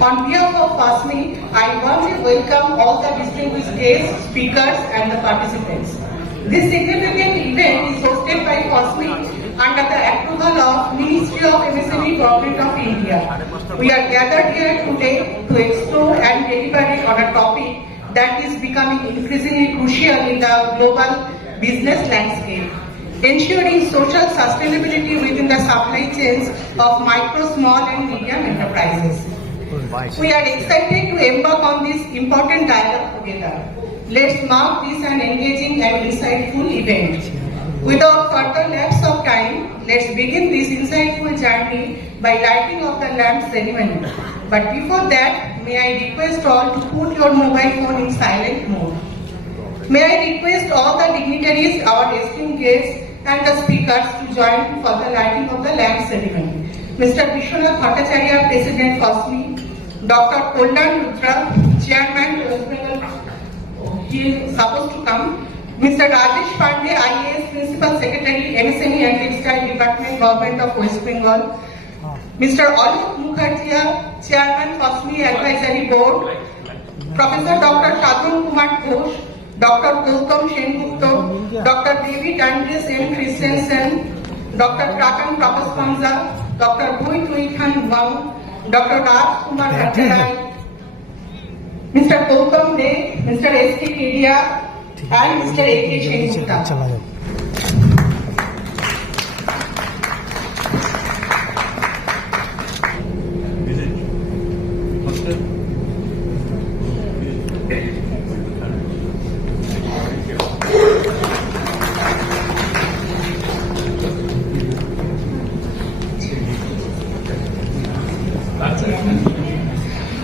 On behalf of FOSMI, I warmly welcome all the distinguished guests, speakers and the participants. This significant event is hosted by FOSMI under the approval of Ministry of MSME Government of India. We are gathered here today to explore and deliberate on a topic that is becoming increasingly crucial in the global business landscape, ensuring social sustainability within the supply chains of micro, small and medium enterprises. We are excited to embark on this important dialogue together. Let's mark this an engaging and insightful event. Without further lapse of time, let's begin this insightful journey by lighting of the lamp ceremony. But before that, may I request all to put your mobile phone in silent mode. May I request all the dignitaries, our esteemed guests and the speakers to join for the lighting of the lamp ceremony. Mr. Bhattacharya, President FOSMI, Dr. Kolkata Luthra, Chairman, West Bengal, he is supposed to come. Mr. Rajesh Pandey, IAS, Principal Secretary, MSME and Textile Department, Government of West Bengal. Mr. Mookerjea, Chairman, FOSMI Advisory Board. Professor Dr. Sadhan Ghosh, Dr. Gautam Sengupta, Dr. David Andres M. Christensen, Dr. Krakan Prapaspanza, Dr. Bui Tuikhan Wang, Dr. Raj Kumar Bhattacharya, Mr. Gautam De, Mr. S.K. Kedia, and Mr. A.K. Sengupta.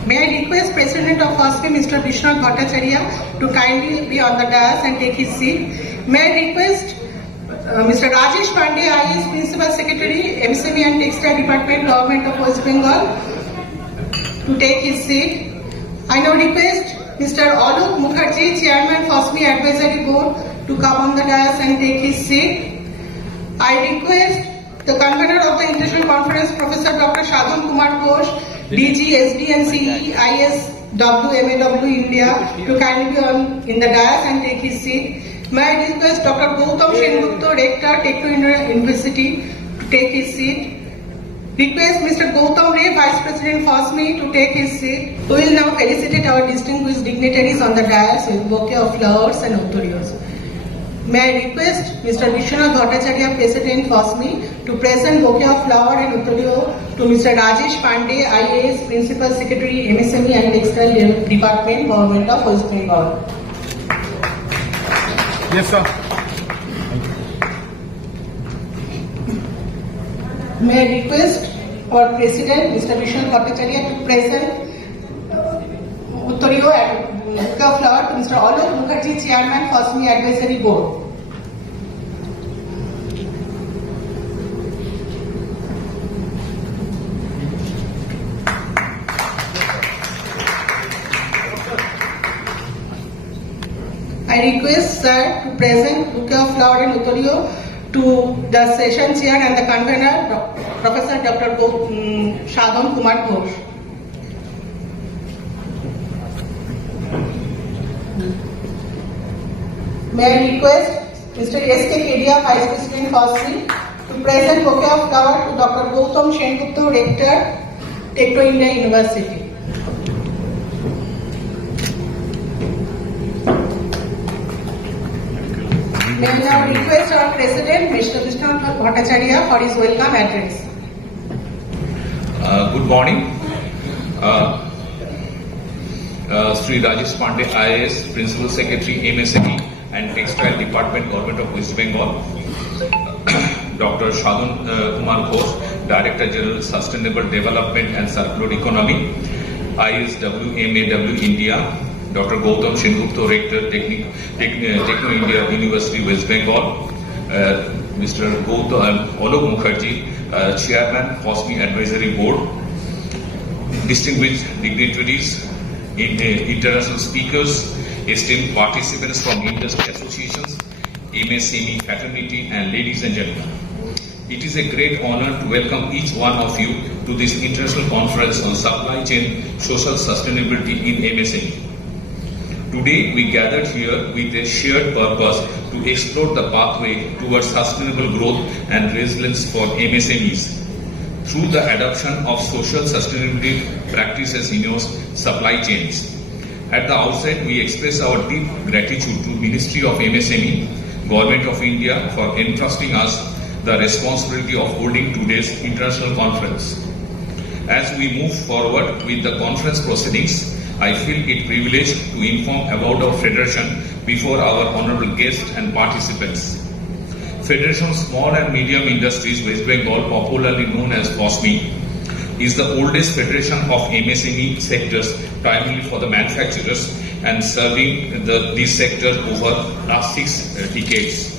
May I request President of FOSMI, Mr. Bhattacharya, to kindly be on the dais and take his seat. May I request Mr. Rajesh Pandey, IAS Principal Secretary, MSME and Textile Department, Government of West Bengal, to take his seat. I now request Mr. Mookerjea, Chairman, FOSMI Advisory Board, to come on the dais and take his seat. I request the convener of the International Conference, Professor Dr. Sadhan Ghosh, DG, SD and CE, IS, WMAW India, to kindly be in the dais and take his seat. May I request Dr. Gautam Sengupta, Rector, Techno University, to take his seat. Request Mr. Gautam Ray, Vice President FOSMI, to take his seat. We will now felicitate our distinguished dignitaries on the dais with bouquet of flowers and uttarios. May I request Mr. Bhattacharya, President FOSMI, to present bouquet of flower and uttario to Mr. Rajesh Pandey, IAS Principal Secretary, MSME and Textile Department, Government of West Bengal. Yes, sir. May I request our President, Mr. Bhattacharya, to present uttario and bouquet of flower to Mr. Mookerjea, Chairman, FOSMI Advisory Board. I request Sir to present bouquet of flower and uttario to the session chair and the convener, Professor Dr. Sadhan Ghosh. May I request Mr. S.K. Kedia, Vice President FOSMI, to present bouquet of flower to Dr. Gautam Sengupta, Rector, Techno India University. May I now request our President, Mr. Bhattacharya, for his welcome address. Good morning. Sri Rajesh Pandey, IAS, Principal Secretary, MSME and Textile Department, Government of West Bengal. Dr. Sadhan Ghosh, Director General, Sustainable Development and Circular Economy, IS WMAW India. Dr. Gautam Sengupta, Rector, Techno India University, West Bengal. Mr. Mookerjea, Chairman, FOSMI Advisory Board. Distinguished dignitaries, international speakers, esteemed participants from industry associations, MSME fraternity, and ladies and gentlemen. It is a great honor to welcome each one of you to this international conference on supply chain social sustainability in MSME. Today we gathered here with a shared purpose to explore the pathway towards sustainable growth and resilience for MSMEs through the adoption of social sustainability practices in your supply chains. At the outset, we express our deep gratitude to Ministry of MSME, Government of India for entrusting us the responsibility of holding today's international conference. As we move forward with the conference proceedings, I feel it privileged to inform about our federation before our honorable guests and participants. Federation of Small and Medium Industries West Bengal, popularly known as FOSMI, is the oldest federation of MSME sectors, primarily for the manufacturers, and serving these sectors over last 6 decades.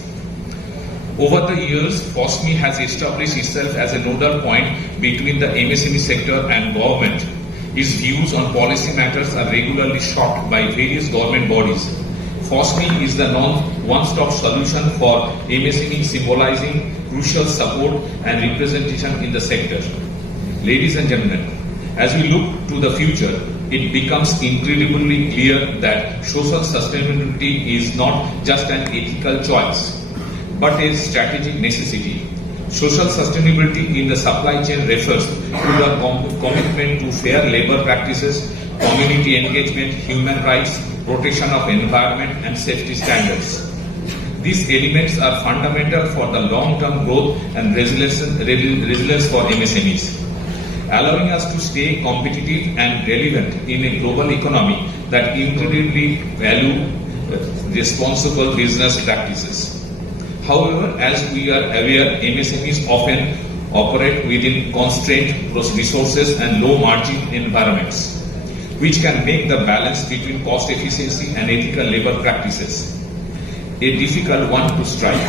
Over the years, FOSMI has established itself as a nodal point between the MSME sector and government. Its views on policy matters are regularly sought by various government bodies. FOSMI is the one-stop solution for MSME, symbolizing crucial support and representation in the sector. Ladies and gentlemen, as we look to the future, it becomes incredibly clear that social sustainability is not just an ethical choice, but a strategic necessity. Social sustainability in the supply chain refers to the commitment to fair labor practices, community engagement, human rights, protection of environment and safety standards. These elements are fundamental for the long-term growth and resilience for MSMEs, allowing us to stay competitive and relevant in a global economy that incredibly value responsible business practices. However, as we are aware, MSMEs often operate within constrained resources and low-margin environments, which can make the balance between cost efficiency and ethical labor practices a difficult one to strike.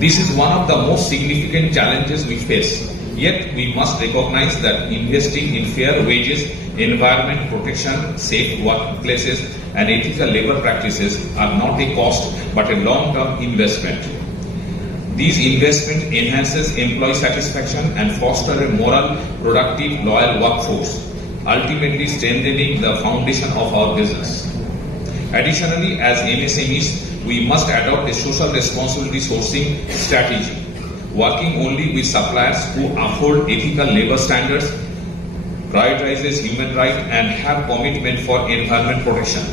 This is one of the most significant challenges we face. Yet, we must recognize that investing in fair wages, environment protection, safe workplaces, and ethical labor practices are not a cost but a long-term investment. These investment enhances employee satisfaction and foster a moral, productive, loyal workforce, ultimately strengthening the foundation of our business. Additionally, as MSMEs, we must adopt a social responsibility sourcing strategy, working only with suppliers who uphold ethical labor standards, prioritizes human rights, and have commitment for environment protection.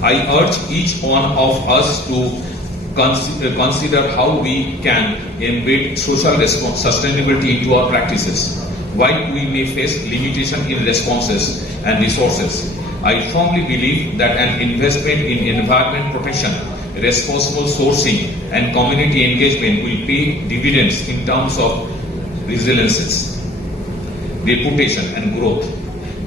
I urge each one of us to consider how we can embed social sustainability into our practices. While we may face limitation in responses and resources, I firmly believe that an investment in environment protection, responsible sourcing, and community engagement will pay dividends in terms of resilience, reputation, and growth.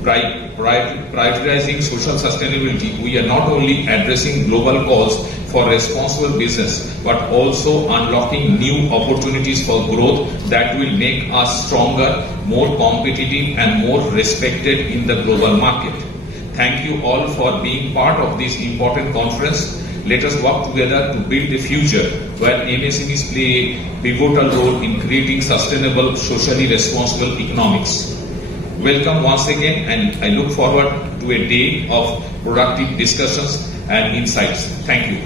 Prioritizing social sustainability, we are not only addressing global calls for responsible business, but also unlocking new opportunities for growth that will make us stronger, more competitive, and more respected in the global market. Thank you all for being part of this important conference. Let us work together to build a future where MSMEs play a pivotal role in creating sustainable, socially responsible economics. Welcome once again, and I look forward to a day of productive discussions and insights. Thank you.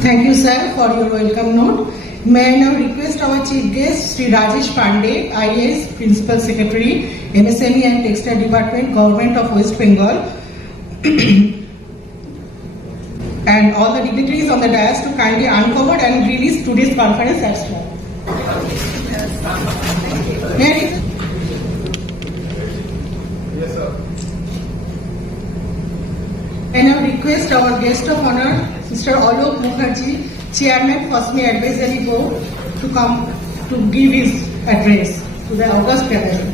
Thank you, sir, for your welcome note. May I now request our chief guest, Sri Rajesh Pandey, IAS, Principal Secretary, MSME and Textile Department, Government of West Bengal, and all the dignitaries on the dais to kindly uncover and release today's conference abstract. May I Yes, sir. I now request our guest of honor, Mr. Mookerjea, Chairman, FOSMI Advisory Board, to come to give his address to the August gathering.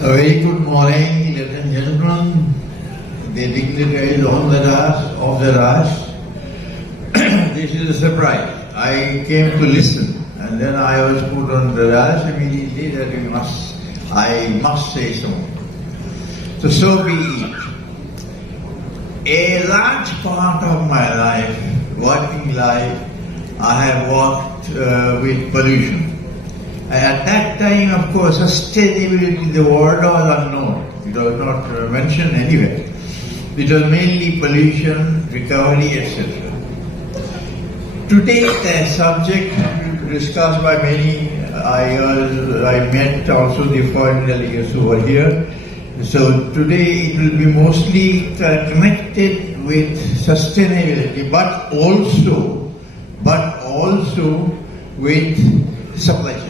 A very good morning, ladies and gentlemen, the dignitaries on the dais. This is a surprise. I came to listen, and then I was put on the dais immediately that I must say so. So be it. A large part of my life, working life, I have worked with pollution. At that time, of course, sustainability, the word was unknown. It was not mentioned anywhere. It was mainly pollution, recovery, etc. Today, the subject discussed by many. I met also the foreign delegates who were here. So today it will be mostly connected with sustainability, but also with supply chain.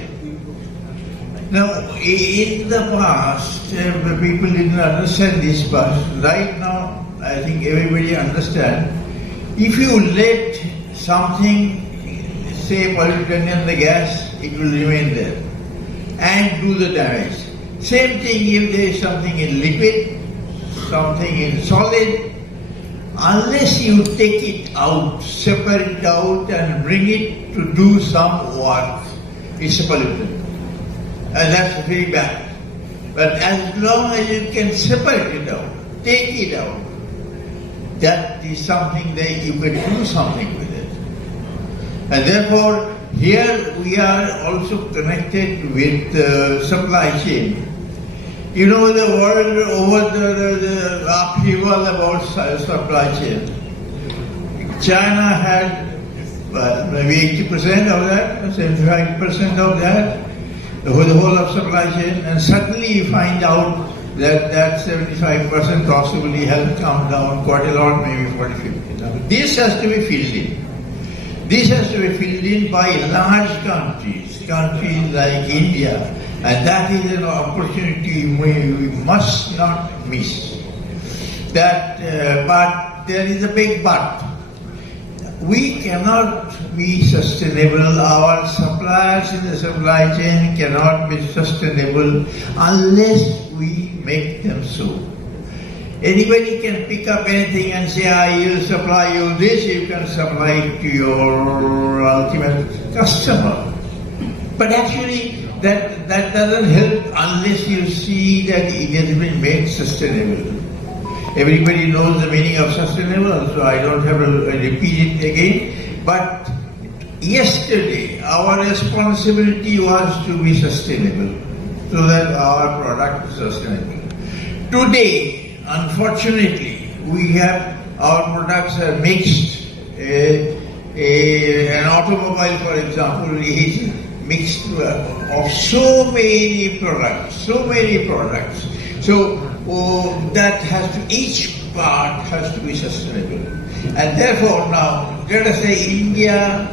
Now, in the past, people didn't understand this, but right now, I think everybody understands. If you let something, say pollutant in the gas, it will remain there and do the damage. Same thing if there is something in liquid, something in solid, unless you take it out, separate it out and bring it to do some work, it's a pollutant. And that's very bad. But as long as you can separate it out, take it out, that is something that you can do something with it. And therefore, here we are also connected with supply chain. You know the world over the upheaval about supply chain. China had maybe 80% of that, 75% of that, the whole of supply chain, and suddenly you find out that 75% possibly has come down quite a lot, maybe 40-50%. This has to be filled in. This has to be filled in by large countries like India, and that is an opportunity we must not miss. But there is a big but. We cannot be sustainable. Our suppliers in the supply chain cannot be sustainable unless we make them so. Anybody can pick up anything and say, I will supply you this, you can supply it to your ultimate customer. But actually, that doesn't help unless you see that it has been made sustainable. Everybody knows the meaning of sustainable, so I don't have to repeat it again. But yesterday, our responsibility was to be sustainable, so that our product is sustainable. Today, unfortunately, our products are mixed. An automobile, for example, is mixed of so many products. So that each part has to be sustainable. And therefore now, let us say India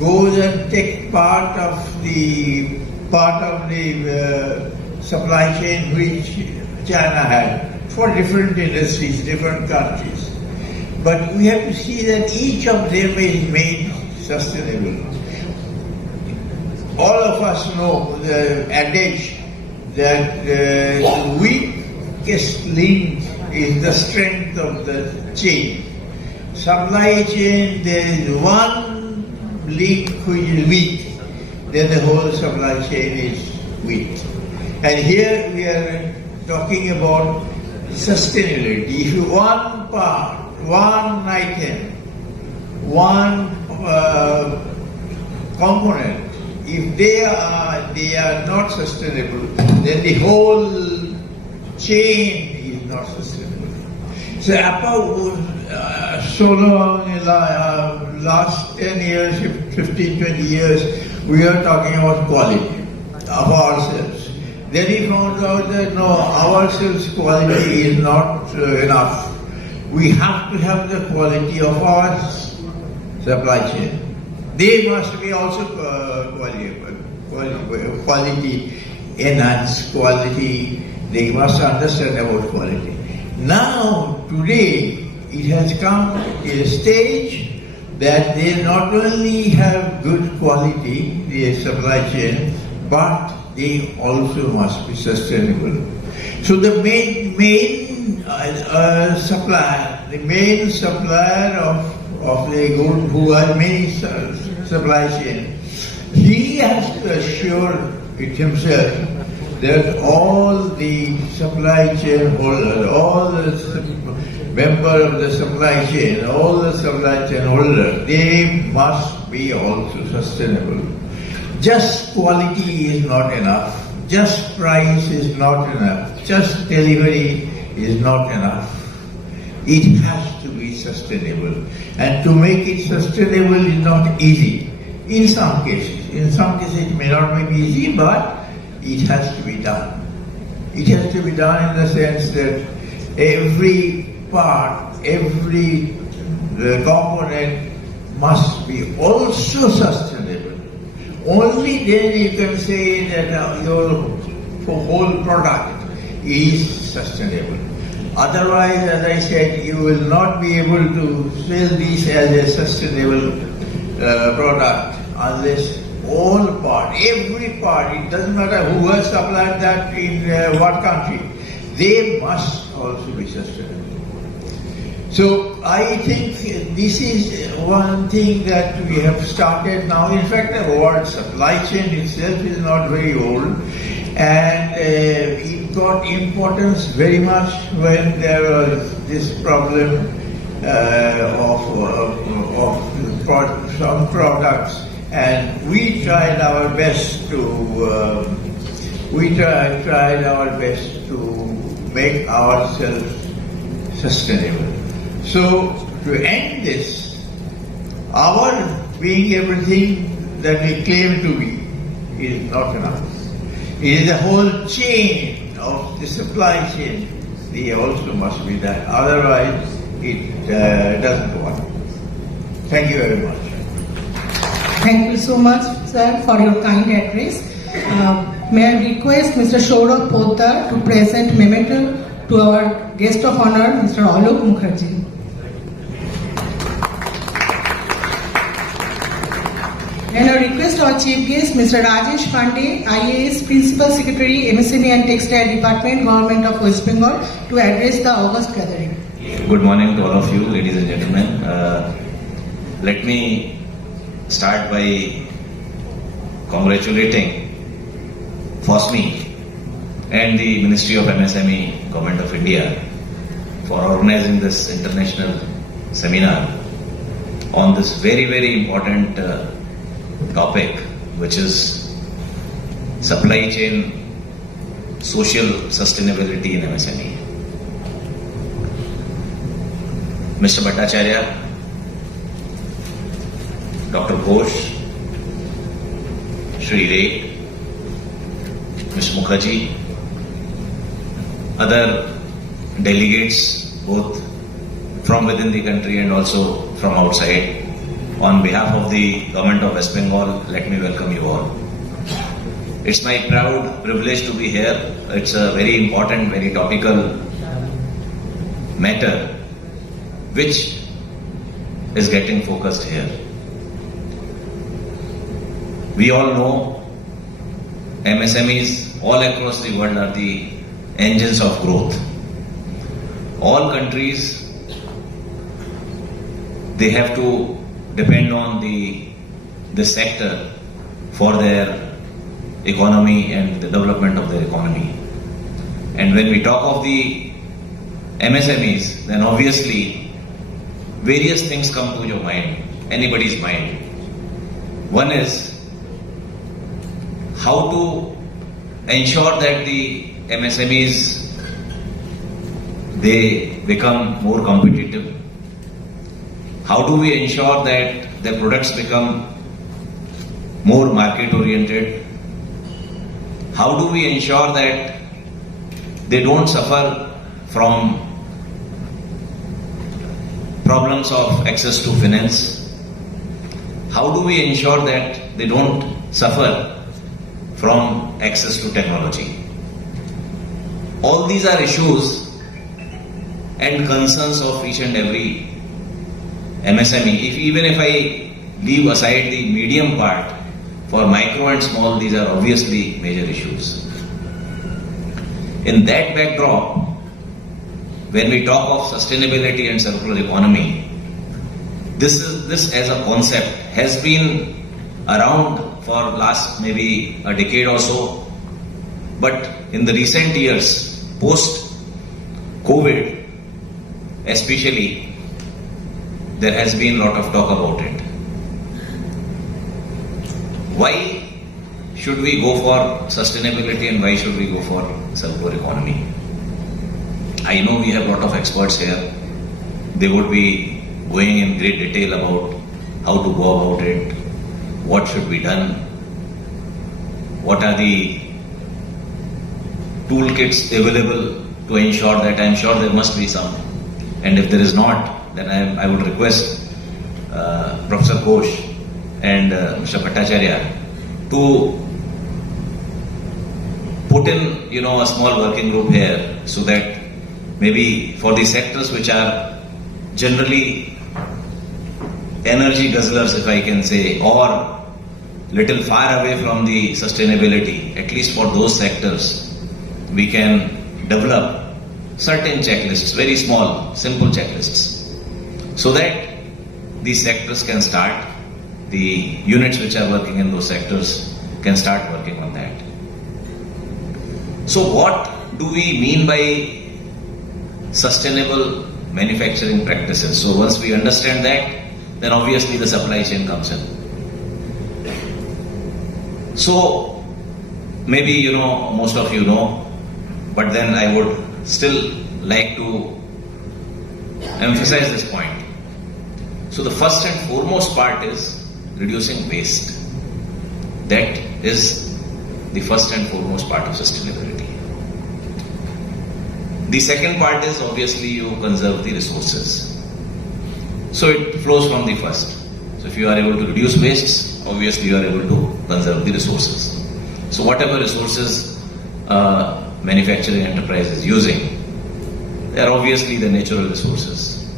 goes and takes part of the supply chain which China had for different industries, different countries. But we have to see that each of them is made sustainable. All of us know the adage that the weakest link is the strength of the chain. Supply chain, there is one link which is weak, then the whole supply chain is weak. And here we are talking about sustainability. If you one part, one item, one component, if they are not sustainable, then the whole chain is not sustainable. So so long, last 10 years, 15, 20 years, we are talking about quality of ourselves. Then we found out that no, ourselves quality is not enough. We have to have the quality of our supply chain. They must be also quality enhanced quality. They must understand about quality. Now, today, it has come to a stage that they not only have good quality, the supply chain, but they also must be sustainable. So the main supplier of the good, who are main supply chain, he has to assure it himself that all the supply chain holders, all the members of the supply chain, all the supply chain holders, they must be also sustainable. Just quality is not enough. Just price is not enough. Just delivery is not enough. It has to be sustainable. And to make it sustainable is not easy. In some cases it may not be easy, but it has to be done. It has to be done in the sense that every part, every component must be also sustainable. Only then you can say that your whole product is sustainable. Otherwise, as I said, you will not be able to sell this as a sustainable product unless all part, every part, it doesn't matter who has supplied that in what country, they must also be sustainable. So I think this is one thing that we have started now. In fact, the word supply chain itself is not very old, and it got importance very much when there was this problem of some products, and we tried our best to make ourselves sustainable. So to end this, our being everything that we claim to be is not enough. It is a whole chain of the supply chain. They also must be that. Otherwise, it doesn't work. Thank you very much. Thank you so much, sir, for your kind address. May I request Mr. Saurabh Poddar to present memento to our guest of honor, Mr. Alok Mookerjea. And I request our chief guest, Mr. Rajesh Pandey, IAS Principal Secretary, MSME and Textile Department, Government of West Bengal, to address the August gathering. Good morning to all of you, ladies and gentlemen. Let me start by congratulating FOSMI and the Ministry of MSME, Government of India, for organizing this international seminar on this very, very important topic, which is supply chain social sustainability in MSME. Mr. Bhattacharya, Dr. Ghosh, Shri Ray, Mr. Mookerjea, other delegates both from within the country and also from outside. On behalf of the Government of West Bengal, let me welcome you all. It's my proud privilege to be here. It's a very important, very topical matter which is getting focused here. We all know MSMEs all across the world are the engines of growth. All countries, they have to depend on the sector for their economy and the development of their economy. And when we talk of the MSMEs, then obviously various things come to your mind, anybody's mind. One is how to ensure that the MSMEs, they become more competitive. How do we ensure that the products become more market oriented? How do we ensure that they don't suffer from problems of access to finance? How do we ensure that they don't suffer from access to technology? All these are issues and concerns of each and every MSME. Even if I leave aside the medium part, for micro and small, these are obviously major issues. In that backdrop, when we talk of sustainability and circular economy, this as a concept has been around for last maybe a decade or so, but in the recent years, post-COVID especially, there has been a lot of talk about it. why should we go for sustainability and why should we go for circular economy? I know we have a lot of experts here. They would be going in great detail about how to go about it, what should be done, what are the toolkits available to ensure that. I'm sure there must be some. And if there is not, then I would request Professor Ghosh and Mr. Bhattacharya to put in, a small working group here so that maybe for the sectors which are generally energy guzzlers, if I can say, or little far away from the sustainability, at least for those sectors, we can develop certain checklists, very small, simple checklists, so that these sectors can start, the units which are working in those sectors can start working on that. So what do we mean by sustainable manufacturing practices? So once we understand that, then obviously the supply chain comes in. So maybe most of you know, but then I would still like to emphasize this point. So the first and foremost part is reducing waste. That is the first and foremost part of sustainability. The second part is obviously you conserve the resources. So it flows from the first. So if you are able to reduce wastes, obviously you are able to conserve the resources. So whatever resources manufacturing enterprise is using, they are obviously the natural resources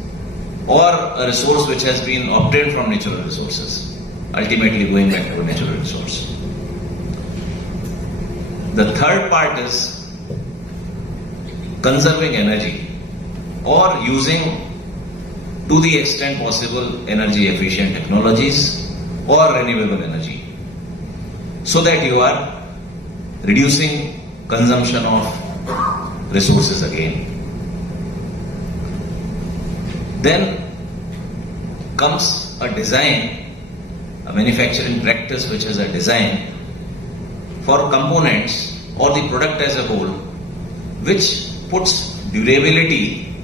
or a resource which has been obtained from natural resources, ultimately going back to a natural resource. The third part is conserving energy or using to the extent possible energy efficient technologies or renewable energy, so that you are reducing consumption of resources again. Then comes a design, a manufacturing practice which is a design for components or the product as a whole, which puts durability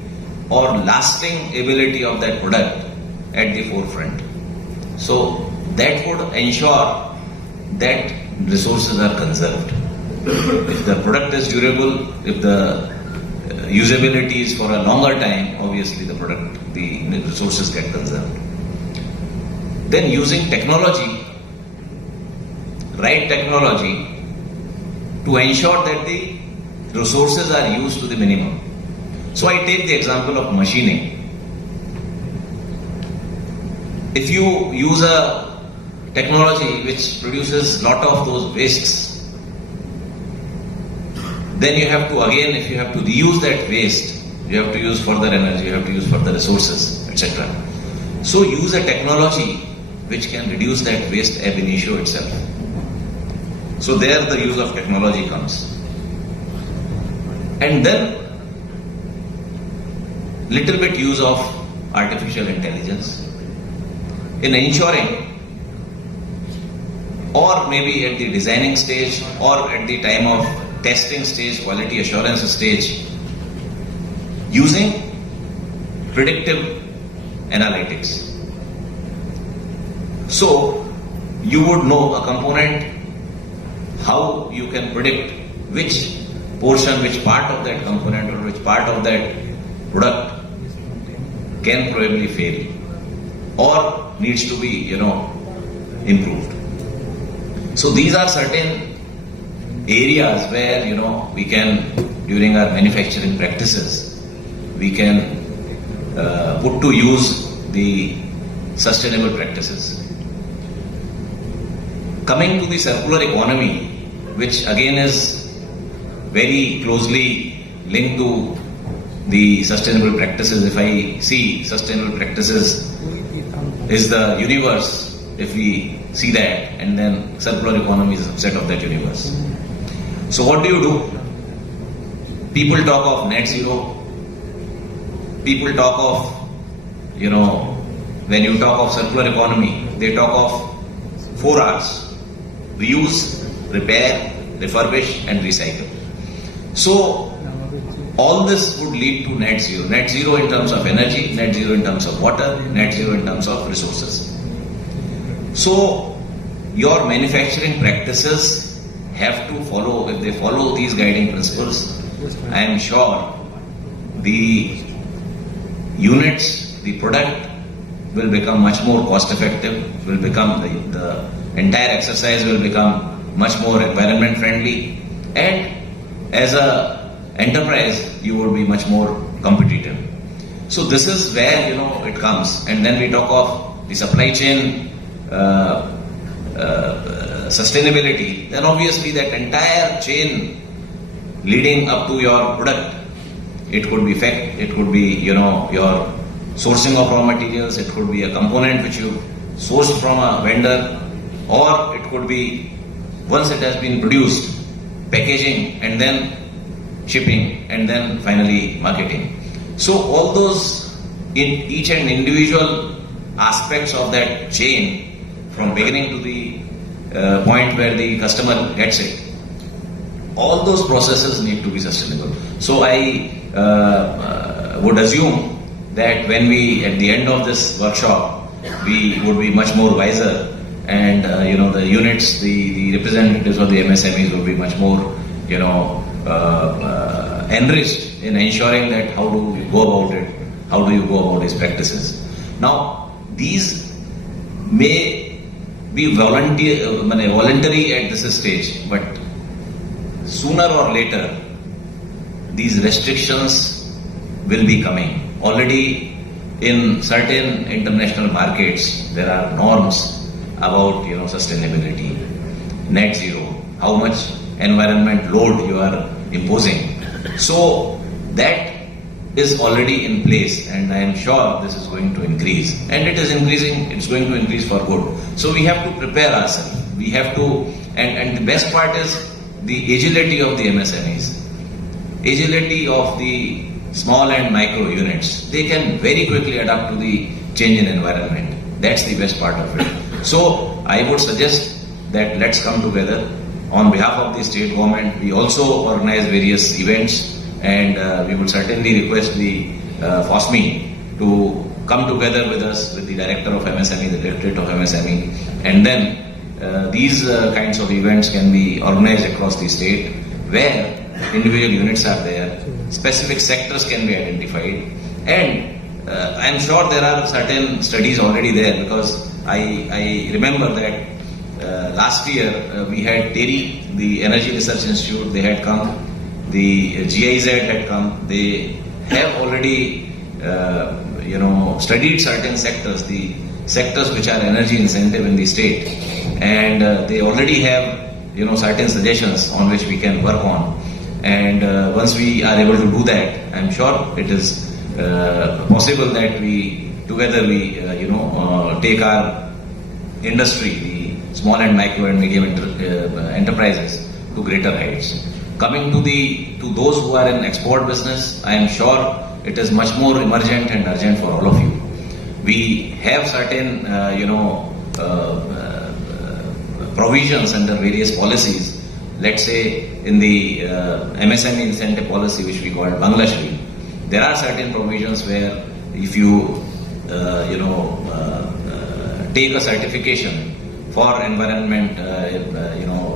or lasting ability of that product at the forefront. So that would ensure that resources are conserved. If the product is durable, if the usability is for a longer time, obviously the resources get conserved. Then using technology, right technology, to ensure that the resources are used to the minimum. So I take the example of machining. If you use a technology which produces lot of those wastes, then you have to, again, if you have to reuse that waste, you have to use further energy, you have to use further resources, etc. So use a technology which can reduce that waste ab initio itself. So there the use of technology comes. And then little bit use of artificial intelligence in ensuring, or maybe at the designing stage or at the time of testing stage, quality assurance stage, using predictive analytics. So you would know a component, how you can predict which portion, which part of that component or which part of that product can probably fail or needs to be, improved. So these are certain areas where, we can, during our manufacturing practices, we can put to use the sustainable practices. Coming to the circular economy, which again is very closely linked to the sustainable practices. If I see sustainable practices is the universe, if we see that, and then circular economy is a subset of that universe. So what do? People talk of net zero. People talk of, when you talk of circular economy, they talk of 4 R's. reuse, repair, refurbish and recycle. So all this would lead to net zero. Net zero in terms of energy, net zero in terms of water, net zero in terms of resources. So your manufacturing practices have to follow, if they follow these guiding principles, I am sure the units, the product will become much more cost effective, will become the entire exercise will become much more environment friendly, and as a enterprise you would be much more competitive. So this is where it comes, and then we talk of the supply chain sustainability. Then obviously that entire chain leading up to your product, it could be it could be your sourcing of raw materials, it could be a component which you sourced from a vendor, or it could be once it has been produced, packaging and then shipping and then finally marketing. So all those in each and individual aspects of that chain, from beginning to the point where the customer gets it, all those processes need to be sustainable. So I would assume that when we, at the end of this workshop, we would be much more wiser, and the units, the representatives of the MSMEs will be much more enriched in ensuring that how do you go about it, how do you go about these practices. Now these may be voluntary at this stage, but sooner or later these restrictions will be coming. Already in certain international markets there are norms about sustainability, net zero, how much environment load you are imposing. So that is already in place, and I am sure this is going to increase, and it is increasing. It's going to increase for good. So we have to prepare ourselves. We have to, and the best part is the agility of the MSMEs, agility of the small and micro units. They can very quickly adapt to the change in environment. That's the best part of it. So I would suggest that let's come together. On behalf of the state government, we also organize various events, and we would certainly request the FOSMI to come together with us, with the Director of MSME, the Directorate of MSME, and then these kinds of events can be organized across the state where individual units are there, specific sectors can be identified, and I am sure there are certain studies already there, because I remember that last year we had TERI, the Energy Research Institute, they had come, the GIZ had come, they have already studied certain sectors, the sectors which are energy incentive in the state, and they already have certain suggestions on which we can work on. And once we are able to do that, I am sure it is possible that we together take our industry, the small and micro and medium enterprises, to greater heights. Coming to those who are in export business, I am sure it is much more emergent and urgent for all of you. We have certain provisions under various policies. Let's say in the MSME incentive policy, which we call Bangladesh, there are certain provisions where if you take a certification for environment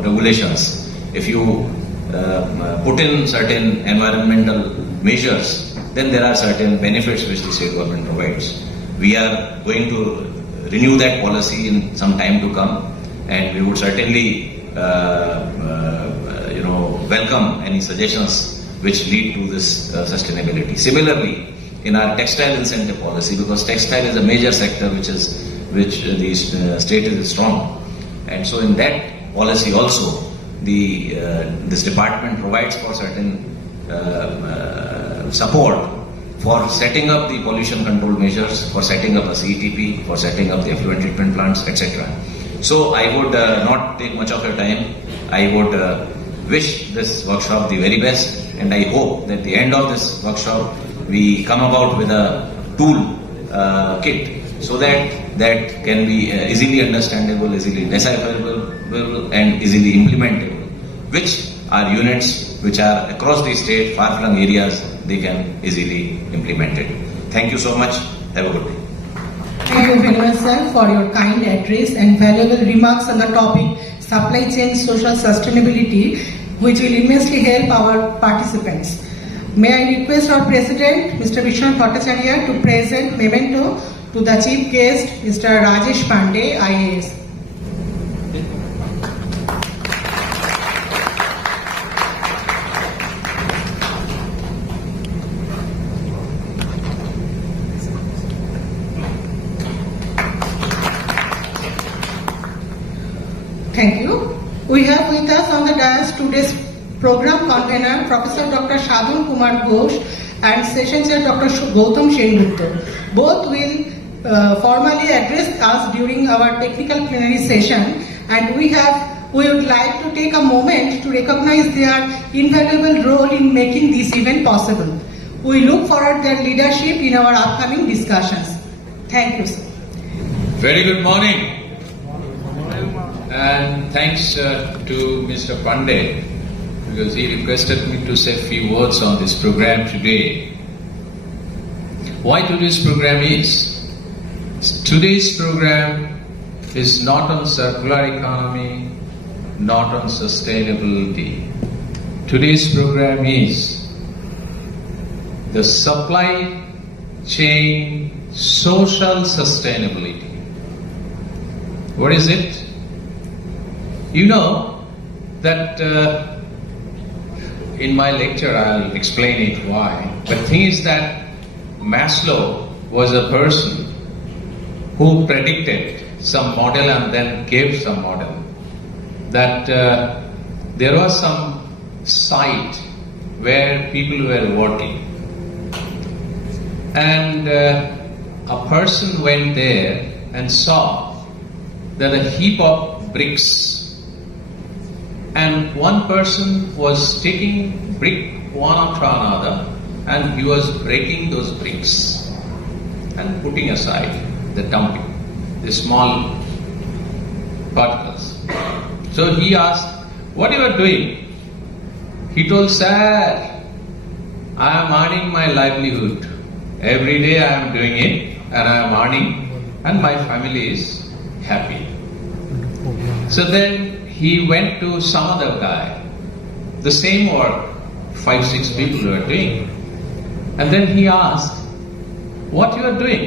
regulations, if you put in certain environmental measures, then there are certain benefits which the state government provides. We are going to renew that policy in some time to come, and we would certainly welcome any suggestions which lead to this sustainability. Similarly, in our textile incentive policy, because textile is a major sector which the state is strong, and so in that policy also, this department provides for certain support for setting up the pollution control measures, for setting up a CETP, for setting up the effluent treatment plants, etc. So I would not take much of your time. I would wish this workshop the very best, and I hope that at the end of this workshop we come about with a tool kit so that can be easily understandable, easily decipherable acceptable and easily implementable, which are units which are across the state, far-flung areas, they can easily implement it. Thank you so much. Have a good day. Thank you very much, sir, for your kind address and valuable remarks on the topic supply chain social sustainability, which will immensely help our participants. May I request our President, Mr. Bhattacharya, to present memento to the Chief Guest, Mr. Rajesh Pandey, IAS. Thank you. We have with us on the dais today's program convener, Professor Dr. Sadhan Ghosh and Session Chair Dr. Gautam Sengupta. Both will formally address us during our technical plenary session, and we would like to take a moment to recognize their invaluable role in making this event possible. We look forward to their leadership in our upcoming discussions. Thank you, sir. Very good morning. And thanks to Mr. Pandey, because he requested me to say a few words on this program today. Why today's program is? Today's program is not on circular economy, not on sustainability. Today's program is the supply chain social sustainability. What is it? You know that in my lecture I'll explain it why. But the thing is that Maslow was a person who predicted some model and then gave some model. That there was some site where people were working. And a person went there and saw that a heap of bricks, and one person was taking brick one after another, and he was breaking those bricks and putting aside, the dumping, the small particles. So he asked, "What you are doing?" He told, "Sir, I am earning my livelihood. Every day I am doing it, and I am earning, and my family is happy." So then he went to some other guy, the same work, 5-6 people were doing. And then he asked, "What you are doing?"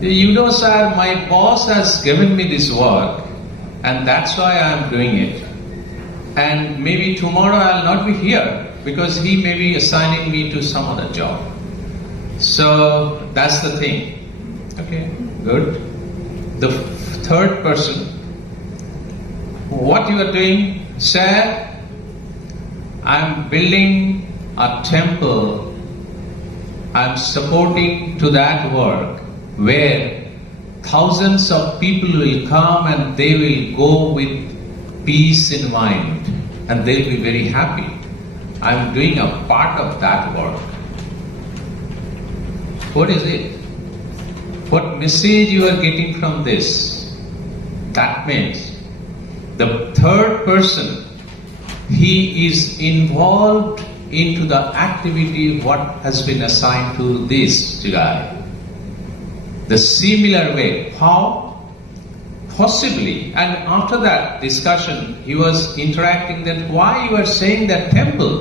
"You know, sir, my boss has given me this work, and that's why I am doing it. And maybe tomorrow I will not be here, because he may be assigning me to some other job. So that's the thing." Okay, good. The third person, "What you are doing?" "Sir, I am building a temple. I am supporting to that work where thousands of people will come and they will go with peace in mind and they will be very happy. I am doing a part of that work." What is it? What message you are getting from this? That means the third person, he is involved into the activity what has been assigned to this guy. The similar way, how? Possibly. And after that discussion, he was interacting that why you are saying that temple?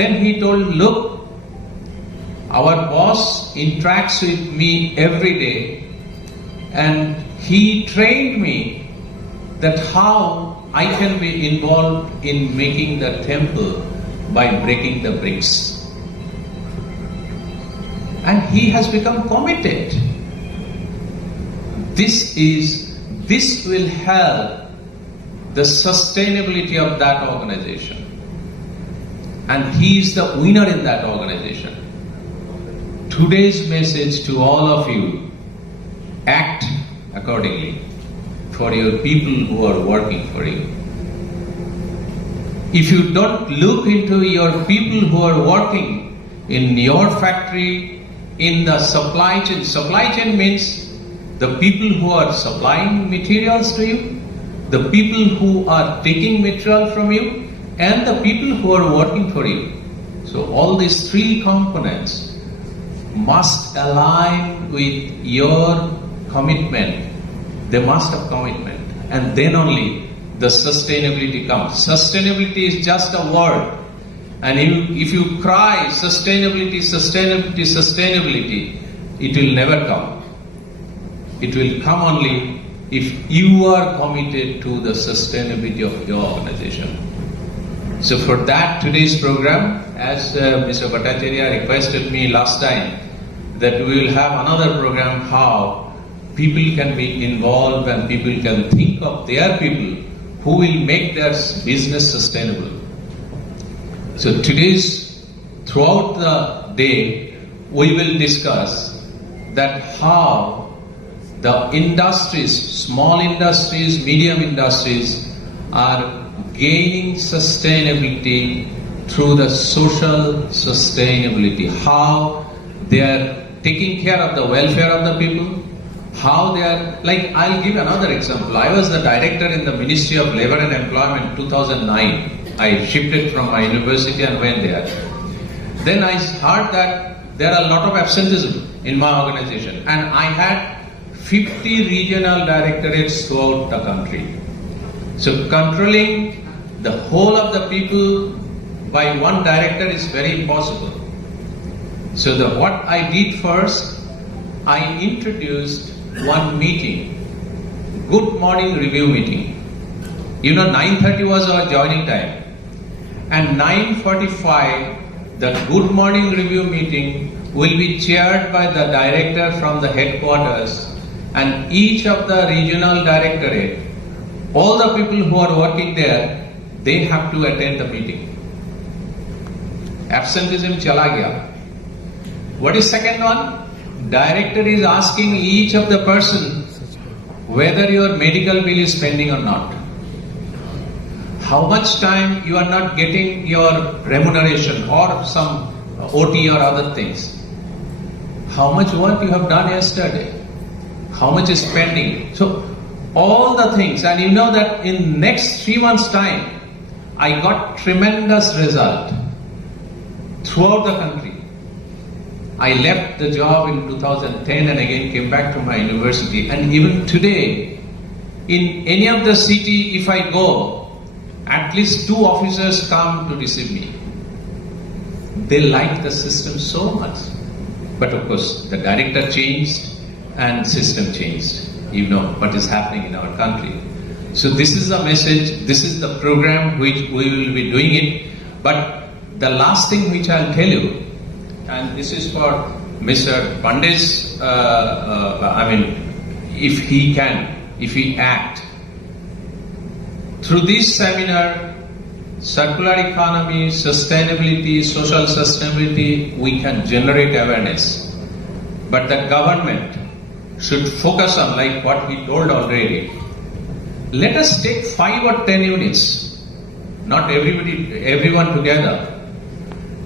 Then he told, "Look, our boss interacts with me every day, and he trained me that how I can be involved in making the temple by breaking the bricks." And he has become committed. This will help the sustainability of that organization. And he is the winner in that organization. Today's message to all of you, act accordingly for your people who are working for you. If you don't look into your people who are working in your factory, in the supply chain means the people who are supplying materials to you, the people who are taking material from you, and the people who are working for you. So all these three components must align with your commitment. They must have commitment. And then only the sustainability comes. Sustainability is just a word. And if you cry sustainability, sustainability, sustainability, it will never come. It will come only if you are committed to the sustainability of your organization. So for that, today's program, as Mr. Bhattacharya requested me last time, that we will have another program how people can be involved and people can think of their people who will make their business sustainable. So throughout the day, we will discuss that how the industries, small industries, medium industries are gaining sustainability through the social sustainability, how they are taking care of the welfare of the people, how they are, like I'll give another example. I was the director in the Ministry of Labour and Employment 2009. I shifted from my university and went there. Then I heard that there are a lot of absenteeism in my organization, and I had 50 regional directorates throughout the country. So controlling the whole of the people by one director is very impossible. So what I did first, I introduced one meeting, good morning review meeting. 9:30 was our joining time. And 9:45, the good morning review meeting will be chaired by the director from the headquarters, and each of the regional directorate, all the people who are working there, they have to attend the meeting. Absenteeism chala gaya. What is second one? Director is asking each of the person whether your medical bill is pending or not. How much time you are not getting your remuneration or some OT or other things. How much work you have done yesterday. How much is pending. So all the things, and you know that in next 3 months time, I got tremendous result throughout the country. I left the job in 2010 and again came back to my university, and even today, in any of the city, if I go, at least 2 officers come to receive me. They like the system so much. But of course, the director changed and system changed. You know what is happening in our country. So this is the message, this is the program which we will be doing it. But the last thing which I'll tell you, and this is for Mr. Pandey's, if he act. Through this seminar, circular economy, sustainability, social sustainability, we can generate awareness. But the government should focus on, like what he told already. Let us take 5 or 10 units, not everyone together,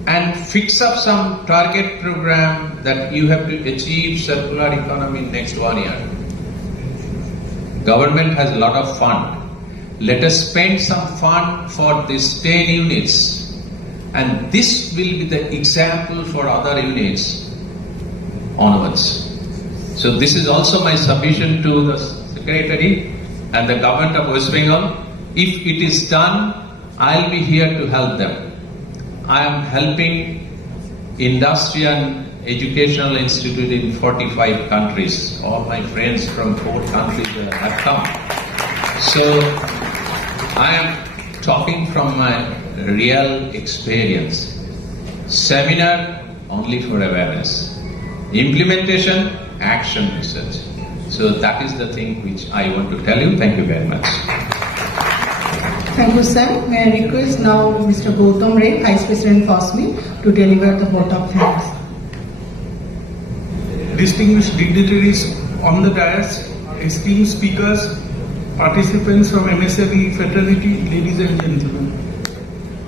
and fix up some target program that you have to achieve circular economy in next 1 year. Government has a lot of fund. Let us spend some fund for these 10 units, and this will be the example for other units onwards. So this is also my submission to the Secretary and the Government of West Bengal. If it is done, I'll be here to help them. I am helping industry and educational institute in 45 countries. All my friends from 4 countries have come. So I am talking from my real experience. Seminar only for awareness. Implementation, action research. So that is the thing which I want to tell you. Thank you very much. Thank you, sir. May I request now Mr. Gautam Ray, Vice President FOSMI, to deliver the vote of thanks. Distinguished dignitaries on the dais, esteemed speakers, participants from MSME fraternity, ladies and gentlemen.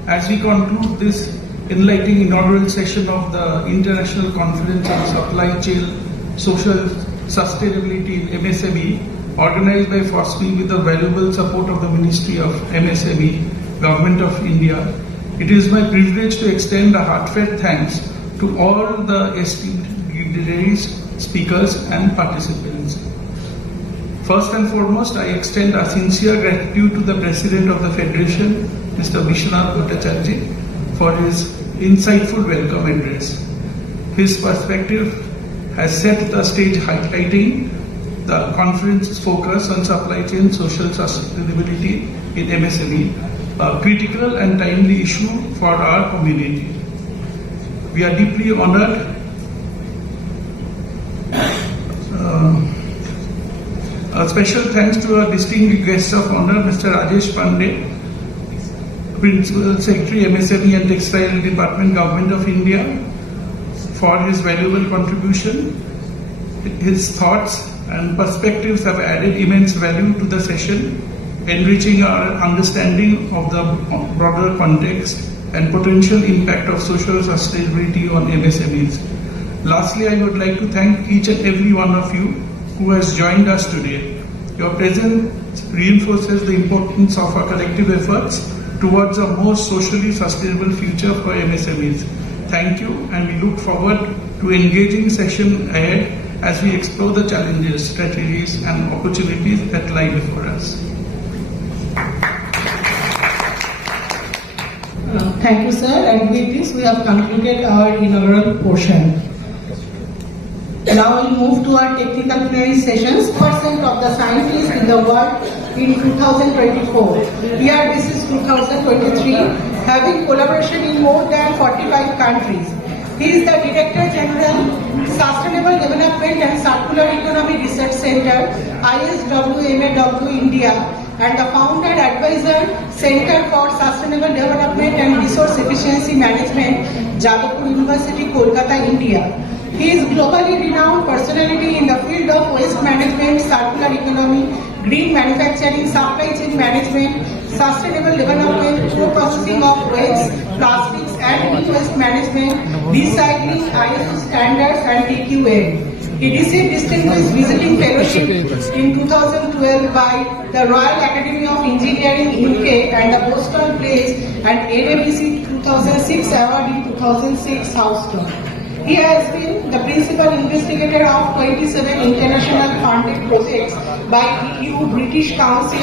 As we conclude this enlightening inaugural session of the International Conference on Supply Chain Social Sustainability in MSME, organized by FOSMI with the valuable support of the Ministry of MSME, Government of India. It is my privilege to extend a heartfelt thanks to all the esteemed dignitaries, speakers and participants. First and foremost, I extend our sincere gratitude to the President of the Federation, Mr. Bhattacharya, for his insightful welcome address. His perspective has set the stage highlighting the conference's focus on supply chain social sustainability in MSME, a critical and timely issue for our community. We are deeply honored a special thanks to our distinguished guest of honor, Mr. Rajesh Pandey, Principal Secretary, MSME and Textile Department, Government of India, for his valuable contribution. His thoughts and perspectives have added immense value to the session, enriching our understanding of the broader context and potential impact of social sustainability on MSMEs. Lastly, I would like to thank each and every one of you who has joined us today. Your presence reinforces the importance of our collective efforts towards a more socially sustainable future for MSMEs. Thank you, and we look forward to engaging session ahead as we explore the challenges, strategies and opportunities that lie before us. Thank you, sir. And with this, we have concluded our inaugural portion. Now we'll move to our technical plenary sessions. Percent of the scientists in the world in 2024. Here, this is 2023, having collaboration in more than 45 countries. He is the Director General, Sustainable Development and Circular Economy Research Center, ISWMAW India, and the founder advisor, Center for Sustainable Development and Resource Efficiency Management, Jadavpur University, Kolkata, India. He is globally renowned personality in the field of waste management, circular economy, green manufacturing, supply chain management, sustainable development, processing of waste, plastics and e-waste management, recycling, ISO standards and TQM. He received distinguished visiting fellowship in 2012 by the Royal Academy of Engineering UK and the Boston Place and NABC 2006 award in 2006 Houston. He has been the principal investigator of 27 international funded projects by EU, British Council,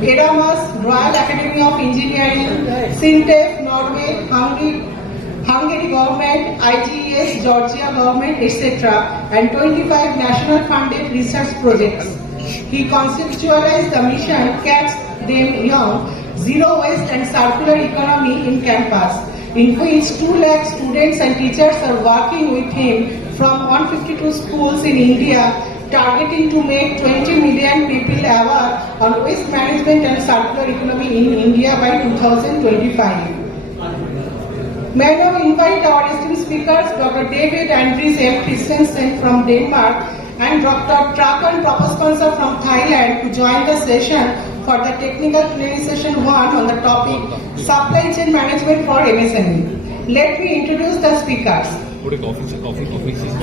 Erasmus, Royal Academy of Engineering, SINTEF, Norway, Hungary government, IGES, Georgia government, etc., and 25 national funded research projects. He conceptualized the mission Catch Them Young, Zero Waste and Circular Economy in Campus, in which 2 lakh students and teachers are working with him from 152 schools in India, targeting to make 20 million people aware on waste management and circular economy in India by 2025. May I now invite our esteemed speakers, Dr. David Andries M. Christensen from Denmark and Dr. Trakan Prof.Sadhan from Thailand to join the session for the technical plenary session 1 on the topic Supply Chain Management for MSME. Let me introduce the speakers.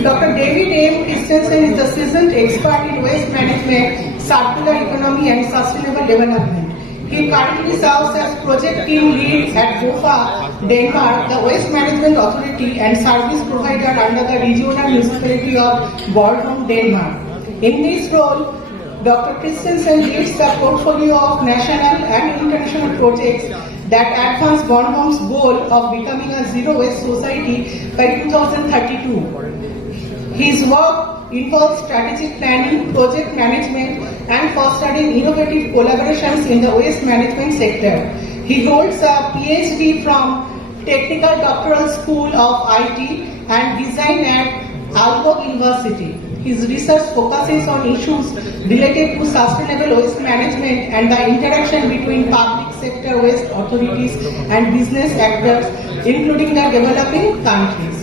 Dr. David M. Christensen is a seasoned expert in waste management, circular economy and sustainable development. He currently serves as project team lead at GoWB, Denmark, the waste management authority and service provider under the regional municipality of Bornholm, Denmark. In this role, Dr. Christensen leads the portfolio of national and international projects that advance Bornholm's goal of becoming a zero waste society by 2032. His work involves strategic planning, project management, and fostering innovative collaborations in the waste management sector. He holds a PhD from Technical Doctoral School of IT and Design at Aalborg University. His research focuses on issues related to sustainable waste management and the interaction between public sector waste authorities and business actors, including the developing countries.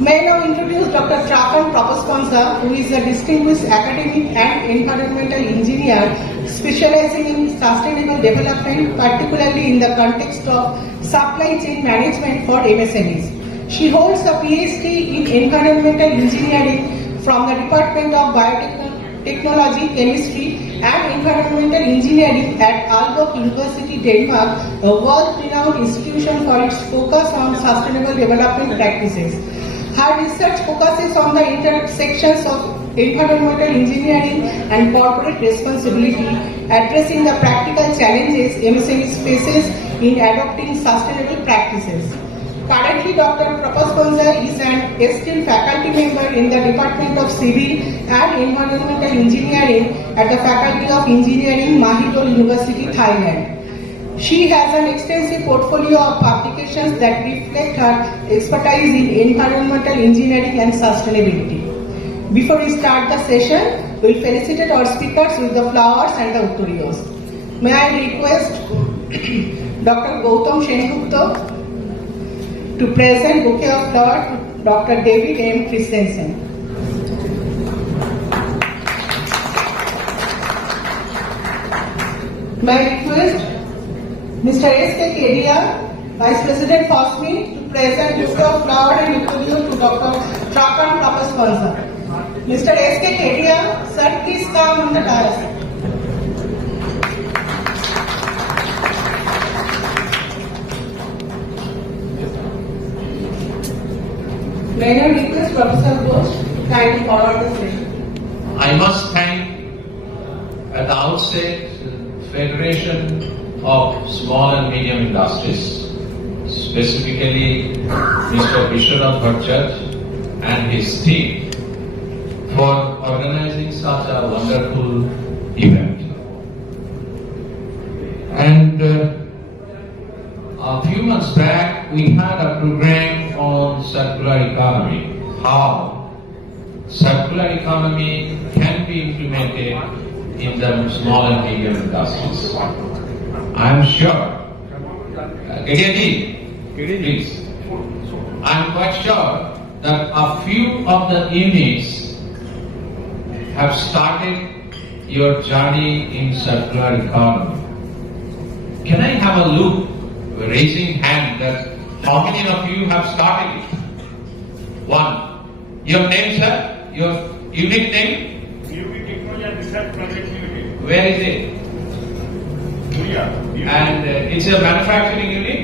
May I now introduce Dr. Trakan Prof.Sadhan, who is a distinguished academic and environmental engineer specializing in sustainable development, particularly in the context of supply chain management for MSMEs. She holds a PhD in environmental engineering from the Department of Technology, Chemistry and Environmental Engineering at Aalborg University, Denmark, a world-renowned institution for its focus on sustainable development practices. Her research focuses on the intersections of environmental engineering and corporate responsibility, addressing the practical challenges MSMEs faces in adopting sustainable practices. Currently, Dr. Prof.Sadhan is an esteemed faculty member in the Department of Civil and Environmental Engineering at the Faculty of Engineering, Mahidol University, Thailand. She has an extensive portfolio of publications that reflect her expertise in environmental engineering and sustainability. Before we start the session, we will felicitate our speakers with the flowers and the uttorios. May I request Dr. Gautam Sengupta to present bouquet of flowers to Dr. David M. Christensen. May I request Mr. S.K. Kedia, Vice President FOSMI, to present bouquet of flowers and uttorio to Dr. Trakan Prof.Sadhan. Mr. S.K. Kedia, sir, please come on the dais. May I request Professor Ghosh kindly forward the session. I must thank at the outset Federation of Small and Medium Industries, specifically Mr. Vishwanath Bhattacharya and his team for organizing such a wonderful event. And a few months back we had a program on circular economy, how circular economy can be implemented in the small and medium industries. I am sure, please, I am quite sure that a few of the units have started your journey in circular economy. Can I have a look, raising hand, that how many of you have started it? One. Your name, sir? Your unit name? GoWB Technology and Research Project Unit. Where is it? And it's a manufacturing unit?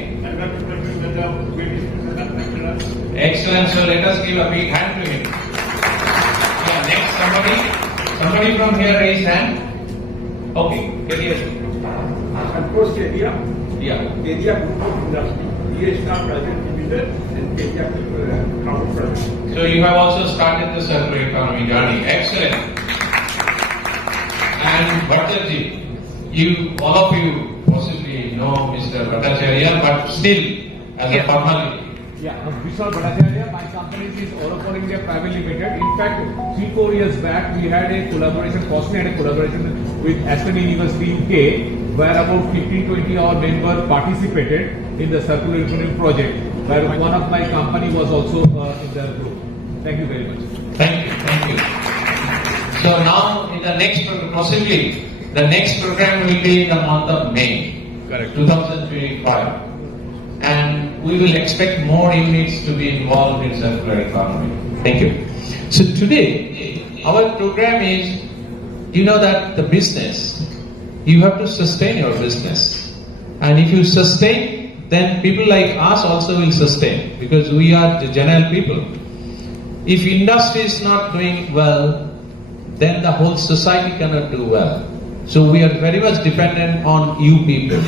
Excellent. So let us give a big hand to him. Yeah, next somebody from here raise hand. Okay, Kedia. Of course, Kedia. Yeah. Kedia Group of Industry. ESR Private Limited and Kedia Counter Project. So you have also started the circular economy journey. Excellent. And Bhattacharya, all of you possibly know Mr. Bhattacharya, but still as a formality. Yeah, Mr. Bhattacharya, my company is Oracle India Private Limited. In fact, 3-4 years back, we had a collaboration, FOSMI had a collaboration with Aspen University UK, where about 15-20 our members participated in the circular economy project, where one of my company was also in the group. Thank you very much. Thank you. So now in the next, possibly, the next program will be in the month of May, correct, 2025. And we will expect more units to be involved in circular economy. Thank you. So today, our program is, you know that the business, you have to sustain your business. And if you sustain, then people like us also will sustain, because we are the general people. If industry is not doing well, then the whole society cannot do well. So we are very much dependent on you people.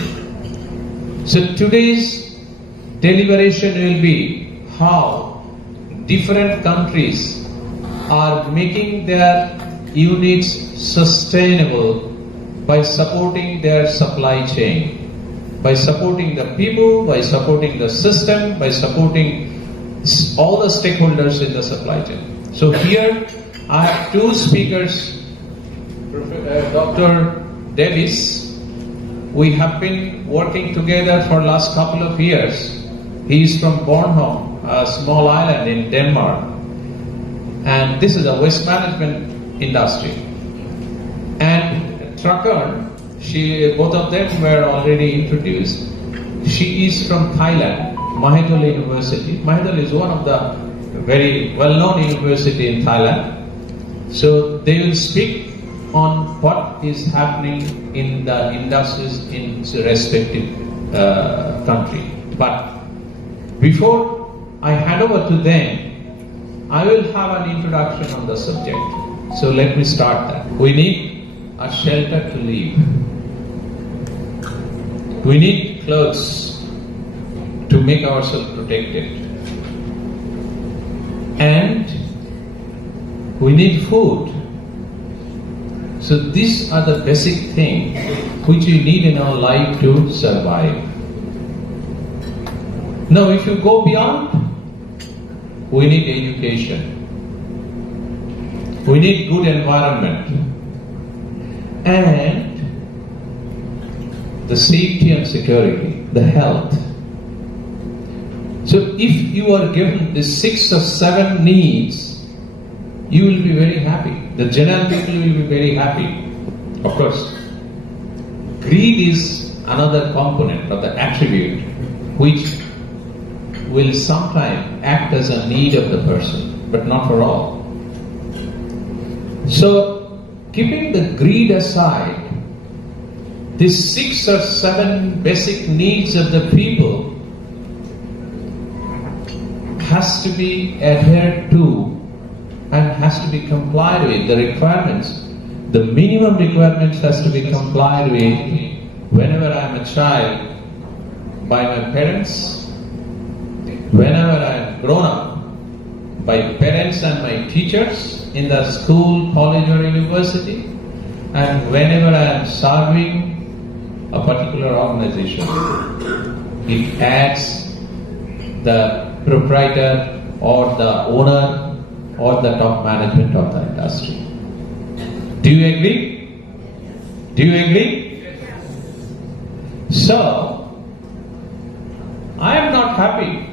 So today's deliberation will be how different countries are making their units sustainable by supporting their supply chain, by supporting the people, by supporting the system, by supporting all the stakeholders in the supply chain. So here I have two speakers, Dr. Davis. We have been working together for last couple of years. He is from Bornholm, a small island in Denmark. And this is a waste management industry. And Trakan, both of them were already introduced. She is from Thailand, Mahidol University. Mahidol is one of the very well-known university in Thailand. So they will speak on what is happening in the industries in respective country. But before I hand over to them, I will have an introduction on the subject. So let me start that. We need a shelter to live. We need clothes to make ourselves protected. And we need food. So these are the basic things which we need in our life to survive. Now if you go beyond, we need education. We need good environment. And the safety and security, the health. So if you are given the 6 or 7 needs, you will be very happy. The general people will be very happy. Of course, greed is another component of the attribute which will sometimes act as a need of the person, but not for all. So, keeping the greed aside, these 6 or 7 basic needs of the people has to be adhered to and has to be complied with. The requirements, the minimum requirements has to be complied with whenever I am a child by my parents, whenever I am grown up by parents and my teachers in the school, college or university, and whenever I am serving a particular organization. It adds the proprietor or the owner or the top management of the industry. Do you agree? Do you agree? So, I am not happy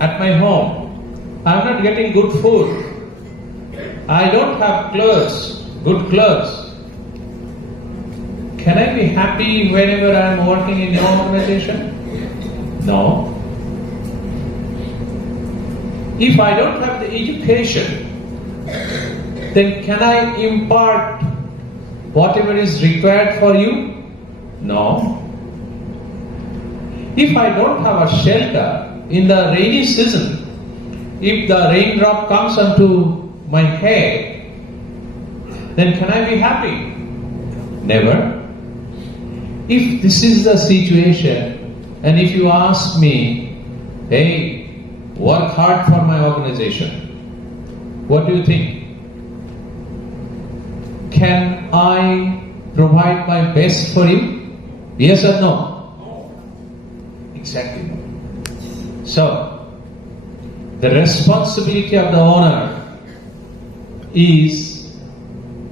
at my home. I am not getting good food. I don't have clothes, good clothes. Can I be happy whenever I am working in your organization? No. If I don't have the education, then can I impart whatever is required for you? No. If I don't have a shelter in the rainy season, if the raindrop comes onto my head, then can I be happy? Never. If this is the situation, and if you ask me, hey, work hard for my organization, what do you think? Can I provide my best for you? Yes or no? Exactly no. So, the responsibility of the owner is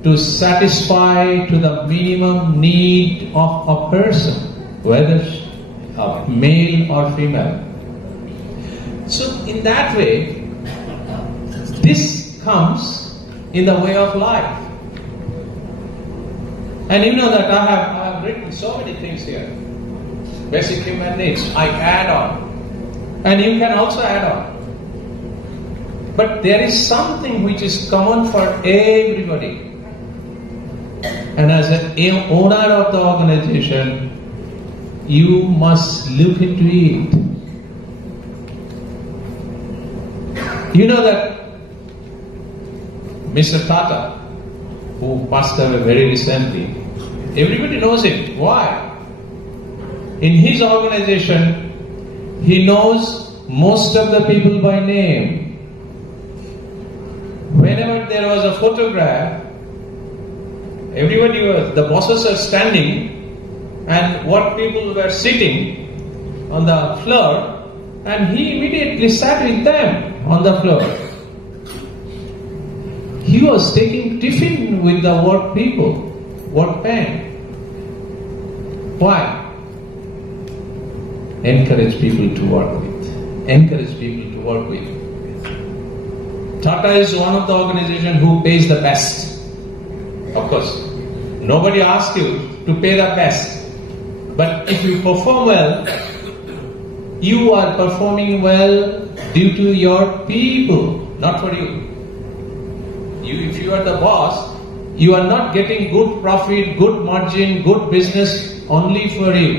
to satisfy to the minimum need of a person, whether male or female. So in that way, this comes in the way of life. And you know that I have written so many things here. Basic human needs, I add on. And you can also add on. But there is something which is common for everybody. And as an owner of the organization, you must look into it. You know that Mr. Tata, who passed away very recently, everybody knows him. Why? In his organization, he knows most of the people by name. Whenever there was a photograph, everybody was, the bosses are standing, and what people were sitting on the floor, and he immediately sat with them on the floor. He was taking tiffin with the work people, workmen. Why? Encourage people to work with. Encourage people to work with. Tata is one of the organizations who pays the best. Of course, nobody asks you to pay the best. But if you perform well, you are performing well due to your people, not for you. If you are the boss, you are not getting good profit, good margin, good business only for you.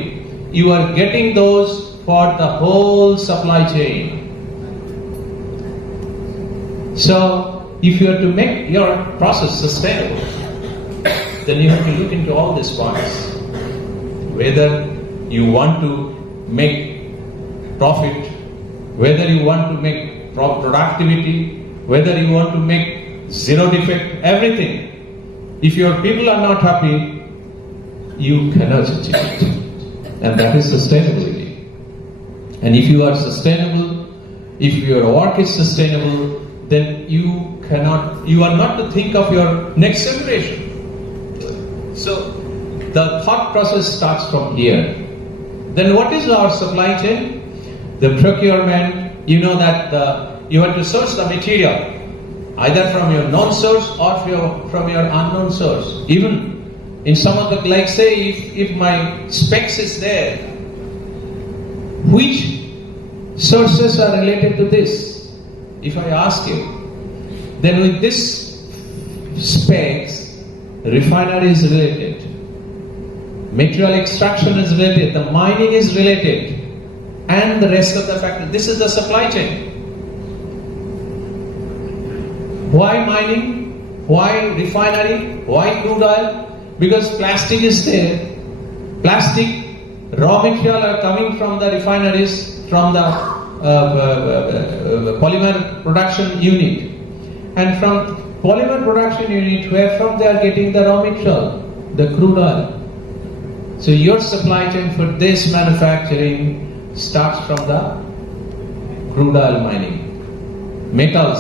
You are getting those for the whole supply chain. So, if you are to make your process sustainable, then you have to look into all these points. Whether you want to make profit, whether you want to make productivity, whether you want to make zero defect, everything. If your people are not happy, you cannot achieve it. And that is sustainability. And if you are sustainable, if your work is sustainable, then you are not to think of your next generation. So, the thought process starts from here. Then what is our supply chain? The procurement, you know that you have to source the material, either from your known source or from your unknown source. Even in some of the, like say, if my specs is there, which sources are related to this? If I ask you, then with this specs, refinery is related, material extraction is related, the mining is related, and the rest of the factor. This is the supply chain. Why mining? Why refinery? Why crude oil? Because plastic is there. Plastic raw material are coming from the refineries, from the polymer production unit. And from polymer production unit, where from they are getting the raw material, the crude oil. So your supply chain for this manufacturing starts from the crude oil mining, metal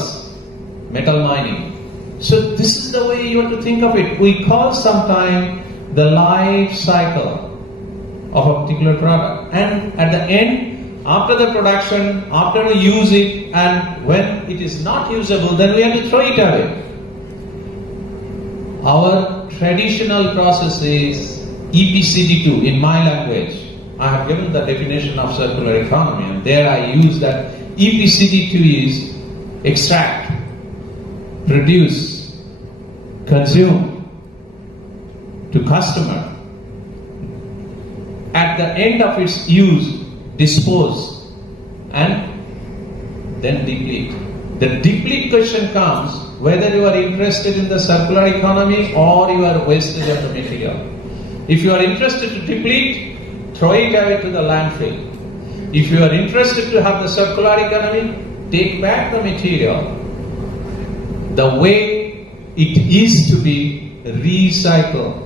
mining. So this is the way you have to think of it. We call sometimes the life cycle of a particular product. And at the end, after the production, after we use it, and when it is not usable, then we have to throw it away. Our traditional process is EPCD2 in my language. I have given the definition of circular economy, and there I use that EPCD2 is extract, produce, consume, to customer. At the end of its use, dispose, and then deplete. The deplete question comes whether you are interested in the circular economy or you are wastage of the material. If you are interested to deplete, throw it away to the landfill. If you are interested to have the circular economy, take back the material the way it is to be recycled.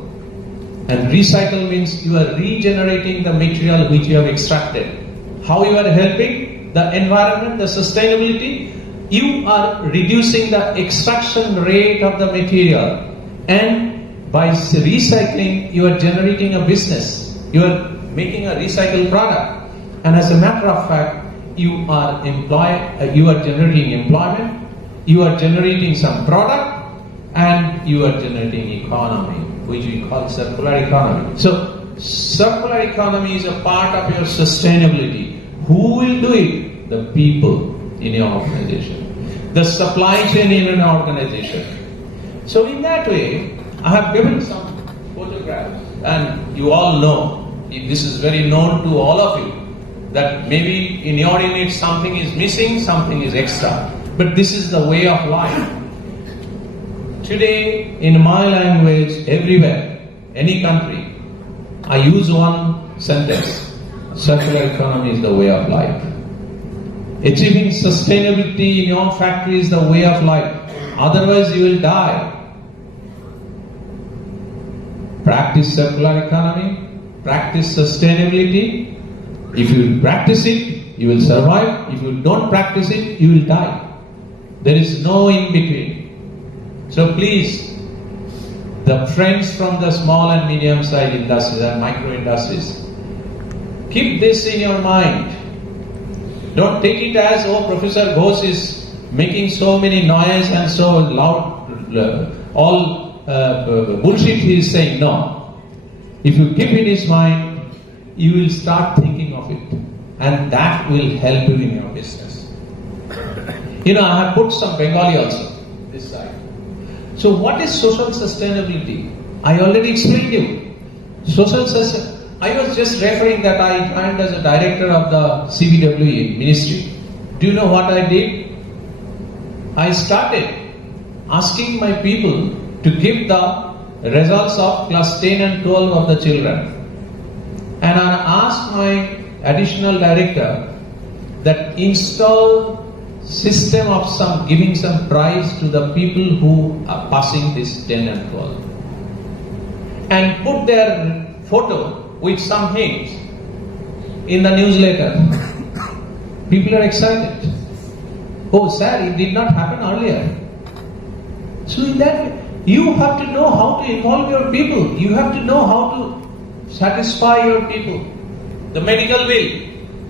And recycle means you are regenerating the material which you have extracted. How you are helping the environment, the sustainability? You are reducing the extraction rate of the material, and by recycling you are generating a business. You are making a recycled product, and as a matter of fact, you are generating employment, you are generating some product, and you are generating economy, which we call circular economy. So, circular economy is a part of your sustainability. Who will do it? The people in your organization. The supply chain in an organization. So in that way, I have given some photographs, and you all know, this is very known to all of you, that maybe in your unit something is missing, something is extra. But this is the way of life. Today, in my language, everywhere, any country, I use one sentence: circular economy is the way of life. Achieving sustainability in your factory is the way of life. Otherwise, you will die. Practice circular economy, practice sustainability. If you practice it, you will survive. If you don't practice it, you will die. There is no in between. So please, the friends from the small and medium-sized industries and micro-industries, keep this in your mind. Don't take it as, oh, Professor Ghosh is making so many noise and so loud, bullshit he is saying. No. If you keep in his mind, you will start thinking of it, and that will help you in your business. I have put some Bengali also, this side. So what is social sustainability? I already explained you. I was just referring that I joined as a director of the CBWE ministry. Do you know what I did? I started asking my people to give the results of class 10 and 12 of the children. And I asked my additional director that install system of giving some prize to the people who are passing this 10 and 12. And put their photo with some hints in the newsletter. People are excited. Oh, sir, it did not happen earlier. So in that way, you have to know how to involve your people. You have to know how to satisfy your people. The medical bill,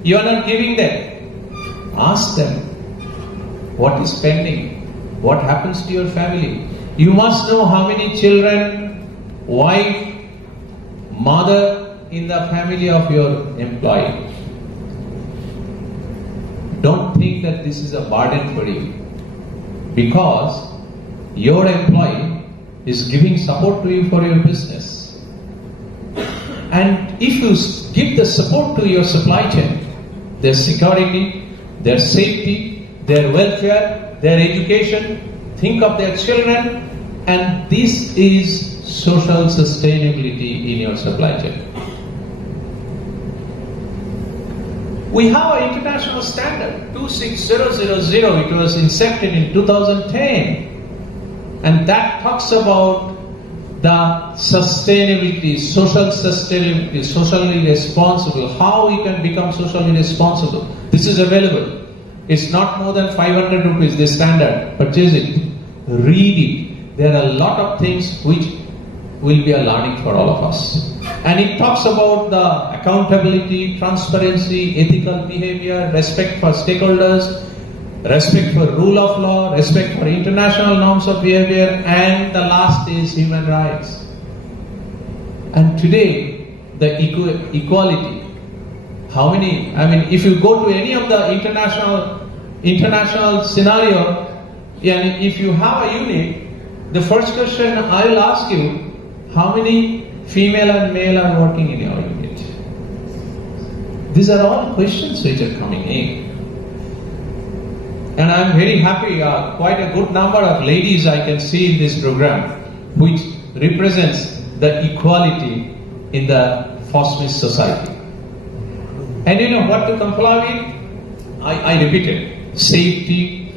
you are not giving them. Ask them, what is pending? What happens to your family? You must know how many children, wife, mother in the family of your employee. Don't think that this is a burden for you, because your employee is giving support to you for your business. And if you give the support to your supply chain, their security, their safety, their welfare, their education, think of their children, and this is social sustainability in your supply chain. We have an international standard, 26000. It was incepted in 2010. And that talks about the sustainability, socially responsible, how we can become socially responsible. This is available. It's not more than 500 rupees, this standard. Purchase it, read it. There are a lot of things which will be a learning for all of us. And it talks about the accountability, transparency, ethical behavior, respect for stakeholders, respect for rule of law, respect for international norms of behavior, and the last is human rights. And today, the equality, if you go to any of the international scenario, and if you have a unit, the first question I will ask you, how many female and male are working in your unit? These are all questions which are coming in. And I am very happy, quite a good number of ladies I can see in this program, which represents the equality in the FOSMI society. And you know what to comply with? I repeat it. Safety,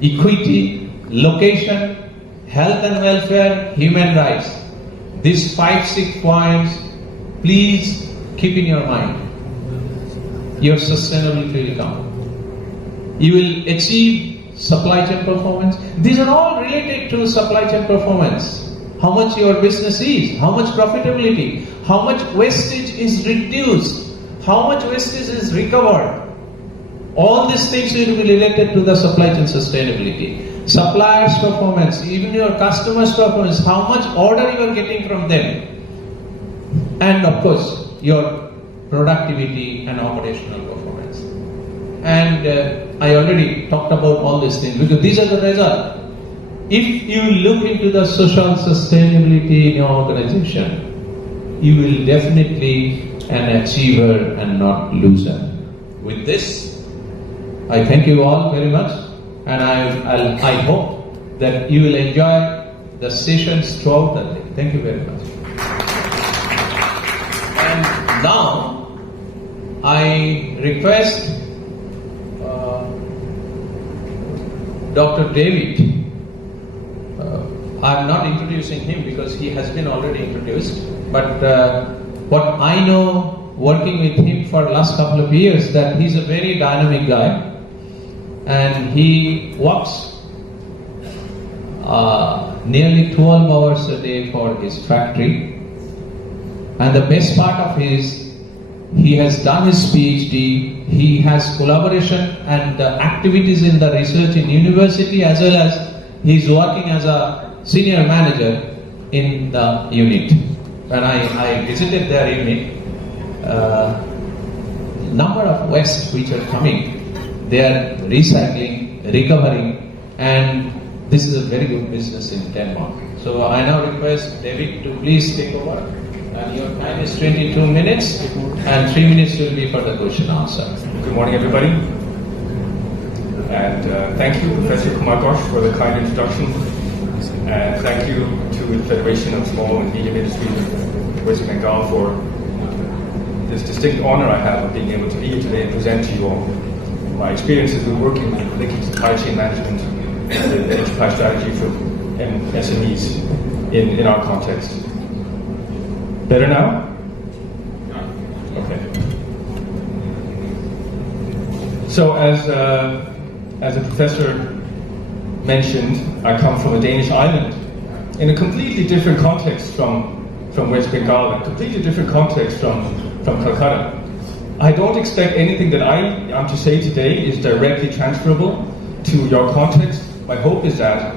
equity, location, health and welfare, human rights. These 5-6 points, please keep in your mind. Your sustainability will come. You will achieve supply chain performance. These are all related to supply chain performance. How much your business is, how much profitability, how much wastage is reduced, how much wastage is recovered. All these things will be related to the supply chain sustainability. Suppliers' performance, even your customers' performance, how much order you are getting from them. And of course, your productivity and operational performance. And I already talked about all these things because these are the results. If you look into the social sustainability in your organization, you will definitely an achiever and not loser. With this, I thank you all very much, and I hope that you will enjoy the sessions throughout the day. Thank you very much. And now, I request Dr. David. I am not introducing him because he has been already introduced, but what I know working with him for the last couple of years, that he's a very dynamic guy, and he works nearly 12 hours a day for his factory. And the best part of his, he has done his PhD, he has collaboration and activities in the research in university, as well as he is working as a senior manager in the unit. When I visited their unit, number of waste which are coming, they are recycling, recovering, and this is a very good business in Denmark. So I now request David to please take over. And your time is 22 minutes, and 3 minutes will be for the question answer. Good morning, everybody. And thank you, Professor Kumar Ghosh, for the kind introduction. And thank you to the Federation of Small and Medium Industries of West Bengal for this distinct honor I have of being able to be here today and present to you all my experiences with working with linking supply chain management and the enterprise strategy for MSMEs in our context. Better now? Okay. So as the professor mentioned, I come from a Danish island in a completely different context from West Bengal, and completely different context from Kolkata. I don't expect anything that I am to say today is directly transferable to your context. My hope is that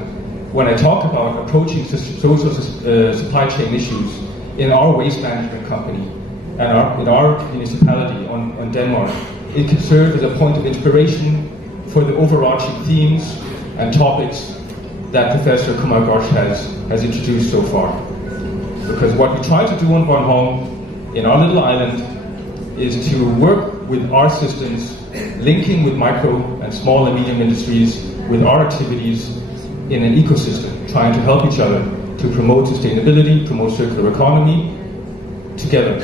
when I talk about approaching social supply chain issues in our waste management company and in our municipality on Denmark, it can serve as a point of inspiration for the overarching themes and topics that Professor Kumar Ghosh has introduced so far. Because what we try to do on Bornholm, in our little island, is to work with our systems, linking with micro and small and medium industries with our activities in an ecosystem, trying to help each other to promote sustainability, promote circular economy together.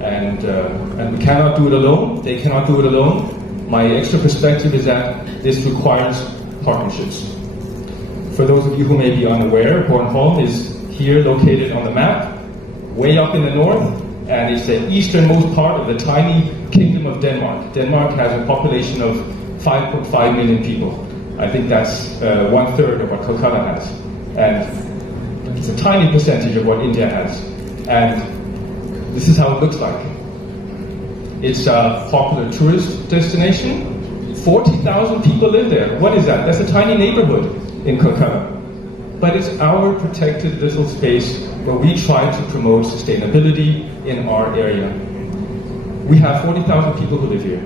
And we cannot do it alone, they cannot do it alone. My extra perspective is that this requires partnerships. For those of you who may be unaware, Bornholm is here located on the map, way up in the north, and it's the easternmost part of the tiny kingdom of Denmark. Denmark has a population of 5.5 million people. I think that's 1/3 of what Kolkata has. And it's a tiny percentage of what India has. And this is how it looks like. It's a popular tourist destination. 40,000 people live there. What is that? That's a tiny neighborhood in Kolkata. But it's our protected little space where we try to promote sustainability in our area. We have 40,000 people who live here.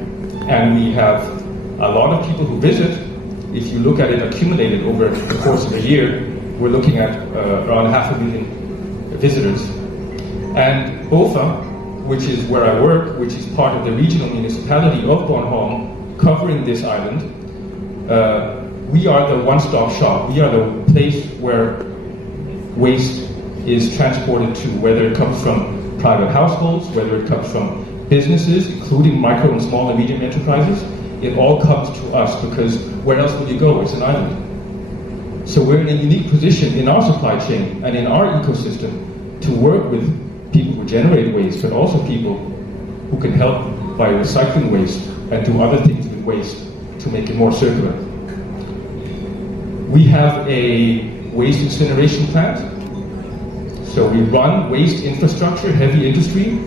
And we have a lot of people who visit. If you look at it accumulated over the course of a year, we're looking at around 500,000 visitors. And BOFA, which is where I work, which is part of the regional municipality of Bornholm, covering this island, we are the one-stop shop. We are the place where waste is transported to, whether it comes from private households, whether it comes from businesses, including micro and small and medium enterprises. It all comes to us because where else will you go? It's an island. So we're in a unique position in our supply chain and in our ecosystem to work with people who generate waste, but also people who can help by recycling waste and do other things with waste to make it more circular. We have a waste incineration plant. So we run waste infrastructure, heavy industry.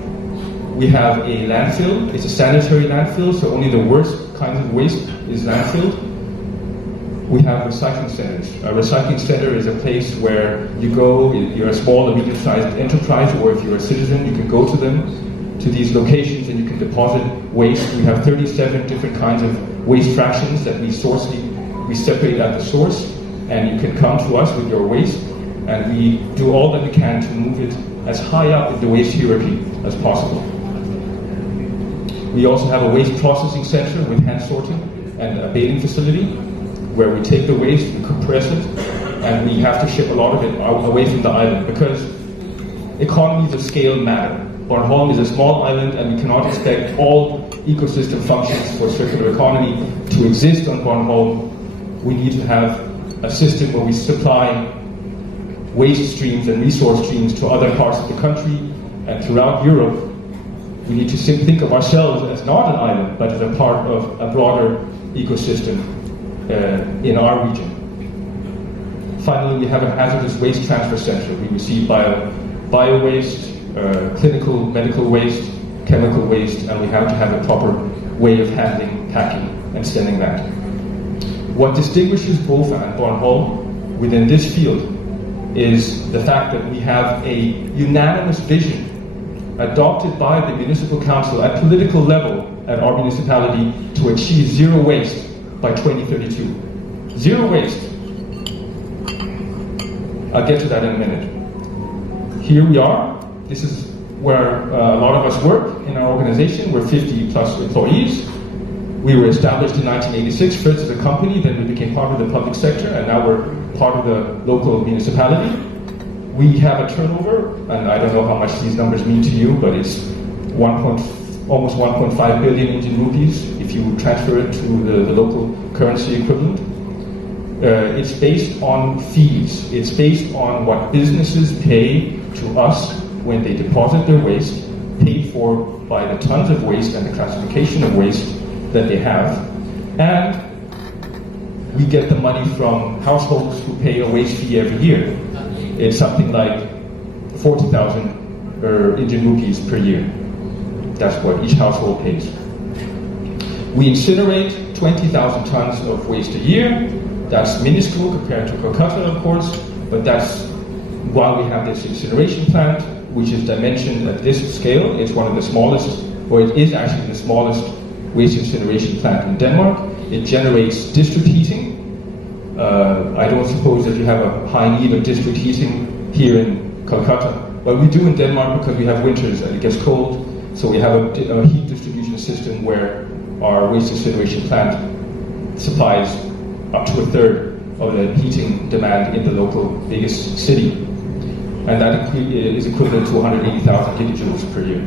We have a landfill. It's a sanitary landfill, so only the worst kinds of waste is landfilled. We have recycling centers. A recycling center is a place where you go, if you're a small or medium-sized enterprise, or if you're a citizen, you can go to them, to these locations, and you can deposit waste. We have 37 different kinds of waste fractions that we separate at the source, and you can come to us with your waste, and we do all that we can to move it as high up in the waste hierarchy as possible. We also have a waste processing center with hand sorting and a baling facility, where we take the waste, we compress it, and we have to ship a lot of it away from the island because economies of scale matter. Bornholm is a small island and we cannot expect all ecosystem functions for circular economy to exist on Bornholm. We need to have a system where we supply waste streams and resource streams to other parts of the country and throughout Europe. We need to think of ourselves as not an island, but as a part of a broader ecosystem in our region. Finally, we have a hazardous waste transfer center. We receive bio waste, clinical medical waste, chemical waste, and we have to have a proper way of handling, packing, and sending that. What distinguishes BOFA and Bornholm within this field is the fact that we have a unanimous vision adopted by the municipal council at political level at our municipality to achieve zero waste by 2032. Zero waste. I'll get to that in a minute. Here we are. This is where a lot of us work in our organization. We're 50 plus employees. We were established in 1986, first as a company, then we became part of the public sector, and now we're part of the local municipality. We have a turnover, and I don't know how much these numbers mean to you, but it's almost 1.5 billion Indian rupees if you transfer it to the local currency equivalent. It's based on fees. It's based on what businesses pay to us when they deposit their waste, paid for by the tons of waste and the classification of waste that they have. And we get the money from households who pay a waste fee every year. It's something like 40,000 Indian rupees per year. That's what each household pays. We incinerate 20,000 tons of waste a year. That's minuscule compared to Kolkata, of course, but that's why we have this incineration plant, which is dimensioned at this scale. It's one of the smallest, or it is actually the smallest waste incineration plant in Denmark. It generates district heating. I don't suppose that you have a high need of district heating here in Kolkata, but we do in Denmark because we have winters and it gets cold. So we have a heat distribution system where our waste incineration plant supplies up to a third of the heating demand in the local biggest city. And that is equivalent to 180,000 gigajoules per year.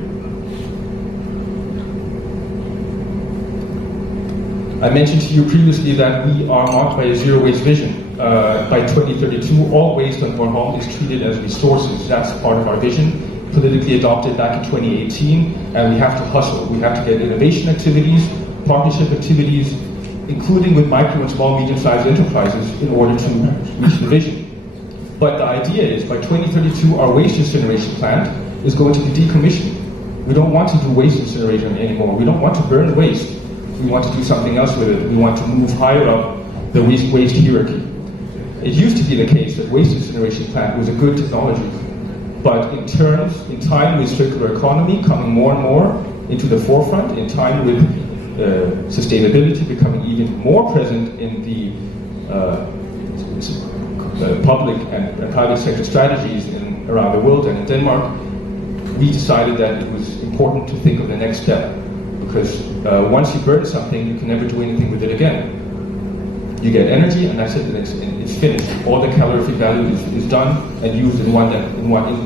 I mentioned to you previously that we are marked by a zero waste vision. By 2032, all waste on Bornholm is treated as resources. That's part of our vision, politically adopted back in 2018, and we have to hustle. We have to get innovation activities, partnership activities, including with micro and small, medium-sized enterprises in order to reach the vision. But the idea is by 2032, our waste incineration plant is going to be decommissioned. We don't want to do waste incineration anymore. We don't want to burn waste. We want to do something else with it. We want to move higher up the waste hierarchy. It used to be the case that waste incineration plant was a good technology, but in time with circular economy coming more and more into the forefront, in time with sustainability becoming even more present in the public and private sector strategies around the world and in Denmark, we decided that it was important to think of the next step. Because once you burn something, you can never do anything with it again. You get energy, and that's it, and it's finished. All the calorific value is done and used in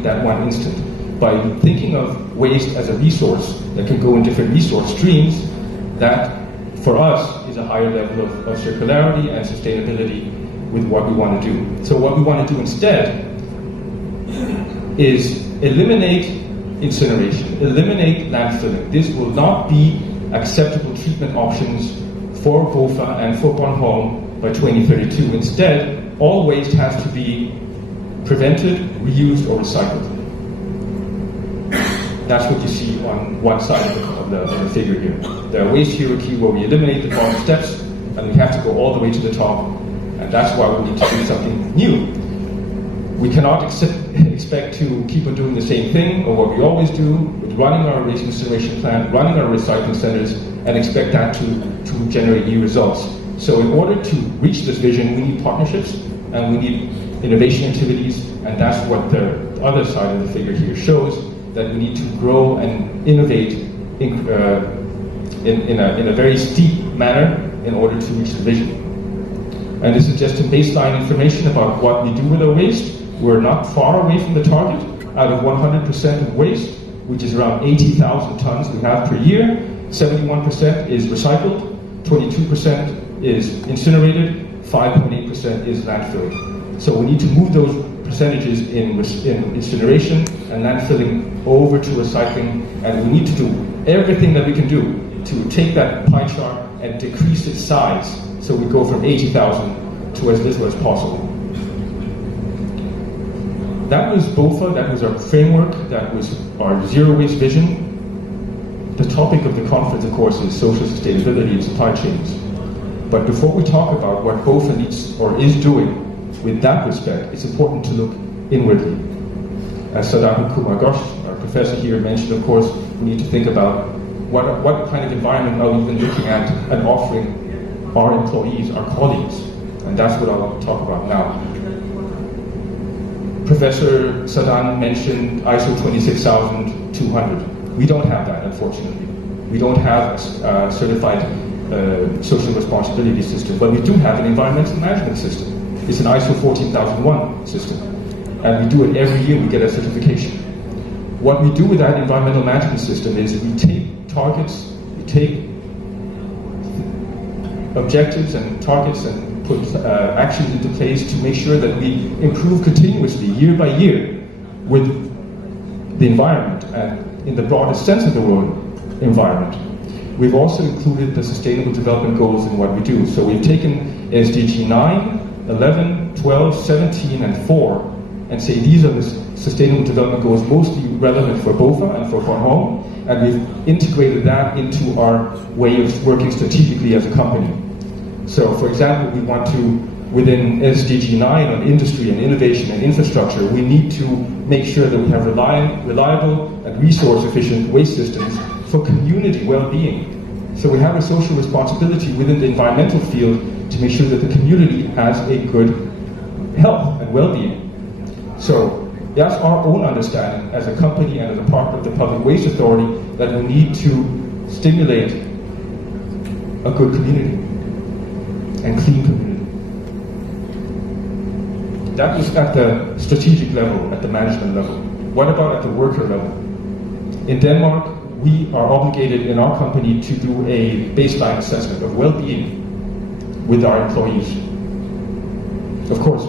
that one instant. By thinking of waste as a resource that can go in different resource streams, that for us is a higher level of circularity and sustainability with what we want to do. So what we want to do instead is eliminate incineration, eliminate landfilling. This will not be acceptable treatment options for BOFA and for Bornholm by 2032. Instead, all waste has to be prevented, reused, or recycled. That's what you see on one side of the figure here. The waste hierarchy where we eliminate the bottom steps, and we have to go all the way to the top, and that's why we need to do something new. We cannot expect to keep on doing the same thing, or what we always do, with running our waste incineration plant, running our recycling centers, and expect that to generate new results. So in order to reach this vision, we need partnerships, and we need innovation activities, and that's what the other side of the figure here shows, that we need to grow and innovate in a very steep manner in order to reach the vision. And this is just a baseline information about what we do with our waste. We're not far away from the target. Out of 100% of waste, which is around 80,000 tons we have per year, 71% is recycled, 22% is incinerated, 5.8% is landfilled. So we need to move those percentages in incineration and landfilling over to recycling, and we need to do everything that we can do to take that pie chart and decrease its size so we go from 80,000 to as little as possible. That was BOFA, that was our framework, that was our zero waste vision. The topic of the conference, of course, is social sustainability and supply chains. But before we talk about what BOFA needs or is doing with that respect, it's important to look inwardly. As Sadhan Ghosh, our professor here, mentioned, of course, we need to think about what kind of environment are we even looking at and offering our employees, our colleagues. And that's what I'll talk about now. Professor Sadhan mentioned ISO 26200. We don't have that, unfortunately. We don't have a certified social responsibility system, but we do have an environmental management system. It's an ISO 14001 system, and we do it every year. We get a certification. What we do with that environmental management system is we take targets, we take objectives and targets and put actions into place to make sure that we improve continuously, year by year, with the environment, and in the broadest sense of the word, environment. We've also included the Sustainable Development Goals in what we do. So we've taken SDG 9, 11, 12, 17, and 4, and say these are the Sustainable Development Goals mostly relevant for BOFA and for Bornholm, and we've integrated that into our way of working strategically as a company. So, for example, we want to, within SDG 9 on industry and innovation and infrastructure, we need to make sure that we have reliable and resource-efficient waste systems for community well-being. So we have a social responsibility within the environmental field to make sure that the community has a good health and well-being. So that's our own understanding as a company and as a partner of the Public Waste Authority, that we need to stimulate a good community and clean community. That was at the strategic level, at the management level. What about at the worker level? In Denmark, we are obligated in our company to do a baseline assessment of well-being with our employees. Of course,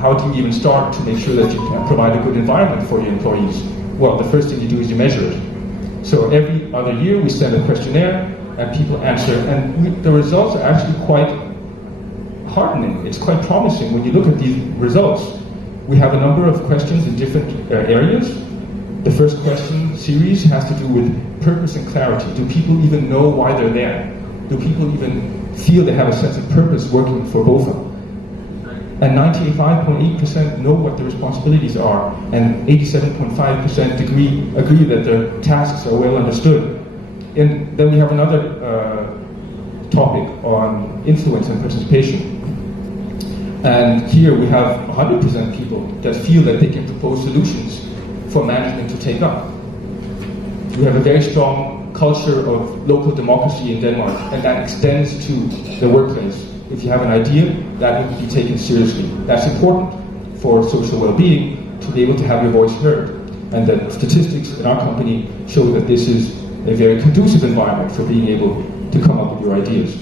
how do you even start to make sure that you can provide a good environment for your employees? Well, the first thing you do is you measure it. So every other year we send a questionnaire and people answer, and the results are actually quite heartening. It's quite promising when you look at these results. We have a number of questions in different areas. The first question series has to do with purpose and clarity. Do people even know why they're there? Do people even feel they have a sense of purpose working for BOFA? And 95.8% know what the responsibilities are, and 87.5% agree that their tasks are well understood. And then we have another topic on influence and participation. And here we have 100% people that feel that they can propose solutions for management to take up. We have a very strong culture of local democracy in Denmark, and that extends to the workplace. If you have an idea, that will be taken seriously. That's important for social well-being, to be able to have your voice heard. And the statistics in our company show that this is a very conducive environment for being able to come up with your ideas.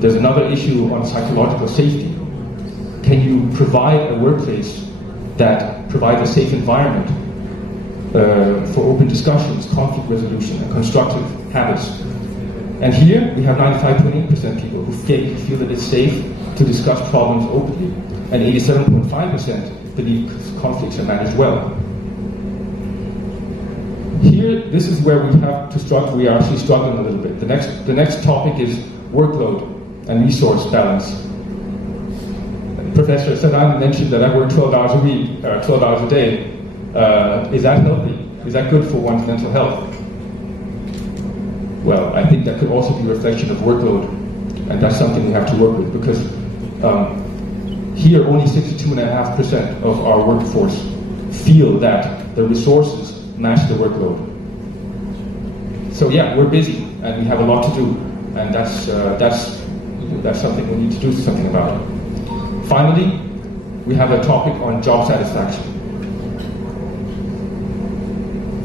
There's another issue on psychological safety. Can you provide a workplace that provides a safe environment for open discussions, conflict resolution, and constructive habits? And here we have 95.8% people who feel that it's safe to discuss problems openly, and 87.5% believe conflicts are managed well. Here, this is where we have to struggle. We are actually struggling a little bit. The next topic is workload and resource balance. Professor Sadhan mentioned that I work 12 hours a week, 12 hours a day. Is that healthy? Is that good for one's mental health? Well, I think that could also be a reflection of workload, and that's something we have to work with, because here only 62.5% of our workforce feel that the resources match the workload. So yeah, we're busy and we have a lot to do, and that's something we need to do something about. Finally, we have a topic on job satisfaction.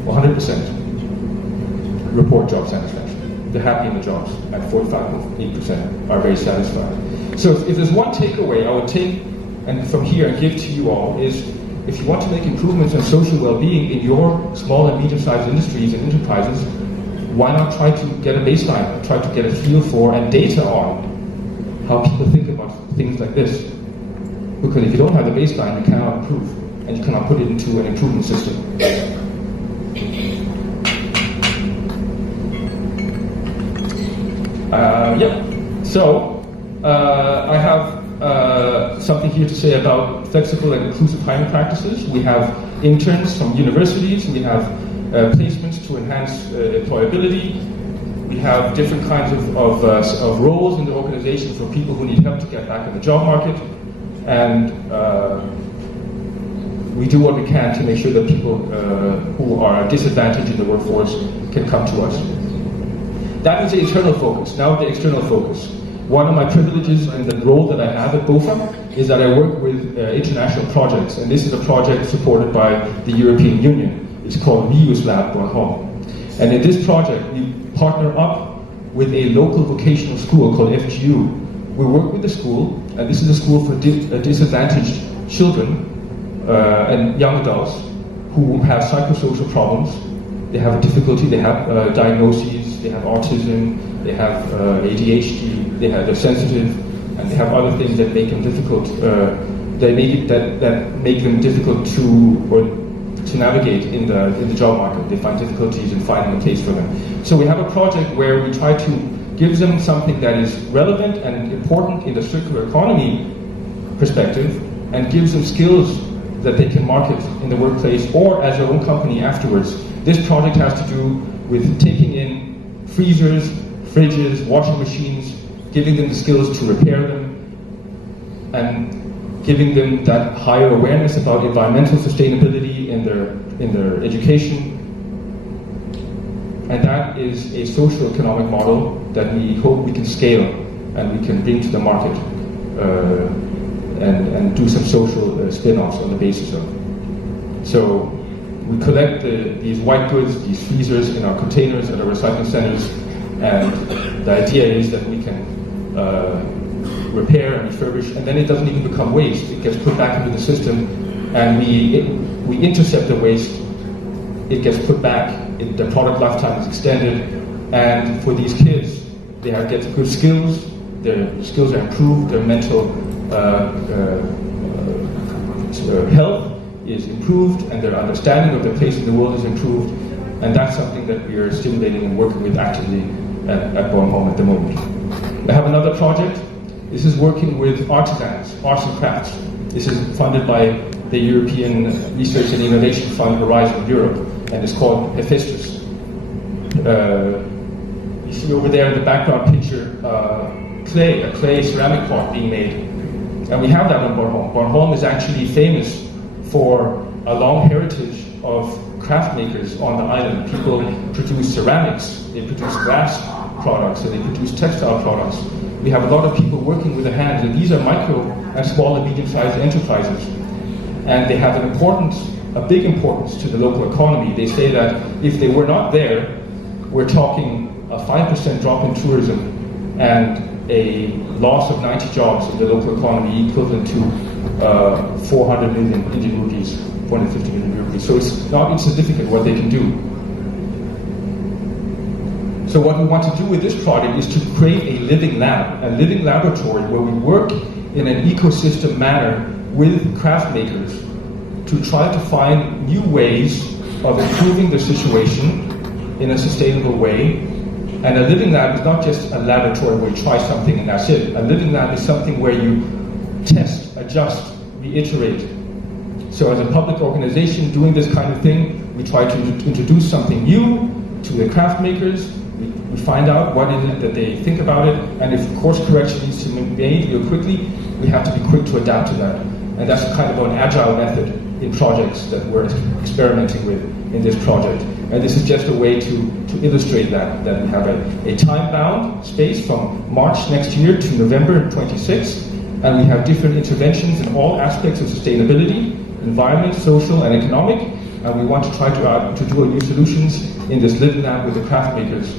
100% report job satisfaction. They're happy in the jobs, and 45.8% are very satisfied. So if there's one takeaway I would take and from here and give to you all is, if you want to make improvements in social well-being in your small and medium-sized industries and enterprises, why not try to get a baseline, try to get a feel for and data on how people think about things like this? Because if you don't have the baseline, you cannot improve, and you cannot put it into an improvement system. I have something here to say about flexible and inclusive hiring practices. We have interns from universities, we have placements to enhance employability. We have different kinds of roles in the organization for people who need help to get back in the job market. and we do what we can to make sure that people who are disadvantaged in the workforce can come to us. That is the internal focus. Now the external focus. One of my privileges and the role that I have at BOFA is that I work with international projects, and this is a project supported by the European Union. It's called Reuse Lab Bornholm. And in this project, we partner up with a local vocational school called FGU. We work with the school, and this is a school for disadvantaged children and young adults who have psychosocial problems. They have a difficulty, they have diagnoses, they have autism, they have ADHD, they're sensitive, and they have other things that make them difficult, that make them difficult to navigate in the job market. They find difficulties in finding a place for them. So we have a project where we try to give them something that is relevant and important in the circular economy perspective, and gives them skills that they can market in the workplace or as their own company afterwards. This project has to do with taking in freezers, fridges, washing machines, giving them the skills to repair them, and giving them that higher awareness about environmental sustainability in their education. And that is a socio-economic model that we hope we can scale and we can bring to the market and do some social spin-offs on the basis of. So we collect these white goods, these freezers in our containers at our recycling centers, and the idea is that we can repair and refurbish, and then it doesn't even become waste. It gets put back into the system, and we intercept the waste. It gets put back, the product lifetime is extended, and for these kids, they get good skills, their skills are improved, their mental health is improved, and their understanding of their place in the world is improved, and that's something that we are stimulating and working with actively at Bornholm at the moment. I have another project. This is working with artisans, arts and crafts. This is funded by the European Research and Innovation Fund Horizon Europe, and it's called Hephaestus. You see over there in the background picture a clay ceramic pot being made. And we have that on Bornholm. Bornholm is actually famous for a long heritage of craft makers on the island. People produce ceramics, they produce glass products, and they produce textile products. We have a lot of people working with their hands, and these are micro and small and medium-sized enterprises. And they have a big importance to the local economy. They say that if they were not there, we're talking a 5% drop in tourism and a loss of 90 jobs in the local economy, equivalent to 400 million Indian rupees, 450 million rupees. So it's not insignificant what they can do. So what we want to do with this project is to create a living lab, a living laboratory where we work in an ecosystem manner with craft makers to try to find new ways of improving the situation in a sustainable way. And a living lab is not just a laboratory where you try something and that's it. A living lab is something where you test, adjust, reiterate. So as a public organization doing this kind of thing, we try to introduce something new to the craft makers. We find out what is it that they think about it, and if course correction needs to be made real quickly, we have to be quick to adapt to that. And that's kind of an agile method in projects that we're experimenting with in this project. And this is just a way to illustrate that we have a time-bound space from March next year to November 26th, and we have different interventions in all aspects of sustainability, environment, social, and economic, and we want to try to do new solutions in this living lab with the craft makers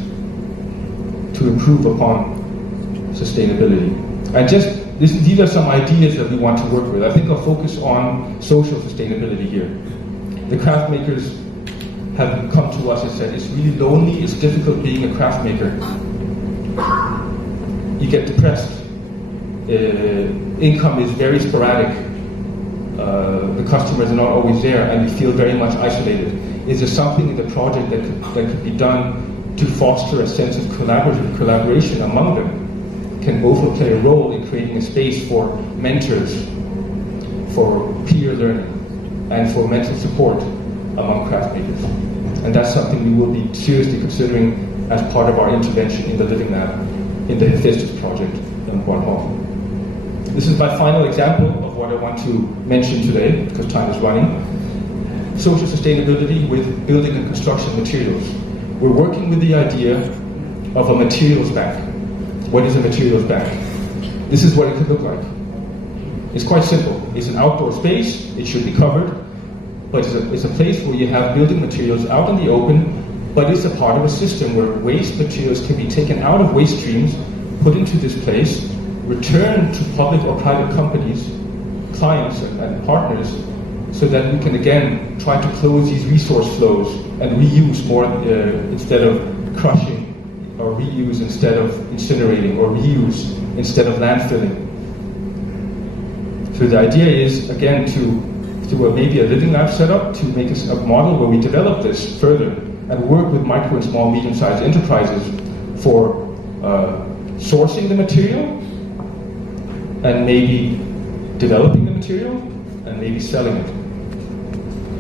to improve upon sustainability. And these are some ideas that we want to work with. I think I'll focus on social sustainability here. The craft makers have come to us and said, it's really lonely, it's difficult being a craft maker. You get depressed. Income is very sporadic. The customers are not always there, and you feel very much isolated. Is there something in the project that could be done to foster a sense of collaboration among them? Can BOFA play a role in creating a space for mentors, for peer learning, and for mental support among craft makers? And that's something we will be seriously considering as part of our intervention in the Living Lab in the Hephaestus project in Bornholm. This is my final example of of what I want to mention today, because time is running. Social sustainability with building and construction materials. We're working with the idea of a materials bank. What is a materials bank? This is what it could look like. It's quite simple. It's an outdoor space, it should be covered, but it's a place where you have building materials out in the open, but it's a part of a system where waste materials can be taken out of waste streams, put into this place, returned to public or private companies, clients and partners, so that we can again try to close these resource flows and reuse more instead of crushing, or reuse instead of incinerating, or reuse instead of landfilling. So the idea is, again, to maybe a living lab setup, to make a model where we develop this further and work with micro and small, medium-sized enterprises for sourcing the material and maybe developing the material and maybe selling it.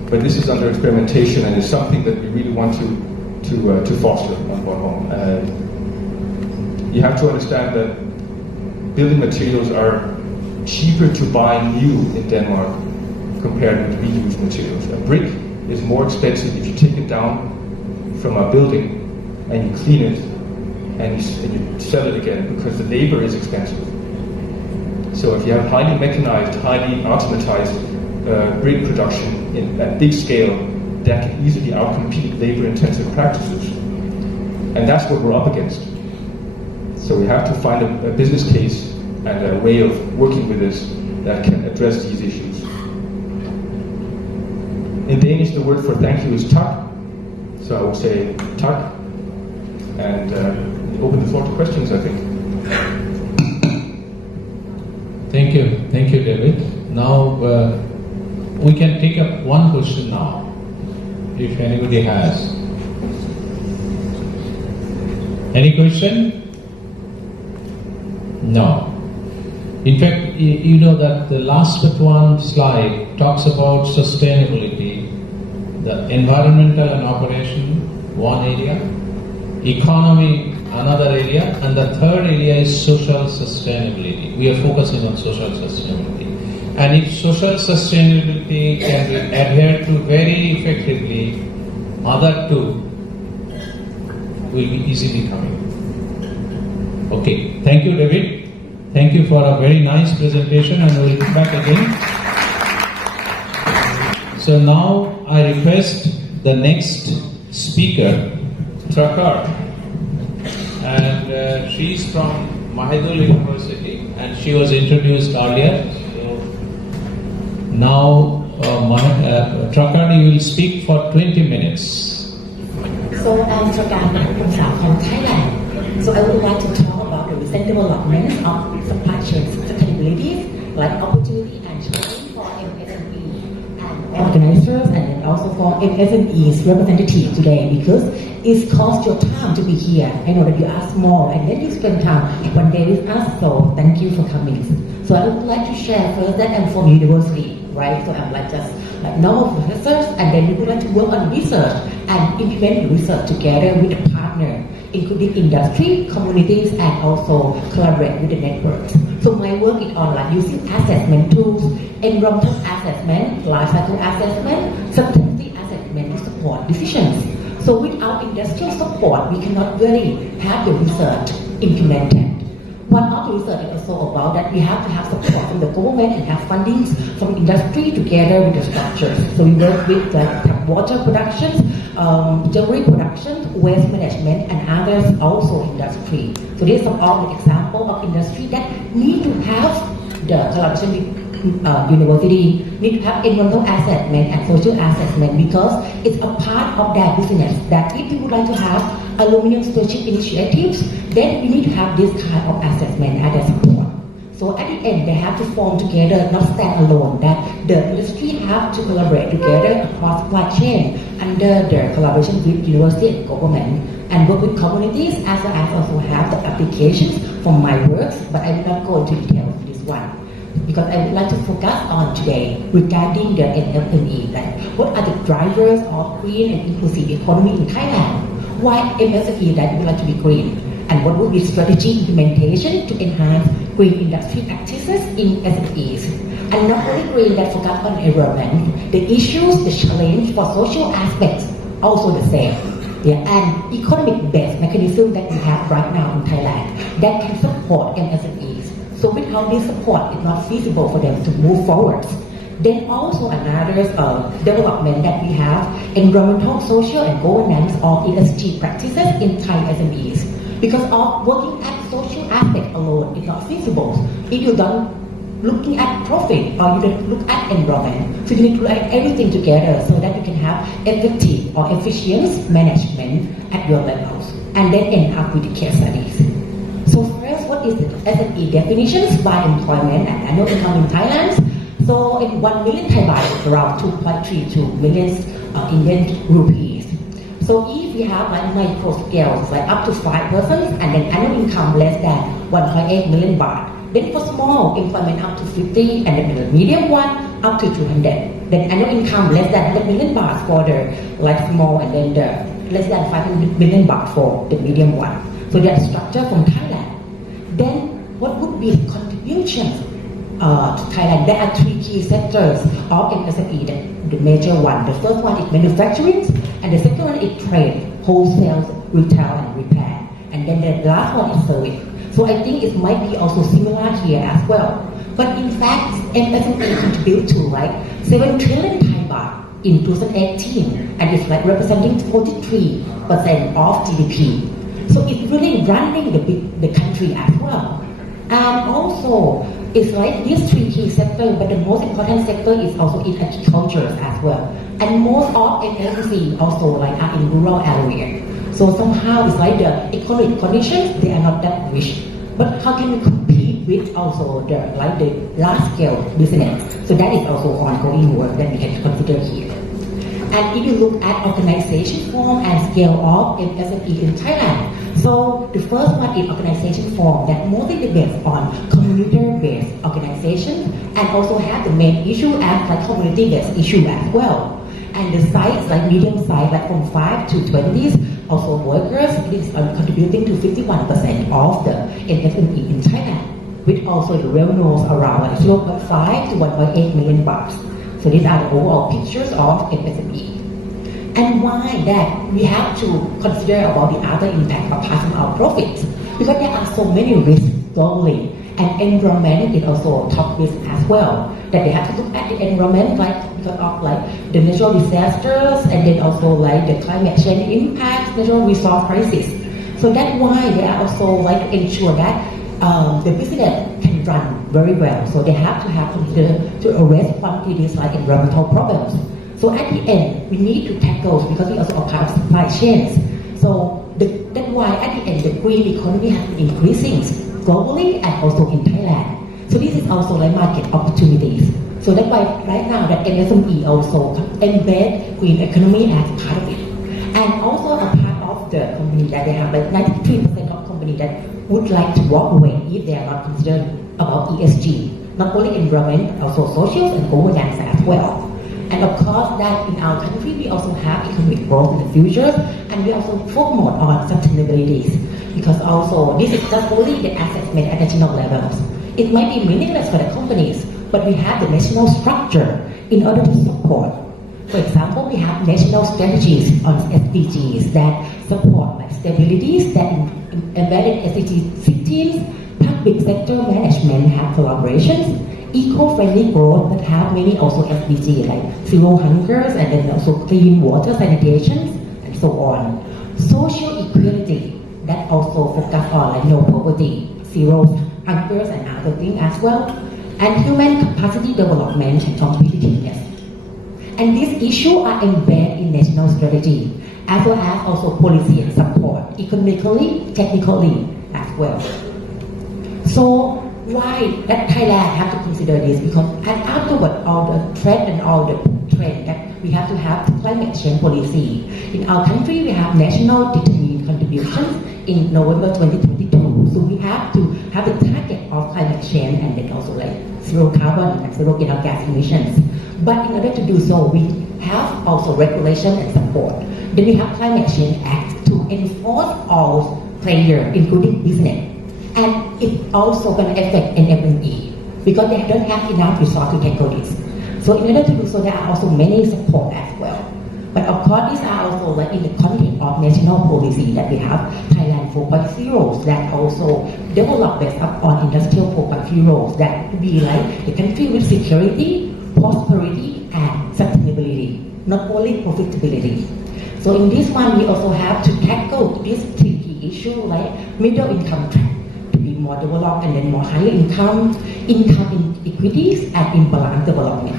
But this is under experimentation and is something that we really want to foster on Bornholm. You have to understand that building materials are cheaper to buy new in Denmark compared with reused materials. A brick is more expensive if you take it down from a building and you clean it and you sell it again, because the labor is expensive. So if you have highly mechanized, highly automatized brick production at big scale, that can easily outcompete labor-intensive practices. And that's what we're up against. So we have to find a business case and a way of working with this that can address these issues. In Danish, the word for thank you is tak. So I will say tak, and open the floor to questions, I think. Thank you, David. Now we can take up one question now, if anybody has. Any question? No. In fact, you know that the last but one slide talks about sustainability, the environmental and operation, one area, economy, another area, and the third area is social sustainability. We are focusing on social sustainability. And if social sustainability can be adhered to very effectively, other two will be easily coming. Okay, thank you, David. Thank you for a very nice presentation, and we'll come back again. So now I request the next speaker, Trakar, and she's from Mahidol University, and she was introduced earlier. So now, Trakar, you will speak for 20 minutes. So I'm Trakar from Thailand. So I would like to talk about the recent developments of supply chain sustainability, like opportunity and challenge for MSME and organizers, and then also for MSMEs representatives today, because it costs your time to be here. I know that you are small and then you spend time one day with us, so thank you for coming. So I would like to share first that I'm from university, right? So I'm like just like normal professors, and then we would like to work on research and implement research together with a partner, including industry, communities, and also collaborate with the networks. So my work is on like using assessment tools, environmental assessment, life cycle assessment, sustainability assessment to support decisions. So without industrial support, we cannot really have the research implemented. One of the research is also about that we have to have support from the government and have fundings from industry together with the structures. So we work with the water productions, jewelry production, waste management, and others also industry. So these are all the examples of industry that need to have the collaboration with university, need to have environmental assessment and social assessment, because it's a part of their business. That if we would like to have aluminum stewardship initiatives, then we need to have this kind of assessment as a support. So at the end, they have to form together, not stand alone, that the industry have to collaborate together across supply chain under the collaboration with university and government, and work with communities, as well as also have the applications from my works, but I will not go into detail of this one, because I would like to focus on today regarding the MSME, like what are the drivers of green and inclusive economy in Thailand? Why MSME that would like to be green? And what would be strategy implementation to enhance green industry practices in SMEs? And not only green that focus on environment, the issues, the challenge for social aspects also the same. Yeah, and economic-based mechanism that we have right now in Thailand that can support MSMEs. So without this support, it's not feasible for them to move forward. Then also another development that we have, environmental, social, and governance of ESG practices in Thai SMEs. Because of working at social aspect alone is not feasible if you don't looking at profit or you don't look at environment. So you need to look at everything together so that you can have effective or efficient management at your levels. And then end up with the case studies. So first, what is the SME definitions by employment and annual income in Thailand? So in 1 million Thai baht, it's around 2.32 million Indian rupees. So if we have like micro scales, like up to 5 persons, and then annual income less than 1.8 million baht. Then for small employment up to 50, and then the medium one up to 200. Then annual income less than 100 million baht for the like small, and then the less than 500 million baht for the medium one. So that's structure from Thailand. Then what would be contributions to Thailand? There are 3 key sectors of MSME, the major one. The first one is manufacturing, and the second one is trade, wholesale, retail, and repair. And then the last one is service. So I think it might be also similar here as well. But in fact, MSME contribute to like 7 trillion Thai baht in 2018, and it's like representing 43% of GDP. So it's really running the country as well. And also, it's like these 3 key sectors, but the most important sector is also in agriculture as well. And most of MSME also like are in rural area. So somehow it's like the economic conditions, they are not that rich. But how can we compete with also the large scale business? So that is also ongoing work that we have to consider here. And if you look at organization form and scale of MSME in Thailand, so the first one is organization form that mostly based on community-based organization and also have the main issue as like community-based issue as well. And the size, like medium size, like from 5 to 20s, also workers, it is contributing to 51% of the MSME in Thailand, with also the revenues around like 0.5 to 1.8 million baht. So these are the overall pictures of MSME. And why that we have to consider about the other impact apart from our profits? Because there are so many risks globally, and environment is also a top risk as well. That they have to look at the environment like because of like the natural disasters, and then also like the climate change impacts, natural resource crisis. So that's why they are also like ensure that the business can run very well. So they have to have to address quantities like environmental problems. So at the end, we need to tackle because we also are part of supply chains. So that's why at the end, the green economy has been increasing globally and also in Thailand. So this is also like market opportunities. So that's why right now that MSME also embed green economy as part of it. And also a part of the company that they have like 93% of company that would like to walk away if they are not concerned about ESG. Not only environment, also social and governance as well. And of course that in our country we also have economic growth in the future, and we also focus more on sustainability. Because also this is not only the assets made at national levels. It might be meaningless for the companies, but we have the national structure in order to support. For example, we have national strategies on SDGs that support like stabilities that embedded SDG 16, public sector management have collaborations, eco-friendly growth that have many also SDGs like zero hungers and then also clean water sanitation and so on. Social equality that also focus on like no poverty, zero hungers and other things as well, and human capacity development and competitiveness. And these issues are embedded in national strategy as well as also policy and support, economically, technically as well. So why that Thailand have to consider this? Because and afterward all the threat and all the trend that we have to have climate change policy. In our country we have national determined contributions in November 2022. So we have to have the target of climate change and then also like zero carbon and zero greenhouse gas emissions. But in order to do so, we have also regulation and support. Then we have Climate Change Act to enforce all players, including business. And it's also going to affect MSME. because they don't have enough resources to tackle this. So in order to do so, there are also many support as well. But of course, these are also like in the context of national policy that we have Thailand 4.0 that also developed based upon industrial 4.0 that to be like the country with security, prosperity, and sustainability, not only profitability. So in this one, we also have to tackle this three key issues like middle income trap to be more developed and then more higher income inequities, and imbalanced development.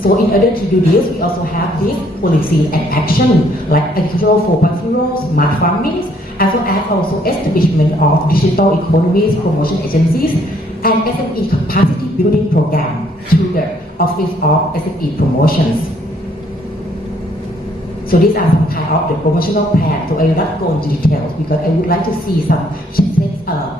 So in order to do this, we also have this policy and action like agricultural 4.0, smart farming, as well as also establishment of digital economies promotion agencies and SME capacity building program through the Office of SME Promotions. So these are some kind of the promotional plan. So I will not go into details because I would like to see some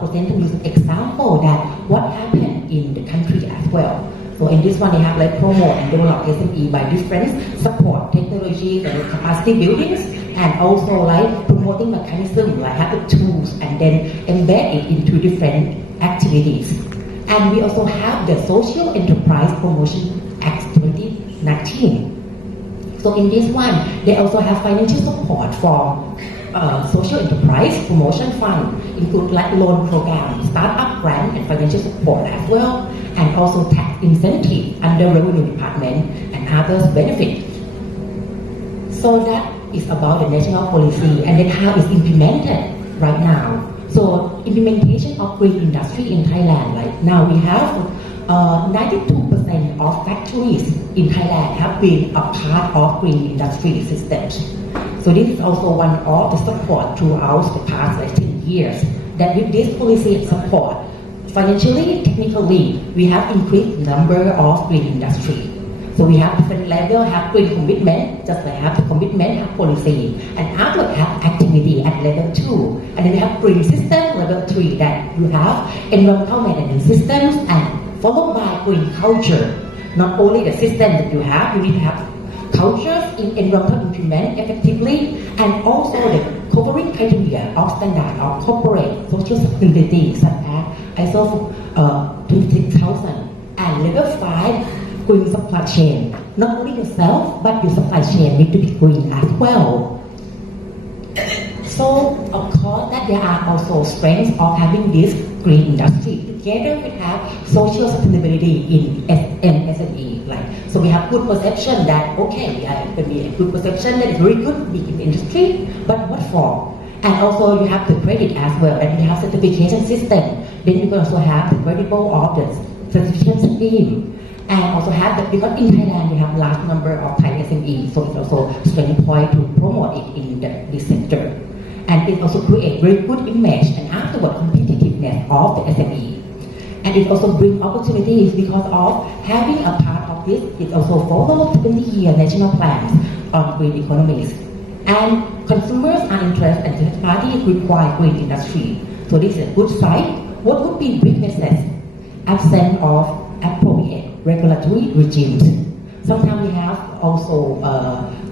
presenting you some example that what happened in the country as well. So in this one, they have like promote and develop SME by different support technologies and capacity buildings, and also like promoting mechanism like have the tools and then embed it into different activities. And we also have the Social Enterprise Promotion Act 2019. So in this one, they also have financial support for social enterprise promotion fund, include like loan program, startup grant, and financial support as well, and also tax incentive under revenue department and others benefits. So that is about the national policy and then how it's implemented right now. So implementation of green industry in Thailand, like now we have 92% of factories in Thailand have been a part of green industry systems. So this is also one of the support throughout the past 10 years that with this policy and support, financially, technically, we have increased number of green industry. So we have different level, have green commitment, just like have the commitment, have policy, and after have activity at level 2. And then we have green system, level 3, that you have environmental management systems, and followed by green culture. Not only the system that you have, you need to have cultures in environmental implement effectively, and also the covering criteria of standard of corporate social sustainability such as ISO 26000 and level 5 green supply chain. Not only yourself, but your supply chain need to be green as well. So of course that there are also strengths of having this green industry. Together we have social sustainability in MSME. Like, so we have good perception that okay, there be a good perception that is very good in the industry, but what for? And also you have the credit as well, and you have certification system. Then you can also have the credible of the certification scheme, and also have the, because in Thailand we have large number of Thai SMEs, so it's also strength point to promote it in this sector. And it also creates very good image and afterward competitiveness of the SME. And it also brings opportunities because of having a part of this. It also follows 20-year national plans on green economies. And consumers are interested and third parties require green industry. So this is a good side. What would be weaknesses? Absence of appropriate regulatory regimes. Sometimes we have also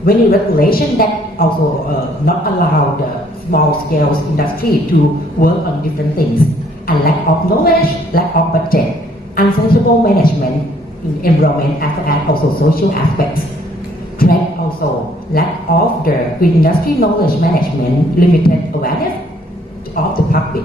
many regulation that also not allow the small scale industry to work on different things, and lack of knowledge, lack of budget, unsensible management in environment as well as also social aspects. Trade also, lack of the green industry knowledge management, limited awareness of the public.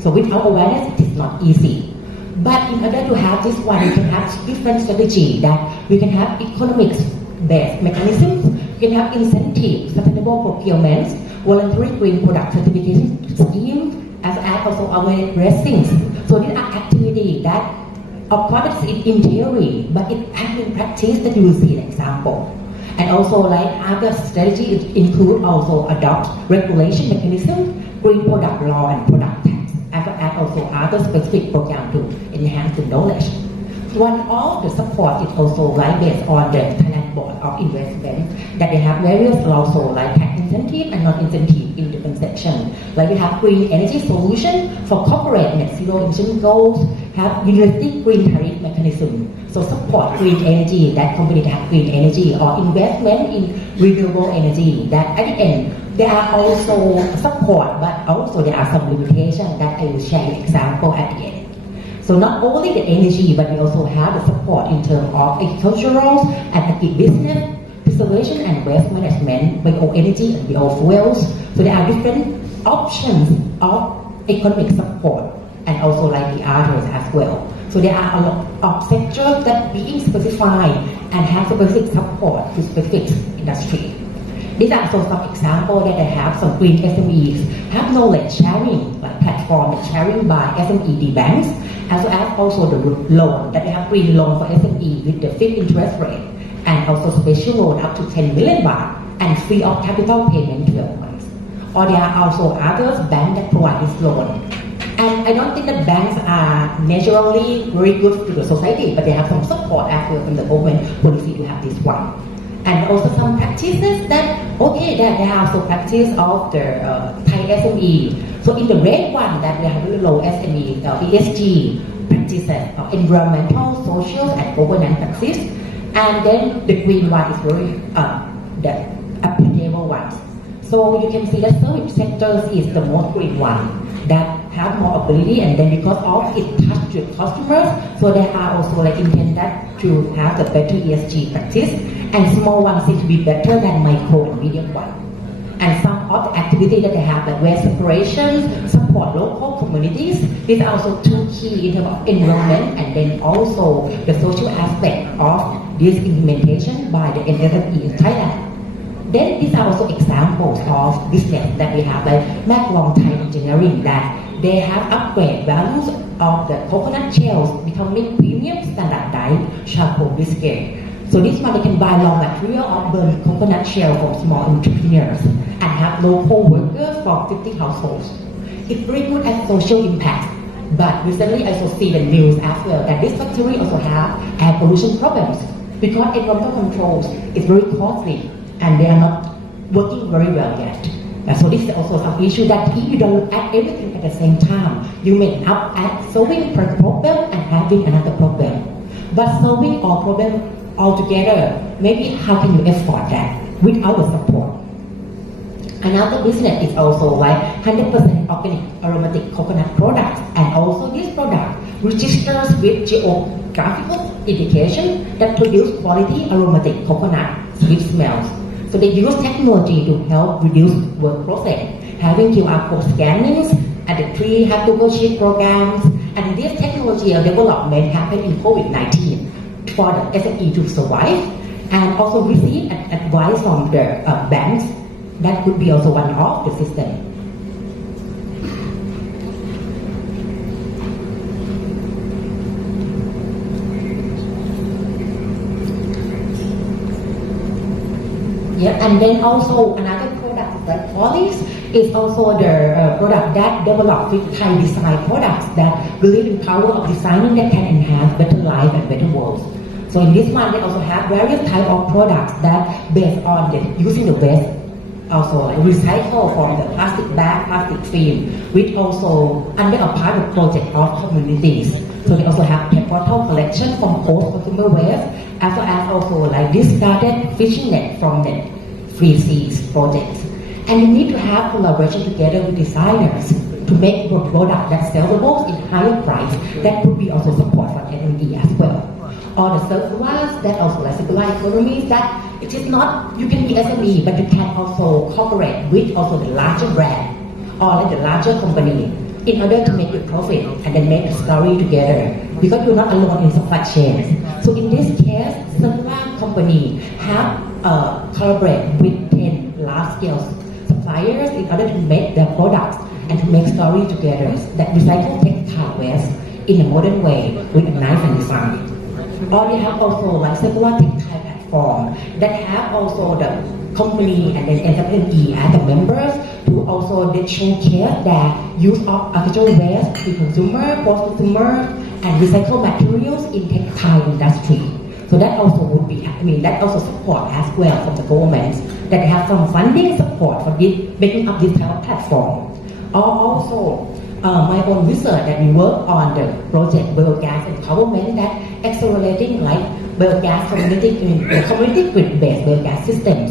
So without awareness, it is not easy. But in order to have this one, we can have different strategy that we can have economics-based mechanisms, we can have incentives, sustainable procurements, voluntary green product certification scheme, as also awareness raisings. So these are activities that, of course, it's in theory, but it in practice that you will see an example. And also, like other strategies include also adopt regulation mechanism, green product law and product tax, as well as also other specific programs to enhance the knowledge. One of the support is also like based on the Thailand Board of Investment that they have various also like tax incentive and non-incentive in different sections. Like we have green energy solution for corporate net zero emission goals, have university green tariff mechanism. So support green energy, that company have green energy, or investment in renewable energy, that at the end there are also support, but also there are some limitations that I will share an example at the end. So not only the energy, but we also have the support in terms of agricultural and agribusiness, preservation and waste management, bioenergy and biofuels. So there are different options of economic support and also like the others as well. So there are a lot of sectors that being specified and have specific support to specific industry. These are also some examples that I have some green SMEs have knowledge sharing, like platform sharing by SME banks, as well as also the loan that they have green loan for SME with the fixed interest rate, and also special loan up to 10 million baht and free of capital payment 12 months. Or there are also others banks that provide this loan. And I don't think that banks are naturally very good to the society, but they have some support as well from the government policy to have this one. And also some practices that, okay, that there are also practice of the Thai SME. So in the red one that we have very low SME, ESG practices, environmental, social and governance practice. And then the green one is very, the applicable ones. So you can see that service sectors is the most green one that have more ability, and then because of it touch to customers, so they are also like intended to have the better ESG practice, and small ones seem to be better than micro and medium one. And some of the activity that they have, like waste separation, support local communities, these are also two key in terms of environment, and then also the social aspect of this implementation by the MSME in Thailand. Then these are also examples of business that we have, like Macron Thai Engineering, that they have upgrade values of the coconut shells becoming premium standardized charcoal biscuit. So this one they can buy raw material of burnt coconut shell from small entrepreneurs and have local workers from 50 households. It's very good at social impact. But recently I also see the news as well that this factory also have air pollution problems because environmental controls is very costly and they are not working very well yet. So this is also some issue that if you don't look at everything at the same time, you may end up at solving one problem and having another problem. But solving all problems altogether, maybe how can you afford that without the support? Another business is also like 100% organic aromatic coconut products, and also this product registers with geographical indication that produce quality aromatic coconut with smells. So they use technology to help reduce work process, having QR code scannings and the tree have Google Sheet programs, and this technology development happened in COVID-19 for the SME to survive, and also receive advice from the banks. That could be also one of the system. Yeah, and then also another product that Police is also the product that developed with Thai design products that believe in power of designing that can enhance better life and better worlds. So in this one, they also have various type of products that based on using the waste, also like recycle from the plastic bag, plastic film, which also under a pilot project of communities. So they also have a bottle collection from post-consumer waste, as well as also like discarded fishing net from the Free Seas projects. And you need to have collaboration together with designers to make a product that's sellable in higher price. That could be also support for SME as well. Or the third ones that also like circular economies, that it is not, you can be SME, but you can also cooperate with also the larger brand or like the larger company in order to make it profit and then make a story together, because you're not alone in supply chains. So in this case, circular company have collaborate with 10 large-scale suppliers in order to make their products and to make story together that recycle textile waste in a modern way with a nice design. Or they have also like circular textile platform that have also the company and then SME as the members to also showcase their use of artificial waste to consumer, post-consumer, and recycled materials in textile industry. So that also would be, that also support as well from the governments that have some funding support for this, making up this type of platform. Or also my own research that we work on the project biogas empowerment that accelerating like biogas community grid-based biogas systems.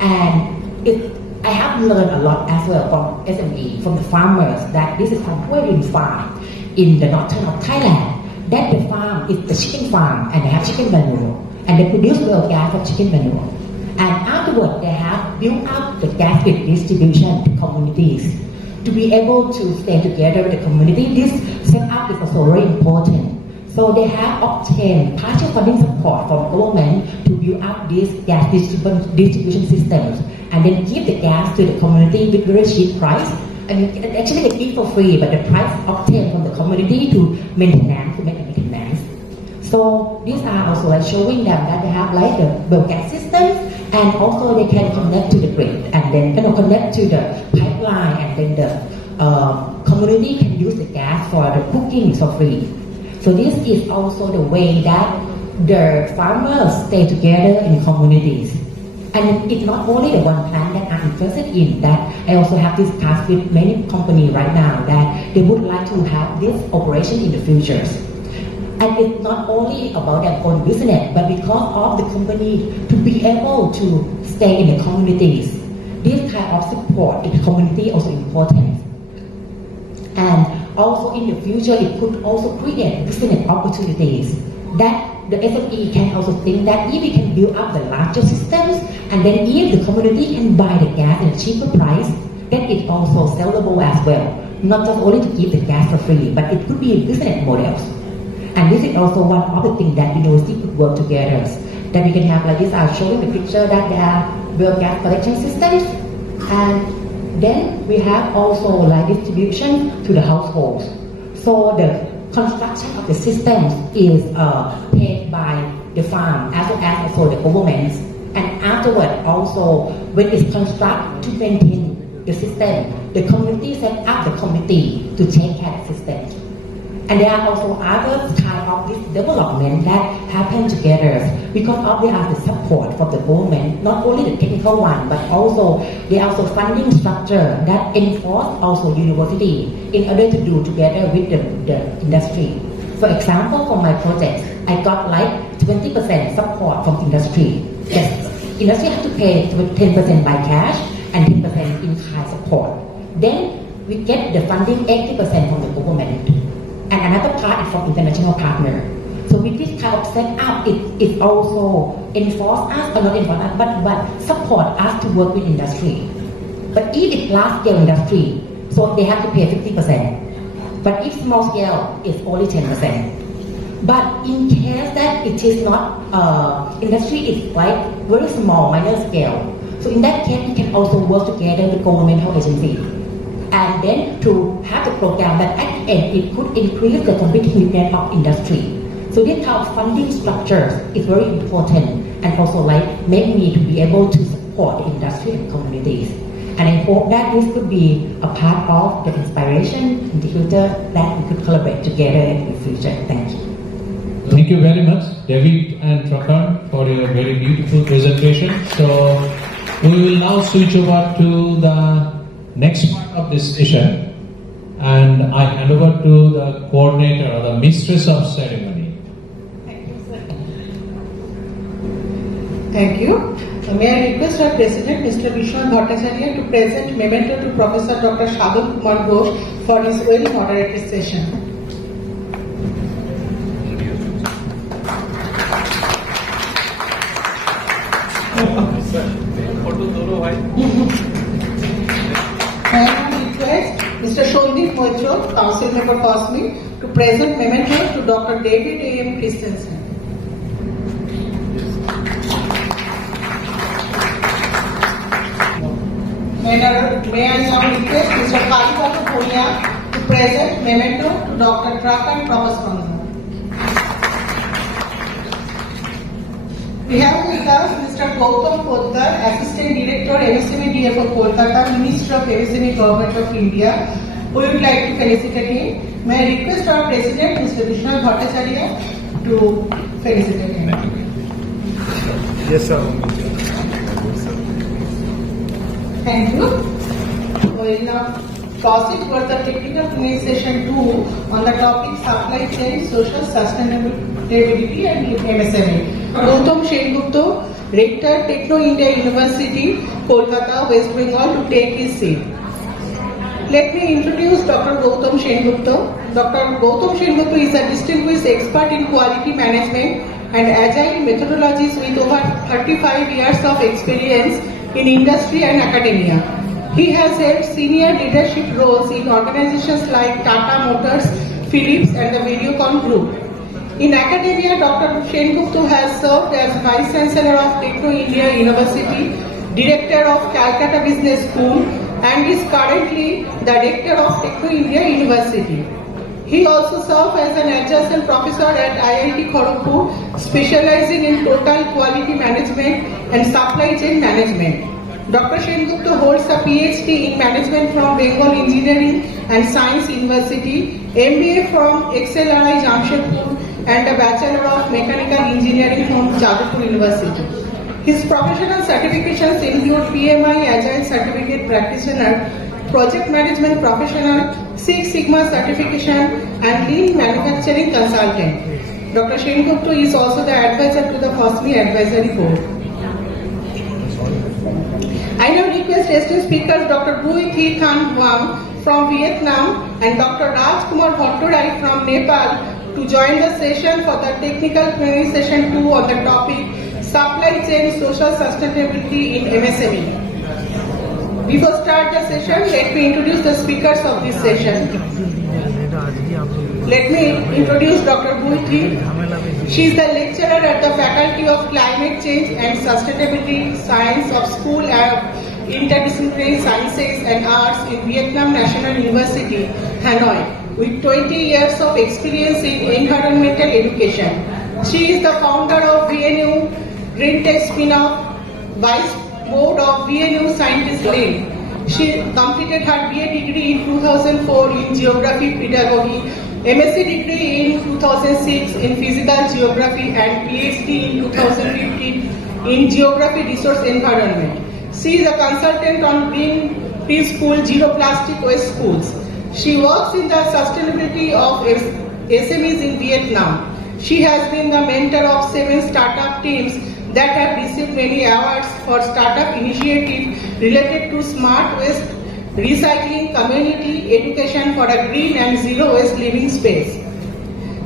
And I have learned a lot as well from SME, from the farmers, that this is completely fine. in the northern of Thailand. That the farm is the chicken farm and they have chicken manure and they produce well gas from chicken manure. And afterward, they have built up the gas grid distribution to communities. To be able to stay together with the community, this setup is also very important. So they have obtained partial funding support from government to build up these gas distribution systems and then give the gas to the community with very cheap price. I mean, actually they give for free, but the price obtained from the community to make maintenance. So these are also like showing them that they have like the biogas systems, and also they can connect to the grid and then connect to the pipeline, and then the community can use the gas for the cooking for free. So this is also the way that the farmers stay together in communities. And it's not only the one plant that I'm interested in, that I also have discussed with many companies right now that they would like to have this operation in the future. And it's not only about their own business, but because of the company to be able to stay in the communities. This kind of support in the community also important. And also in the future, it could also create business opportunities that the SME can also think that if we can build up the larger systems, and then if the community can buy the gas at a cheaper price, then it's also sellable as well. Not just only to give the gas for free, but it could be business models. And this is also one of the things that university could work together. That we can have like this. I'm showing the picture that there are well gas collection systems, and then we have also like distribution to the households. So the construction of the systems is paid by the farm as well as also the governments. And afterward, also when it's constructed to maintain the system, the community set up the committee to take care of the system. And there are also other kind of this development that happen together because of they are the support from the government, not only the technical one, but also they are also funding structure that enforce also university in order to do together with the industry. For example, for my project, I got like 20% support from industry. Yes, industry have to pay 10% by cash and 10% in kind support. Then we get the funding 80% from the government. And another part is from international partner. So with this kind of setup, it also enforce us, or not enforce us, but support us to work with industry. But if it's large scale industry, so they have to pay 50%. But if small scale, it's only 10%. But in case that it is not, industry is like very small, minor scale. So in that case, it can also work together with governmental agency. And then to have the program that at the end, it could increase the competitiveness of industry. So this kind of funding structure is very important, and also like make me to be able to support the industry and communities. And I hope that this could be a part of the inspiration in the future that we could collaborate together in the future. Thank you. Thank you very much, David and Prakan, for your very beautiful presentation. So we will now switch over to the next part of this session, and I hand over to the coordinator or the mistress of ceremony. Thank you, sir. Thank you. May I request our President, Mr. Bhattacharya, to present memento to Professor Dr. Sadhan Ghosh for his well-moderated session. I now request Mr. Shondeep Mojo, Council Member FOSMI, to present memento to Dr. David A.M. Christensen. May I now request Mr. Kalibata Punia to present memento to Dr. Prakan Prabhaswamy. We have with us Mr. Gautam Poddar, Assistant Director, MSME DFO Kolkata, Minister of MSME Government of India. We would like to felicitate him. May I request our President, Mr. Vishnu Bhattacharya, to felicitate him. Yes, sir. Thank you. We will now proceed for the technical Q&A session 2 on the topic supply chain, social sustainability and MSME. Gautam Sengupta, Rector, Techno India University, Kolkata, West Bengal, to take his seat. Let me introduce Dr. Gautam Sengupta. Dr. Gautam Sengupta is a distinguished expert in quality management and agile methodologies with over 35 years of experience in industry and academia. He has held senior leadership roles in organizations like Tata Motors, Philips and the Videocon Group. In academia, Dr. Sengupta has served as Vice Chancellor of Techno India University, Director of Calcutta Business School and is currently the Director of Techno India University. He also served as an adjunct professor at IIT Kharagpur, specializing in total quality management and supply chain management. Dr. Sengupta holds a PhD in management from Bengal Engineering and Science University, MBA from XLRI Jamshedpur and a Bachelor of Mechanical Engineering from Jadavpur University. His professional certifications include PMI Agile Certificate Practitioner, Project Management Professional, Six Sigma Certification and Lean Manufacturing Consultant. Dr. Sengupta is also the advisor to the FOSMI Advisory Board. I now request esteemed speakers Dr. Bui Thi Than Huang from Vietnam and Dr. Rajkumar Bhattacharya from Nepal to join the session for the technical plenary session 2 on the topic Supply Chain Social Sustainability in MSME. Before start the session, let me introduce the speakers of this session. Let me introduce Dr. Bui Thi. She is the lecturer at the Faculty of Climate Change and Sustainability Science of School of Interdisciplinary Sciences and Arts in Vietnam National University, Hanoi, with 20 years of experience in environmental education. She is the founder of VNU Green Tech Spin-off, Vice Board of VNU Scientist Lane. She completed her BA degree in 2004 in Geography Pedagogy, MSc degree in 2006 in Physical Geography and PhD in 2015 in Geography Resource Environment. She is a consultant on Green Preschool Zero Plastic Waste Schools. She works in the sustainability of SMEs in Vietnam. She has been the mentor of 7 startup teams that have received many awards for startup initiatives related to smart waste, recycling, community education for a green and zero waste living space.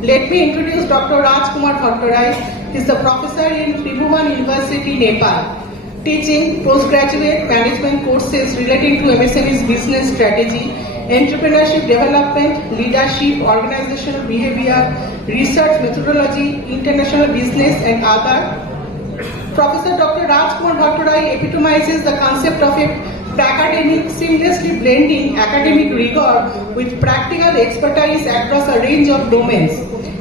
Let me introduce Dr. Rajkumar Bhattacharya. He is the professor in Tribhuvan University, Nepal, teaching postgraduate management courses relating to MSME's business strategy, entrepreneurship development, leadership, organizational behavior, research methodology, international business and other. Professor Dr. Rajkumar Bhattacharya epitomizes the concept of a academic seamlessly blending academic rigor with practical expertise across a range of domains,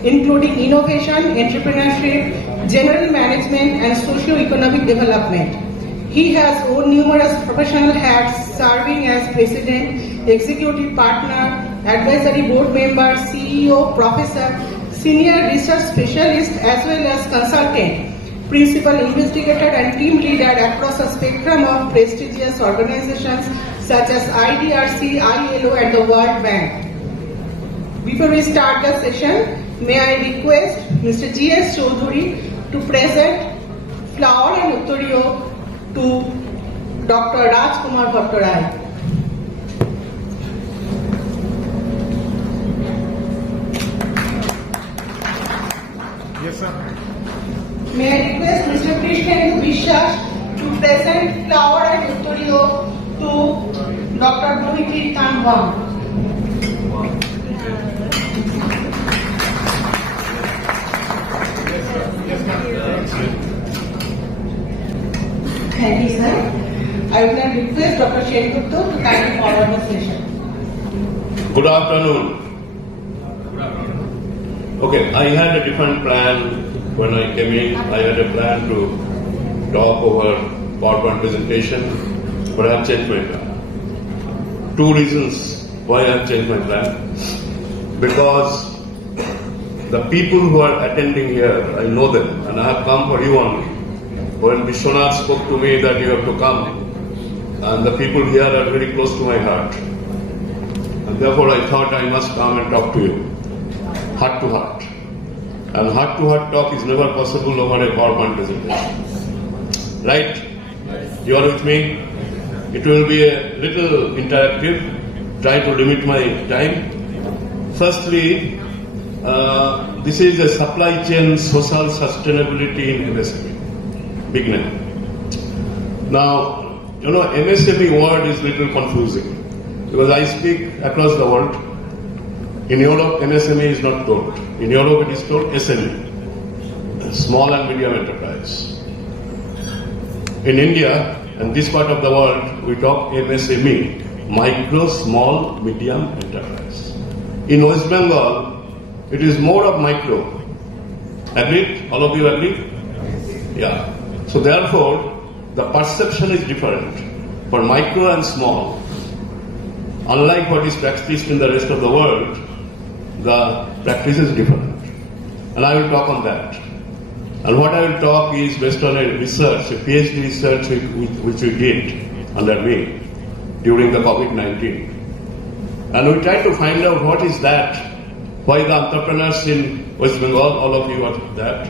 including innovation, entrepreneurship, general management and socio-economic development. He has worn numerous professional hats, serving as president, executive partner, advisory board member, CEO, professor, senior research specialist as well as consultant, principal investigator and team leader across a spectrum of prestigious organizations such as IDRC, ILO and the World Bank. Before we start the session, may I request Mr. G.S. Chaudhuri to present flower and Uttoriyo to Dr. Rajkumar Bhattacharya. Yes, sir. May I request Mr. Krishnan Vishwas to present flower and Uttoriyo to Dr. Bui Thi Than Huang. Thank you, sir. I would like to request Dr. Sengupta to kindly forward the session. Good afternoon. Okay, I had a different plan when I came in. I had a plan to talk over PowerPoint presentation, but I have changed my plan. 2 reasons why I have changed my plan. Because the people who are attending here, I know them, and I have come for you only. When Vishwanath spoke to me that you have to come, and the people here are very close to my heart. And therefore I thought I must come and talk to you, heart to heart. And heart to heart talk is never possible over a PowerPoint presentation. Right? You are with me? It will be a little interactive. Try to limit my time. Firstly, this is a supply chain social sustainability in MSME. Big name. Now, MSME word is little confusing because I speak across the world. In Europe, MSME is not told. In Europe, it is told SME, small and medium enterprise. In India and this part of the world, we talk MSME, micro, small, medium enterprise. In West Bengal, it is more of micro. Agreed? All of you agree? Yeah. So therefore, the perception is different. For micro and small, unlike what is practiced in the rest of the world, the practice is different. And I will talk on that. And what I will talk is based on a research, a PhD research which we did under me during the COVID-19. And we tried to find out what is that, why the entrepreneurs in West Bengal, all of you are that,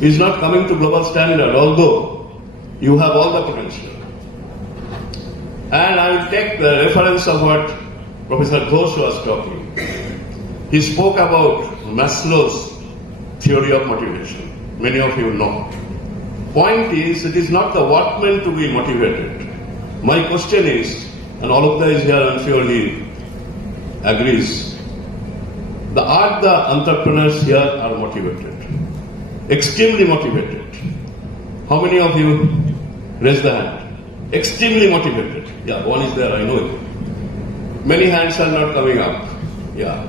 is not coming to global standard, although you have all the potential. And I will take the reference of what Professor Ghosh was talking. He spoke about Maslow's theory of motivation. Many of you know. Point is, it is not the workman to be motivated. My question is, and all of that is here, I'm sure he agrees, the entrepreneurs here are motivated, extremely motivated. How many of you raise the hand? Extremely motivated. Yeah, one is there, I know it. Many hands are not coming up. Yeah.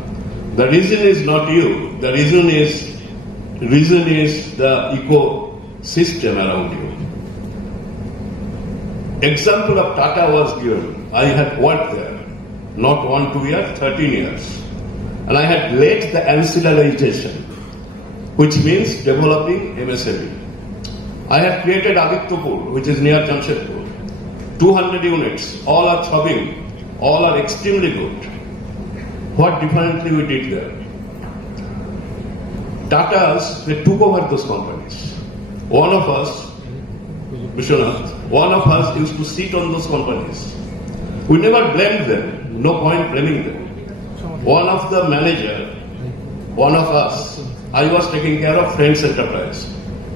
The reason is not you. The reason is the ecosystem around you. Example of Tata was given. I had worked there, not 1, 2 years, 13 years. And I had led the ancillarization, which means developing MSME. I had created Adityapur, which is near Jamshedpur. 200 units, all are throbbing, all are extremely good. What differently we did there? Tatas, they took over those companies. One of us, Vishwanath, one of us used to sit on those companies. We never blamed them, no point blaming them. One of the manager, one of us, I was taking care of Friends Enterprise,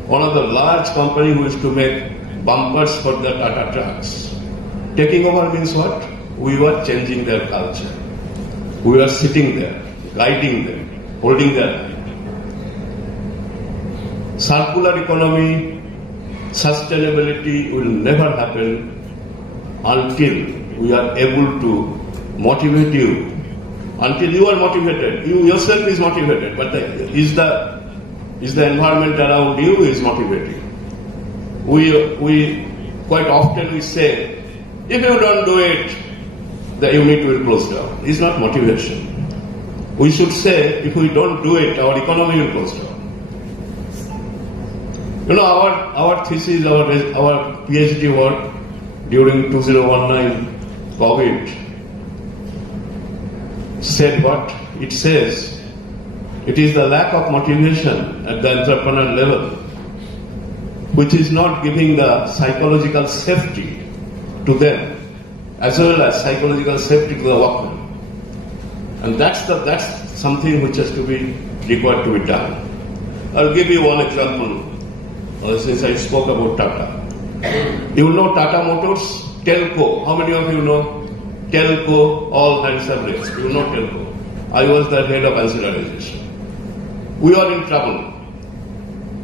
one of the large company who used to make bumpers for the Tata trucks. Taking over means what? We were changing their culture. We were sitting there, guiding them, holding their hand. Circular economy, sustainability will never happen until we are able to motivate you. Until you are motivated, you yourself is motivated, but is the environment around you is motivating. We quite often we say, if you don't do it, the unit will close down. It's not motivation. We should say, if we don't do it, our economy will close down. Our thesis, our PhD work during 2019 COVID said what? It says, it is the lack of motivation at the entrepreneur level which is not giving the psychological safety to them as well as psychological safety to the workmen. And that's something which has to be required to be done. I'll give you one example since I spoke about Tata. You know Tata Motors? Telco. How many of you know? Telco, all hands are raised. You know Telco. I was the head of ancillarization. We are in trouble,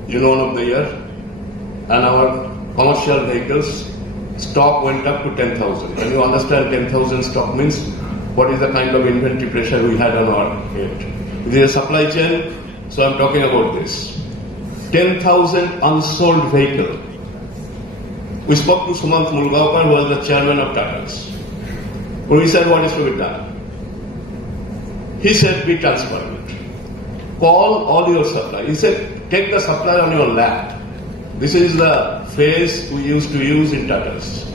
one of the year, and our commercial vehicles stock went up to 10,000. And you understand 10,000 stock means what is the kind of inventory pressure we had on our head. It is a supply chain, so I'm talking about this. 10,000 unsold vehicle. We spoke to Sumant Mulgaonkar, who was the chairman of Tata's. We said, what is to be done? He said, be transparent. Call all your suppliers. He said, take the supplier on your lap. This is the phrase we used to use in Tata's.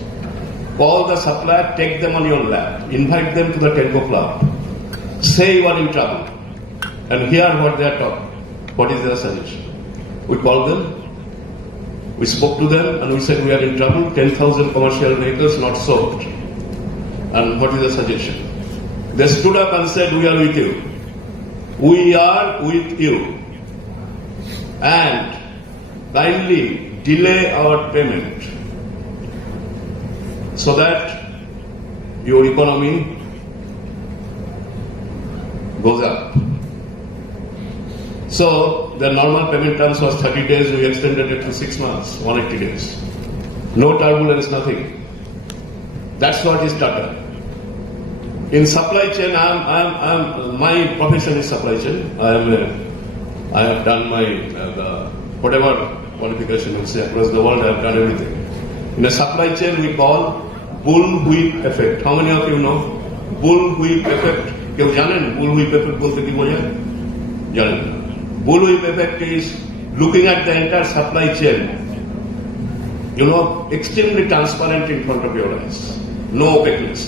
Call the supplier, take them on your lap. Invite them to the Telco club. Say you are in trouble. And hear what they are talking. What is their suggestion? We called them. We spoke to them and we said, we are in trouble. 10,000 commercial vehicles not sold. And what is the suggestion? They stood up and said, we are with you. we are with you and kindly delay our payment so that your economy goes up. So the normal payment terms was 30 days, we extended it to 6 months, 180 days. No turbulence, nothing. That's what is Tata. In supply chain, my profession is supply chain. I have done my, whatever qualification you say across the world, I have done everything. In a supply chain, we call bullwhip effect. How many of you know bullwhip effect? কেউ জানেন bullwhip effect বলতে কি বোঝায়? জানেন না. Bullwhip effect is looking at the entire supply chain, extremely transparent in front of your eyes. No opaqueness.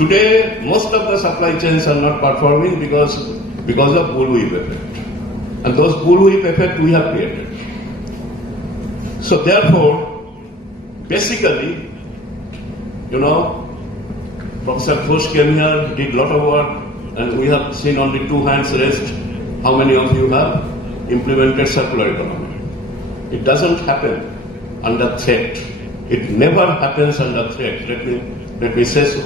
Today, most of the supply chains are not performing because of bullwhip effect. And those bullwhip effect we have created. So therefore, basically, Professor Ghosh came here, did a lot of work, and we have seen only 2 hands raised. How many of you have implemented circular economy? It doesn't happen under threat. It never happens under threat. Let me say so.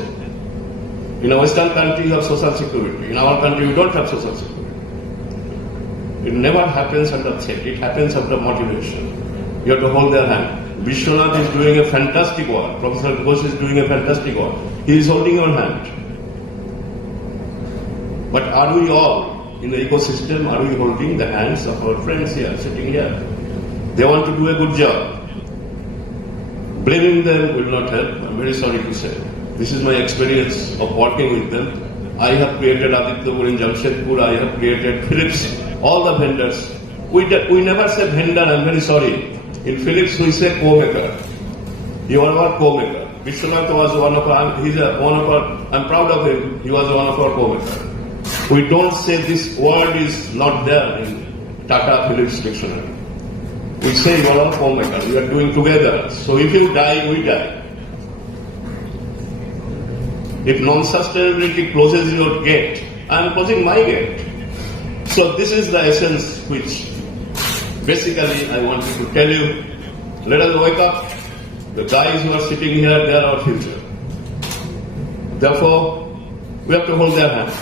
In a Western country, you have social security. In our country, you don't have social security. It never happens under threat. It happens under motivation. You have to hold their hand. Vishwanath is doing a fantastic work. Professor Ghosh is doing a fantastic work. He is holding your hand. But are we all in the ecosystem? Are we holding the hands of our friends here, sitting here? They want to do a good job. Blaming them will not help. I'm very sorry to say. This is my experience of working with them. I have created Adityapur in Jamshedpur. I have created Philips, all the vendors. We never say vendor, I'm very sorry. In Philips, we say co-maker. You are our co-maker. Vishwanath was one of our, I'm proud of him. He was one of our co-maker. We don't say this word is not there in Tata Philips dictionary. We say you are all co-maker. We are doing together. So if you die, we die. If non-sustainability closes your gate, I am closing my gate. So this is the essence which basically I wanted to tell you. Let us wake up. The guys who are sitting here, they are our future. Therefore, we have to hold their hand.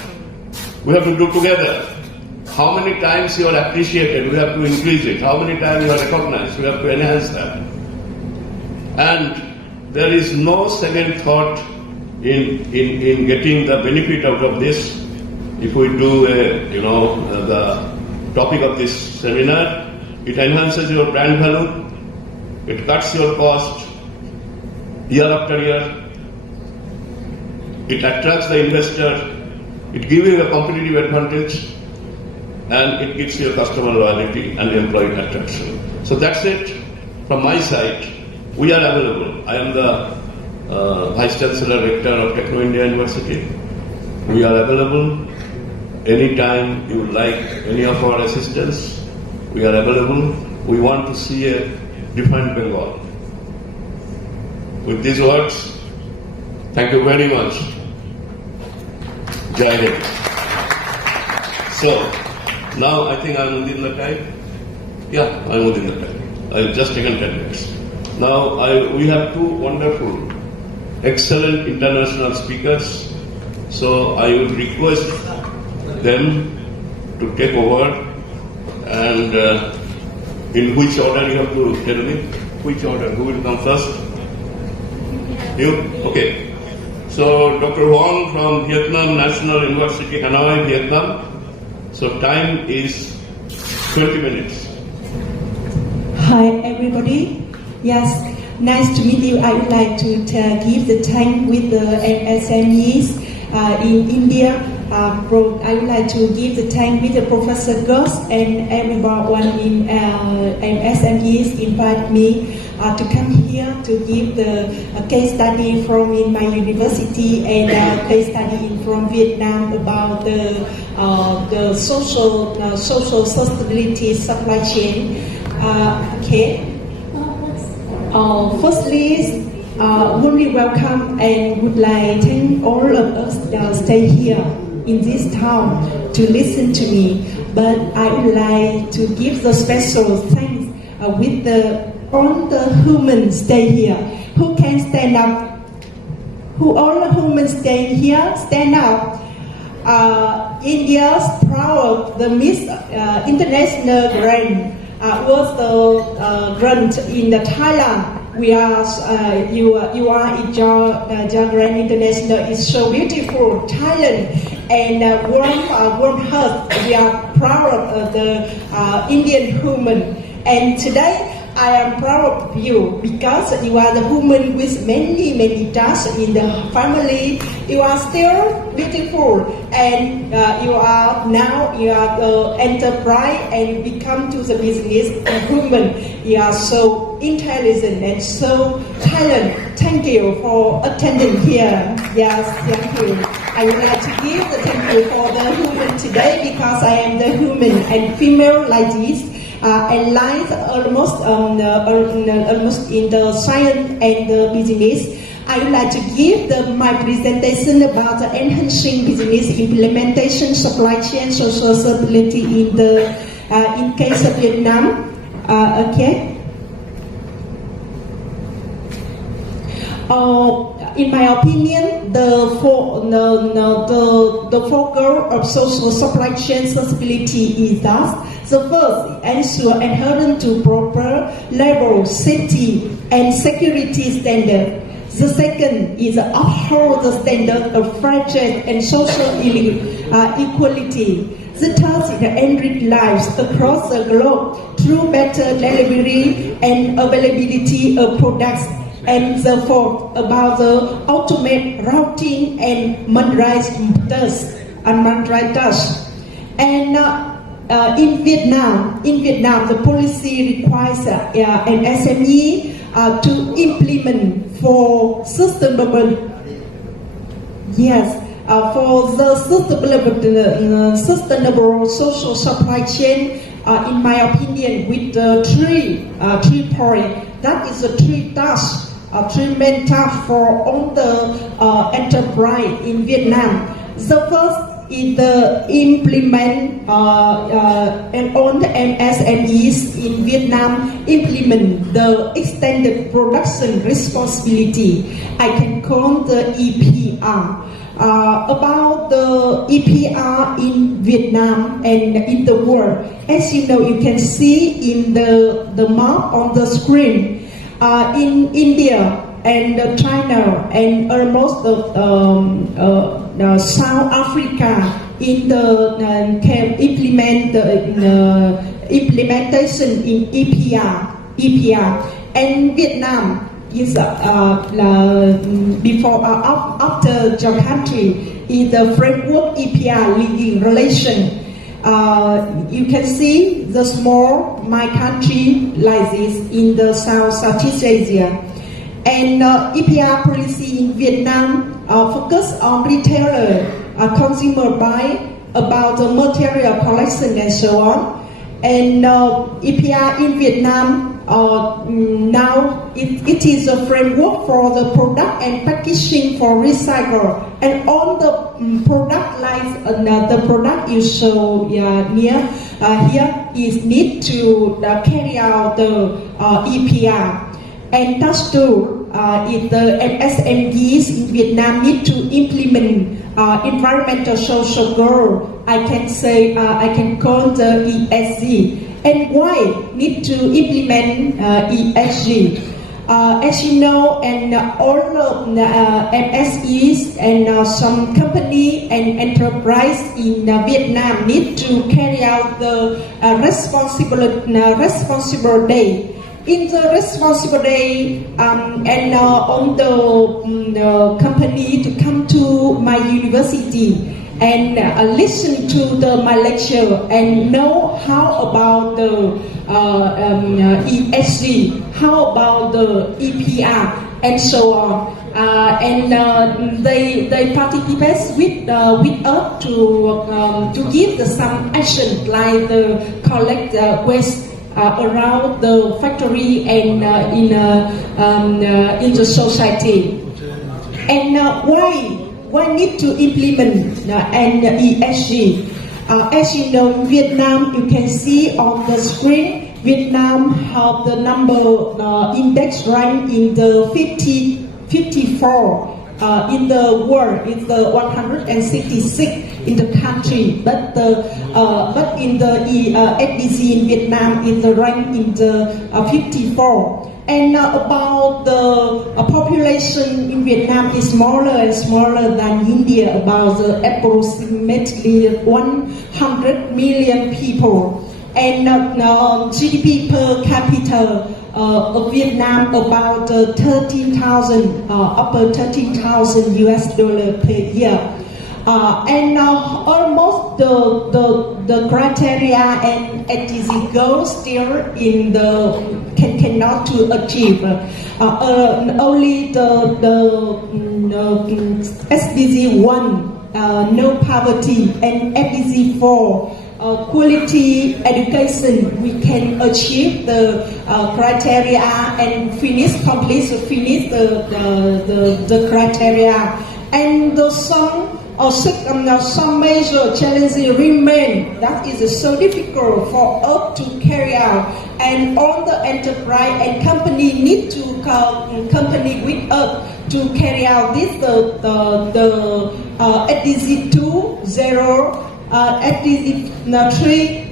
We have to do together. How many times you are appreciated, we have to increase it. How many times you are recognized, we have to enhance that. And there is no second thought in getting the benefit out of this. If we do the topic of this seminar, it enhances your brand value, it cuts your cost year after year, it attracts the investor, it gives you a competitive advantage, and it gives you customer loyalty and employee attraction. So that's it from my side. We are available. I am the Vice Chancellor Rector of Techno India University. We are available anytime you like any of our assistance. We are available. We want to see a different Bengal. With these words, thank you very much. Jai Hind. So, now I think I'm within the time. Yeah, I'm within the time. I've just taken 10 minutes. Now, we have 2 wonderful, excellent international speakers. So, I would request them to take over. And in which order you have to tell me? Which order? Who will come first? You? Okay. So, Dr. Wong from Vietnam National University, Hanoi, Vietnam. So, time is 20 minutes. Hi, everybody. Yes, nice to meet you. I would like to give the thank with the MSMEs in India. I would like to give the thank with the Professor Ghosh and everyone in MSMEs invite me to come here to give the case study from in my university and case study from Vietnam about the social sustainability supply chain. Okay. Firstly, warmly welcome and would like thank all of us that stay here in this town to listen to me. But I would like to give the special thanks with all the humans stay here. Who can stand up? Who all the humans stay here? Stand up. India's proud the Miss International grant was the grant in the Thailand. We are you are in your Grand International is so beautiful Thailand and warm heart. We are proud of the Indian woman, and today I am proud of you because you are the woman with many tasks in the family. You are still beautiful, and you are the enterprise and become to the business woman. You are so intelligent and so talented. Thank you for attending here. Yes, thank you. I would like to give the thank you for the woman today because I am the woman and female like this. And life almost in the science and the business. I would like to give my presentation about the enhancing business implementation, supply chain, social stability in case of Vietnam. Okay. In my opinion, the focus of social supply chain sustainability is thus: the first, ensure adherence to proper labor, safety, and security standards. The second is uphold the standard of fair trade and social equality. The third is enrich lives across the globe through better delivery and availability of products. And the fourth, about the ultimate routing and mandate tasks. And in Vietnam, the policy requires an SME to implement for sustainable. Yes, for the sustainable social supply chain. In my opinion, with the three points. That is the three tasks. Three main tasks for all the enterprise in Vietnam. The first is the implement and all the MSMEs in Vietnam implement the extended production responsibility. I can call the EPR. About the EPR in Vietnam and in the world, as you know, you can see in the map on the screen. In India and China and almost South Africa in the can implement the implementation in EPR, and Vietnam is before after your country is the framework EPR leading relation. You can see the small my country like this in the Southeast Asia, and EPR policy in Vietnam focus on retailer consumer buy about the material collection and so on. And EPR in Vietnam now it is a framework for the product and packaging for recycle, and all the product lines the product you show near here is need to carry out the EPR. And that's true. If the MSMEs in Vietnam need to implement environmental social goal, I can call the ESG. And why need to implement ESG? As you know, and all the MSEs and some company and enterprise in Vietnam need to carry out the responsible day. In the responsible day, and on the company to come to my university and listen to my lecture and know how about the ESG, how about the EPR, and so on. And they participate with us to give some action like the collect waste around the factory and in the society. And why need to implement an ESG? As you know, in Vietnam, you can see on the screen, Vietnam have the number index rank in the 54 in the world. It's the 166 in the country, but in the SDG in Vietnam is the rank in the 54. And about the population in Vietnam is smaller and smaller than India, about approximately 100 million people. And GDP per capita of Vietnam about 13,000, upper 13,000 US dollar per year. And almost the criteria and SDG goals still in the cannot to achieve. Only the SDG 1, no poverty, and SDG 4, quality education, we can achieve the criteria and complete the criteria. And some major challenges remain. That is so difficult for us to carry out. And all the enterprise and company need to company with us to carry out this. The SDG 2, 0, SDG 3,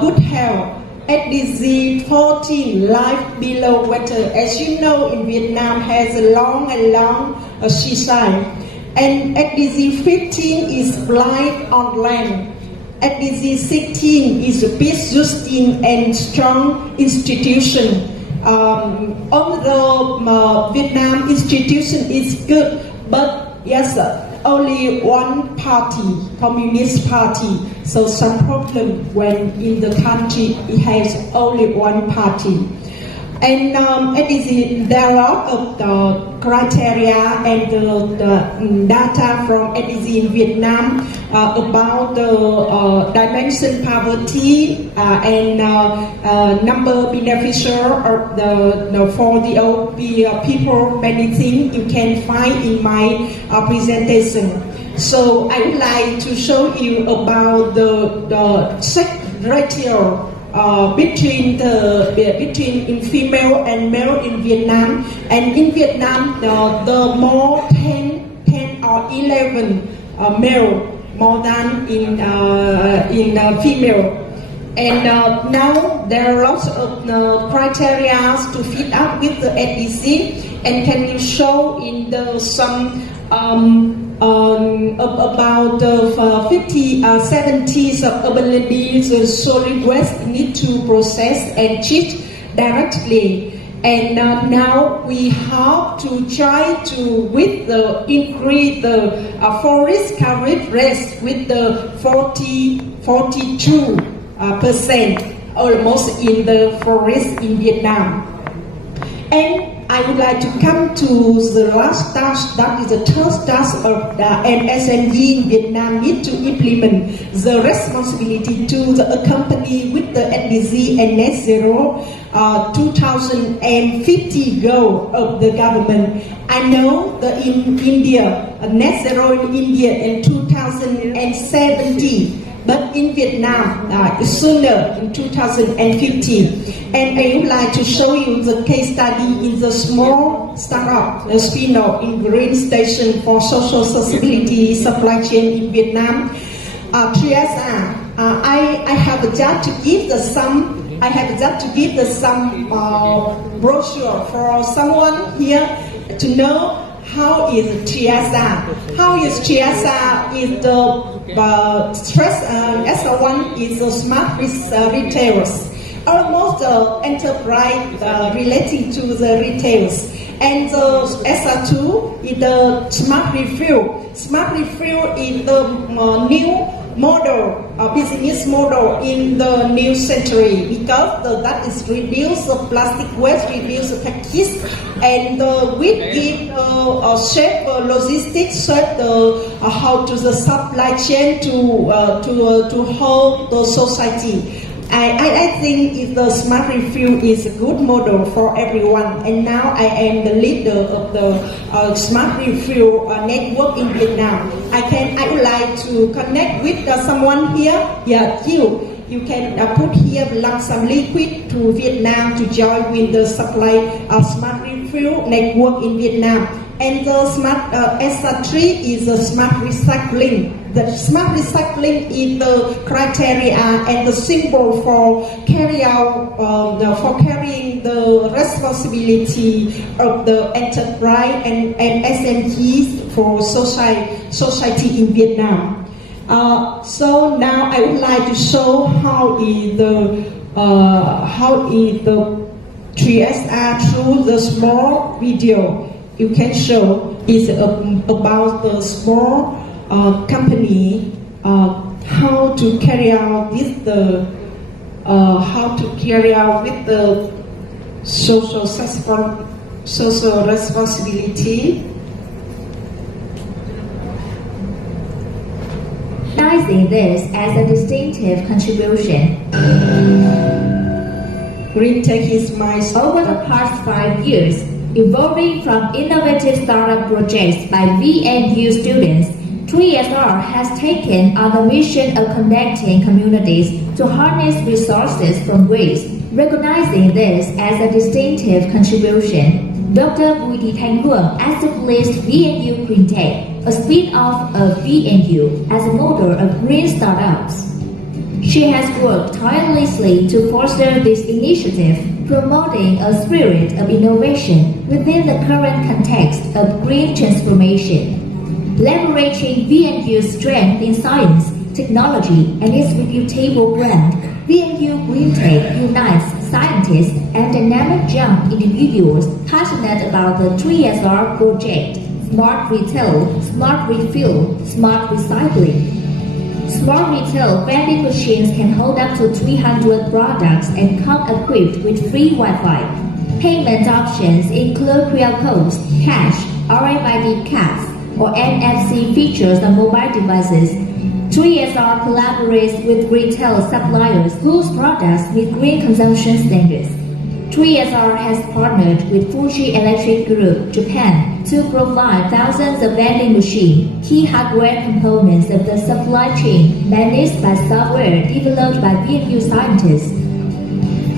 good health. SDG 14, life below water. As you know, in Vietnam has a long seaside. And SDG 15 is life on land. SDG 16 is peace, justice, and strong institution. Although Vietnam institution is good, but yes, only one party, Communist Party. So some problem when in the country it has only one party. And there are a lot of the criteria and the data from SDG in Vietnam about the dimension poverty and number beneficial of for the OP people. Many things you can find in my presentation. So I would like to show you about the sex ratio between in female and male in Vietnam. And in Vietnam, the more 10 or 11 male more than in female. And now there are lots of criteria to fit up with the SDG. And can you show in the some about 70s of urban solid waste need to process and treat directly. And now we have to try to increase the forest coverage rate with the 42% almost in the forest in Vietnam. And I would like to come to the last task, that is the third task of the MSME in Vietnam need to implement the responsibility to accompany with the SDG and Net Zero 2050 goal of the government. I know that in India, Net Zero in India in 2070. But in Vietnam, it's sooner, in 2050. And I would like to show you the case study in the small startup, the spin-off in Green Station for Social Sustainability Supply Chain in Vietnam. TSR. I have just to give the some brochure for someone here to know how is TSR. How is TSR is the SR1 is the smart retailers. Almost the enterprise relating to the retailers. And the SR2 is the smart refill. Smart refill is the new model, business model in the new century, because that is reduce the plastic waste, reduce the package, and we give shape logistics, shape how to the supply chain to hold the society. I think the smart refill is a good model for everyone. And now I am the leader of the smart refill network in Vietnam. I would like to connect with someone here. Yeah, you can put here lump sum liquid to Vietnam to join with the supply smart refill network in Vietnam. And the smart SR3 is the smart recycling. The smart recycling is the criteria and the symbol for carrying the responsibility of the enterprise and SMEs for society in Vietnam. So now I would like to show how is the 3SR through the small video. You can show is about the small company how to carry out with the social responsibility. Recognizing this as a distinctive contribution. Green tech is my over the past 5 years, evolving from innovative startup projects by VNU students, 3SR has taken on the mission of connecting communities to harness resources from waste. Recognizing this as a distinctive contribution, Dr. Bùi Thị Thanh Hương established VNU Green Tech, a spin-off of VNU, as a model of green startups. She has worked tirelessly to foster this initiative, promoting a spirit of innovation within the current context of green transformation. Leveraging VNU's strength in science, technology, and its reputable brand, VNU Green Tech unites scientists and dynamic young individuals passionate about the 3SR project: smart retail, smart refill, smart recycling. Smart retail vending machines can hold up to 300 products and come equipped with free Wi-Fi. Payment options include QR codes, cash, RFID cards, or NFC features on mobile devices. 3SR collaborates with retail suppliers whose products meet green consumption standards. 3SR has partnered with Fuji Electric Group, Japan, to provide thousands of vending machines, key hardware components of the supply chain managed by software developed by VNU scientists.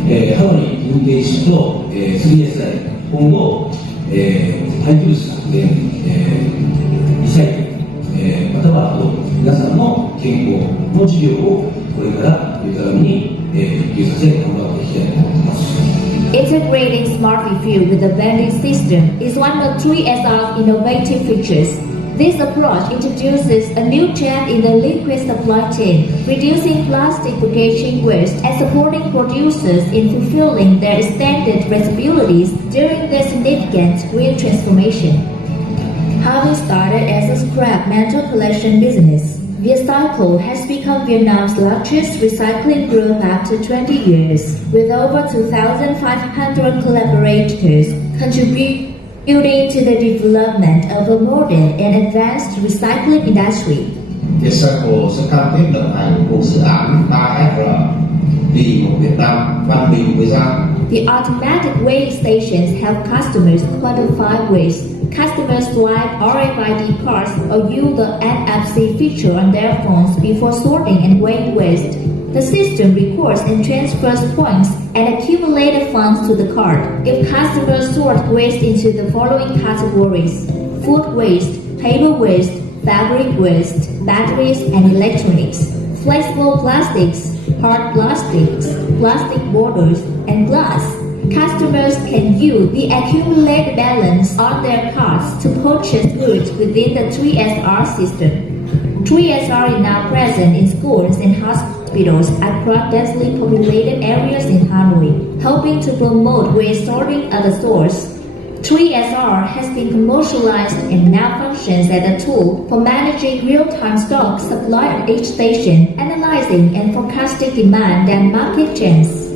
ハワイ運転士と 3SI 今後廃棄物削減リサイクルまたは皆さんの健康の事業をこれから豊かに普及させ頑張っていきたいと思います。Integrating smart refill with the vending system is one of 3SR's innovative features. This approach introduces a new trend in the liquid supply chain, reducing plastic packaging waste and supporting producers in fulfilling their extended responsibilities during their significant green transformation. Having started as a scrap metal collection business, ViaCycle has become Vietnam's largest recycling group after 20 years, with over 2,500 collaborators contributing to the development of a modern and advanced recycling industry. ViaCycle sẽ cam kết đồng hành cùng dự án 3R vì một Việt Nam văn minh với rác. The automatic weighing stations help customers quantify waste. Customers swipe RFID cards or use the NFC feature on their phones before sorting and weighing waste. The system records and transfers points and accumulated funds to the card. If customers sort waste into the following categories: food waste, paper waste, fabric waste, batteries and electronics, flexible plastics, hard plastics, plastic borders, and glass. Customers can use the accumulated balance on their cards to purchase goods within the 3SR system. 3SR is now present in schools and hospitals across densely populated areas in Hanoi, helping to promote waste sorting at the source. 3SR has been commercialized and now functions as a tool for managing real-time stock supply at each station, analyzing and forecasting demand and market trends.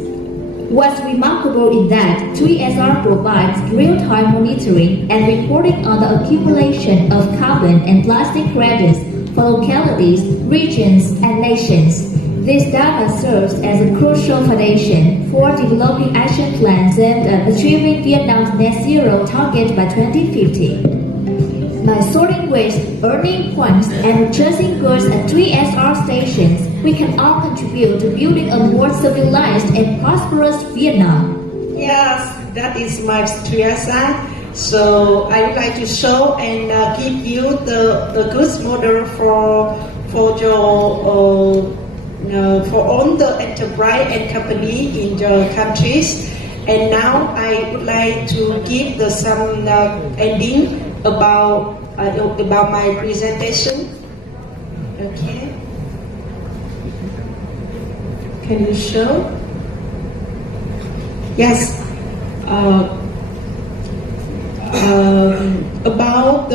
What's remarkable is that 3SR provides real-time monitoring and reporting on the accumulation of carbon and plastic credits for localities, regions, and nations. This data serves as a crucial foundation for developing action plans aimed at achieving Vietnam's net zero target by 2050. By sorting waste, earning points, and purchasing goods at 3SR stations, we can all contribute to building a more civilized and prosperous Vietnam. Yes, that is my 3SR. So I would like to show and give you the good model for your for all the enterprise and company in your countries. And now I would like to give some ending about my presentation. Okay. Can you show? Yes. About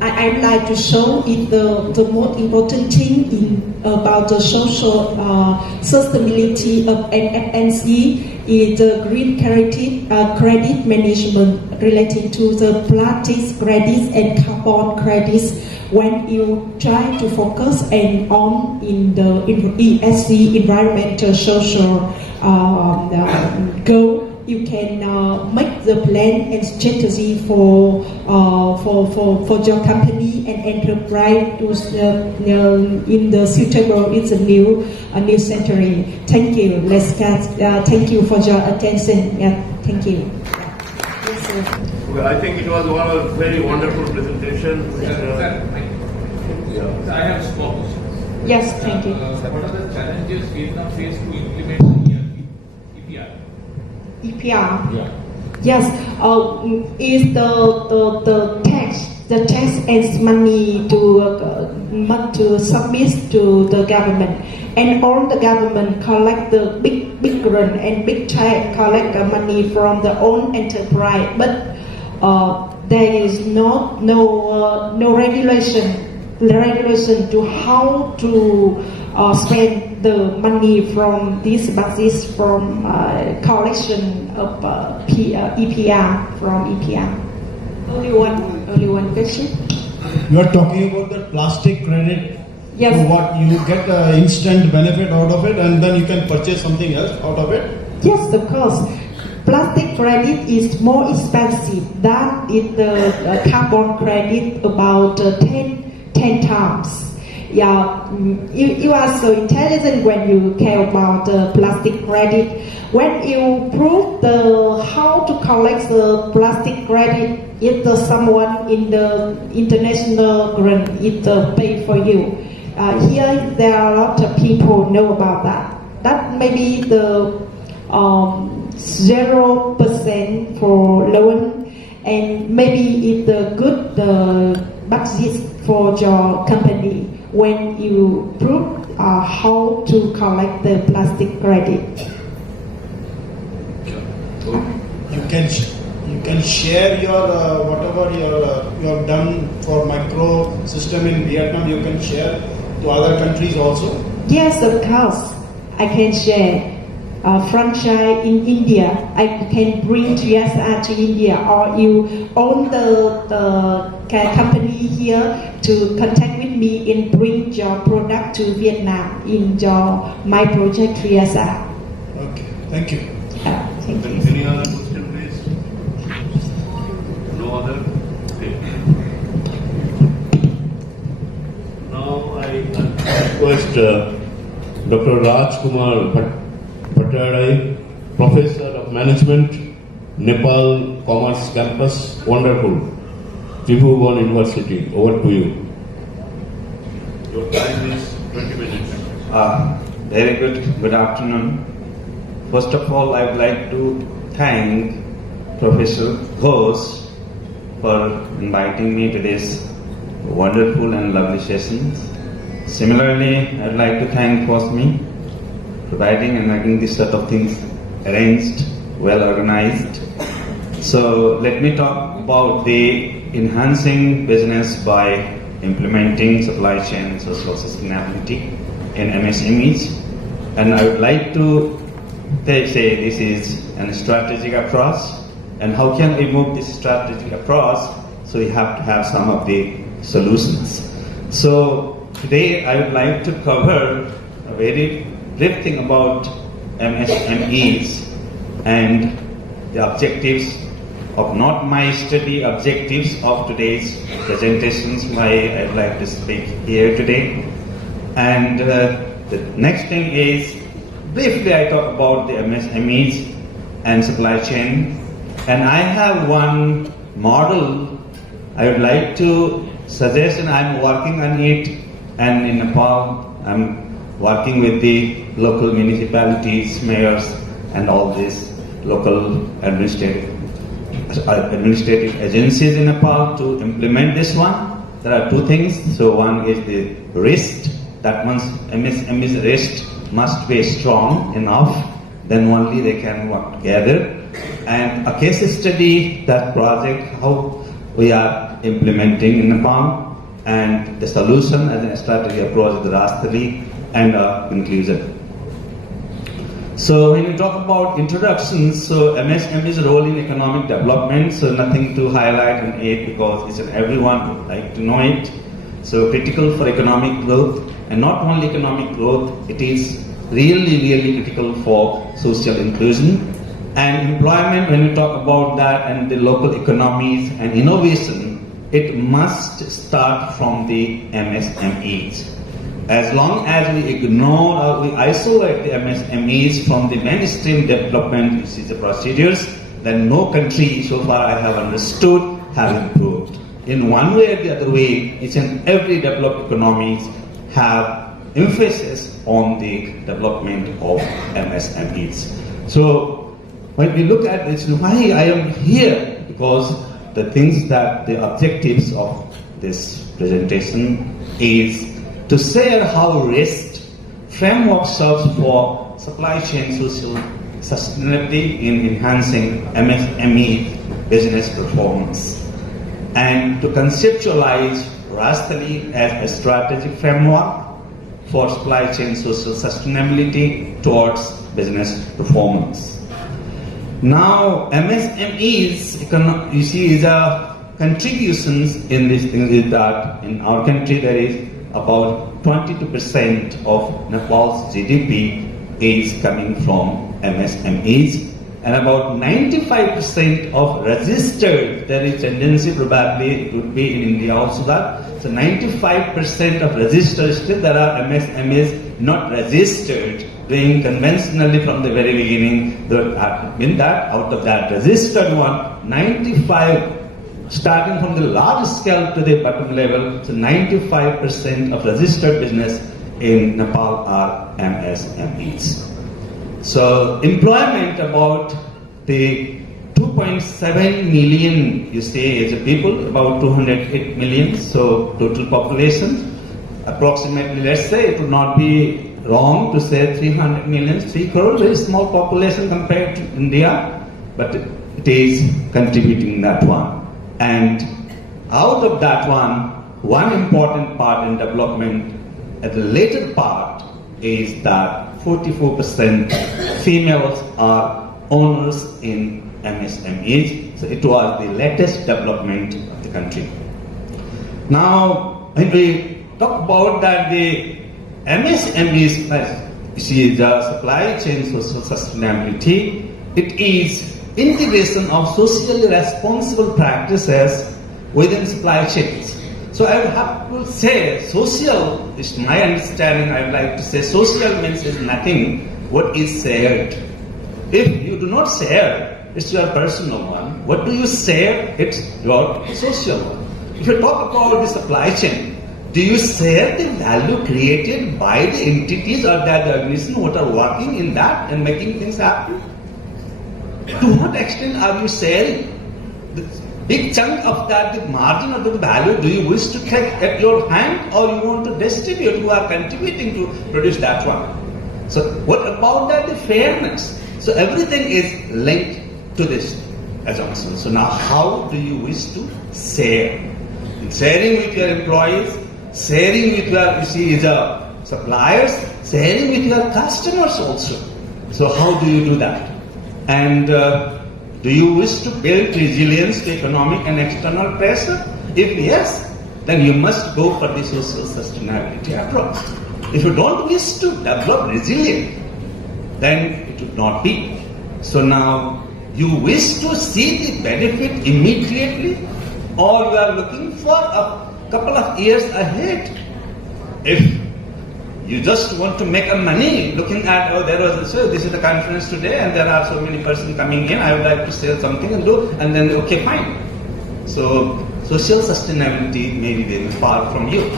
I would like to show it the most important thing about the social sustainability of MSME is the green credit management related to the plastic credits and carbon credits. When you try to focus on in the ESG environmental social goal, you can make the plan and strategy for your company and enterprise in the suitable in the new century. Thank you. Thank you for your attention. Yeah, thank you. Well, I think it was one of very wonderful presentation. I have a small question. Yes, thank you. What are the challenges Vietnam face to implement EPR? EPR. Yeah. Yes, is the tax and money to submit to the government, and all the government collect the big grant and big tax collect the money from the own enterprise, but there is no regulation to how to spend the money from this basis from collection of EPR from EPR. Only one question. You are talking about the plastic credit. Yes. So what you get instant benefit out of it, and then you can purchase something else out of it. Yes, of course. Plastic credit is more expensive than the carbon credit, about 10 times. Yeah, you are so intelligent when you care about the plastic credit. When you prove how to collect the plastic credit, if someone in the international grant it pay for you. Here there are a lot of people know about that. That may be the 0% for loan, and maybe it's the good budget for your company when you prove how to collect the plastic credit. You can share your whatever you have done for micro system in Vietnam. You can share to other countries also. Yes, of course, I can share. Franchise in India, I can bring TSR to India, or you own the company here to contact with me and bring your product to Vietnam in my project TSR. Okay, thank you. Thank you. Any other question, please? No other? Okay. Now I request Dr. Rajkumar Bhattacharya, Professor of Management, Nepal Commerce Campus, wonderful, Tribhuvan University. Over to you. Your time is 20 minutes. Very good afternoon. First of all, I would like to thank Professor Ghosh for inviting me to this wonderful and lovely sessions. Similarly, I would like to thank FOSMI providing and making this sort of things arranged, well organized. So let me talk about the enhancing business by implementing supply chain social sustainability in MSMEs. And I would like to say this is a strategic approach, and how can we move this strategic approach? So we have to have some of the solutions. So today I would like to cover a very brief thing about MSMEs and the objectives of not my study, objectives of today's presentations, why I'd like to speak here today. And the next thing is, briefly I talk about the MSMEs and supply chain. And I have one model I would like to suggest, and I'm working on it. And in Nepal, I'm working with the local municipalities, mayors, and all these local administrative agencies in Nepal to implement this one. There are two things. So one is the wrist. That means MSME's wrist must be strong enough, then only they can work together. And a case study, that project, how we are implementing in Nepal, and the solution as a strategy approach, the Rastali, and conclusion. So when you talk about introductions, so MSME's role in economic development, so nothing to highlight in it because it's everyone would like to know it. So critical for economic growth, and not only economic growth, it is really critical for social inclusion. And employment, when we talk about that, and the local economies and innovation, it must start from the MSMEs. As long as we ignore or we isolate the MSMEs from the mainstream development, which is the procedures, then no country, so far I have understood, have improved. In one way or the other way, each and every developed economies have emphasis on the development of MSMEs. So when we look at this, why I am here, because the things that the objectives of this presentation is to share how REST framework serves for supply chain social sustainability in enhancing MSME business performance, and to conceptualize Rastali as a strategic framework for supply chain social sustainability towards business performance. Now, MSMEs, you see, is a contributions in these things is that in our country there is about 22% of Nepal's GDP is coming from MSMEs, and about 95% of registered, there is tendency probably it would be in India also that, so 95% of registered, still there are MSMEs not registered, doing conventionally from the very beginning. That out of that registered one, 95, starting from the large scale to the bottom level, so 95% of registered business in Nepal are MSMEs. So employment, about the 2.7 million, you say, is a people, about 208 million, so total population. Approximately, let's say, it would not be wrong to say 300 million, 3 crore, very small population compared to India, but it is contributing that one. And out of that one important part in development at the later part is that 44% females are owners in MSMEs. So it was the latest development of the country. Now, when we talk about that, the MSMEs, you see, the supply chain social sustainability, it is integration of socially responsible practices within supply chains. So I would have to say, social is my understanding. I would like to say social means is nothing what is shared. If you do not share, it's your personal one. What do you share? It's your social one. If you talk about the supply chain, do you share the value created by the entities or that the organization what are working in that and making things happen? To what extent are you sharing? The big chunk of that, the margin of the value, do you wish to take at your hand, or you want to distribute, who are contributing to produce that one? So what about that, the fairness? So everything is linked to this assumption. So now how do you wish to share? In sharing with your employees, sharing with your, you see, the suppliers, sharing with your customers also. So how do you do that? And do you wish to build resilience to economic and external pressure? If yes, then you must go for the social sustainability approach. If you don't wish to develop resilience, then it would not be. So now, you wish to see the benefit immediately, or you are looking for a couple of years ahead. If you just want to make a money looking at, oh, this is the conference today and there are so many persons coming in, I would like to say something and do, and then, okay, fine. So, social sustainability may be very far from you.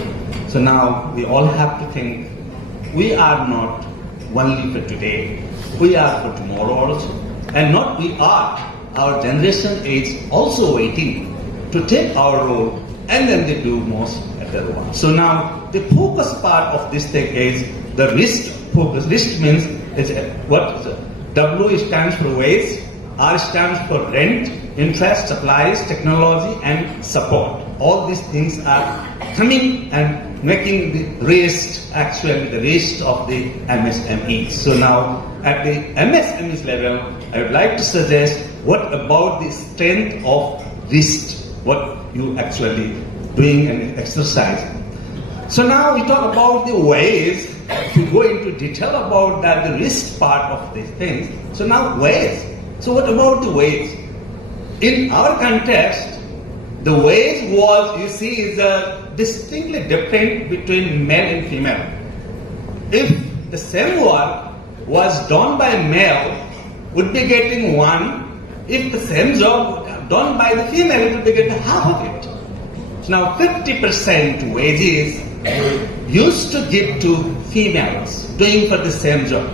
So now, we all have to think, we are not only for today, we are for tomorrow also. And not we are, our generation is also waiting to take our role, and then they do most at the one. So now, the focus part of this thing is the risk focus. Risk means what is it? W stands for waste, R stands for rent, interest, supplies, technology, and support. All these things are coming and making the rest, actually the rest of the MSMEs. So now, at the MSMEs level, I would like to suggest what about the strength of risk, what you actually doing and exercising. So now we talk about the ways, to go into detail about that, the risk part of these things. So now ways. So what about the ways? In our context, the ways was, you see, is distinctly different between male and female. If the same work was done by male, would be getting 1. If the same job done by the female, it would be getting half of it. So now 50% wages used to give to females doing for the same job.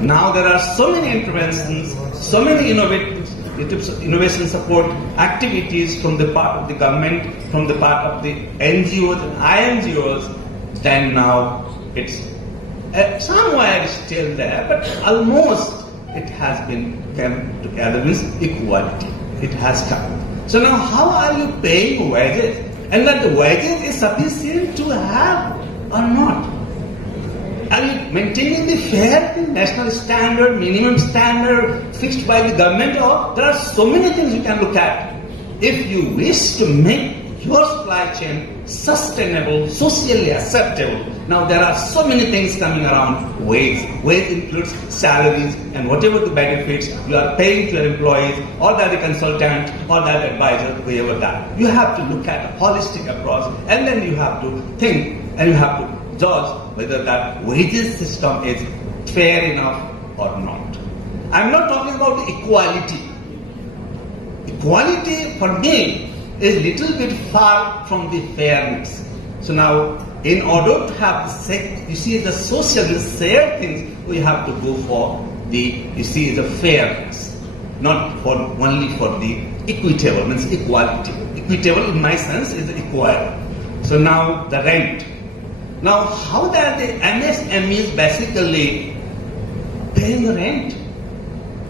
Now there are so many interventions, so many innovation support activities from the part of the government, from the part of the NGOs and INGOs, then now it's somewhere still there, but almost it has been come together with equality. It has come. So now how are you paying wages? And that the wages is sufficient to have or not? Are you maintaining the fair national standard, minimum standard fixed by the government? Or there are so many things you can look at. If you wish to make your supply chain sustainable, socially acceptable, now there are so many things coming around wage. Wage includes salaries and whatever the benefits you are paying to your employees, or that the consultant, or that advisor, whoever that. You have to look at a holistic approach, and then you have to think, and you have to judge whether that wages system is fair enough or not. I'm not talking about the equality. Equality for me is little bit far from the fairness. So now, in order to have the social, the shared things, we have to go for the fairness, not for only for the equitable, means equality. Equitable in my sense is equal. So now the rent. Now how that the MSMEs basically paying the rent?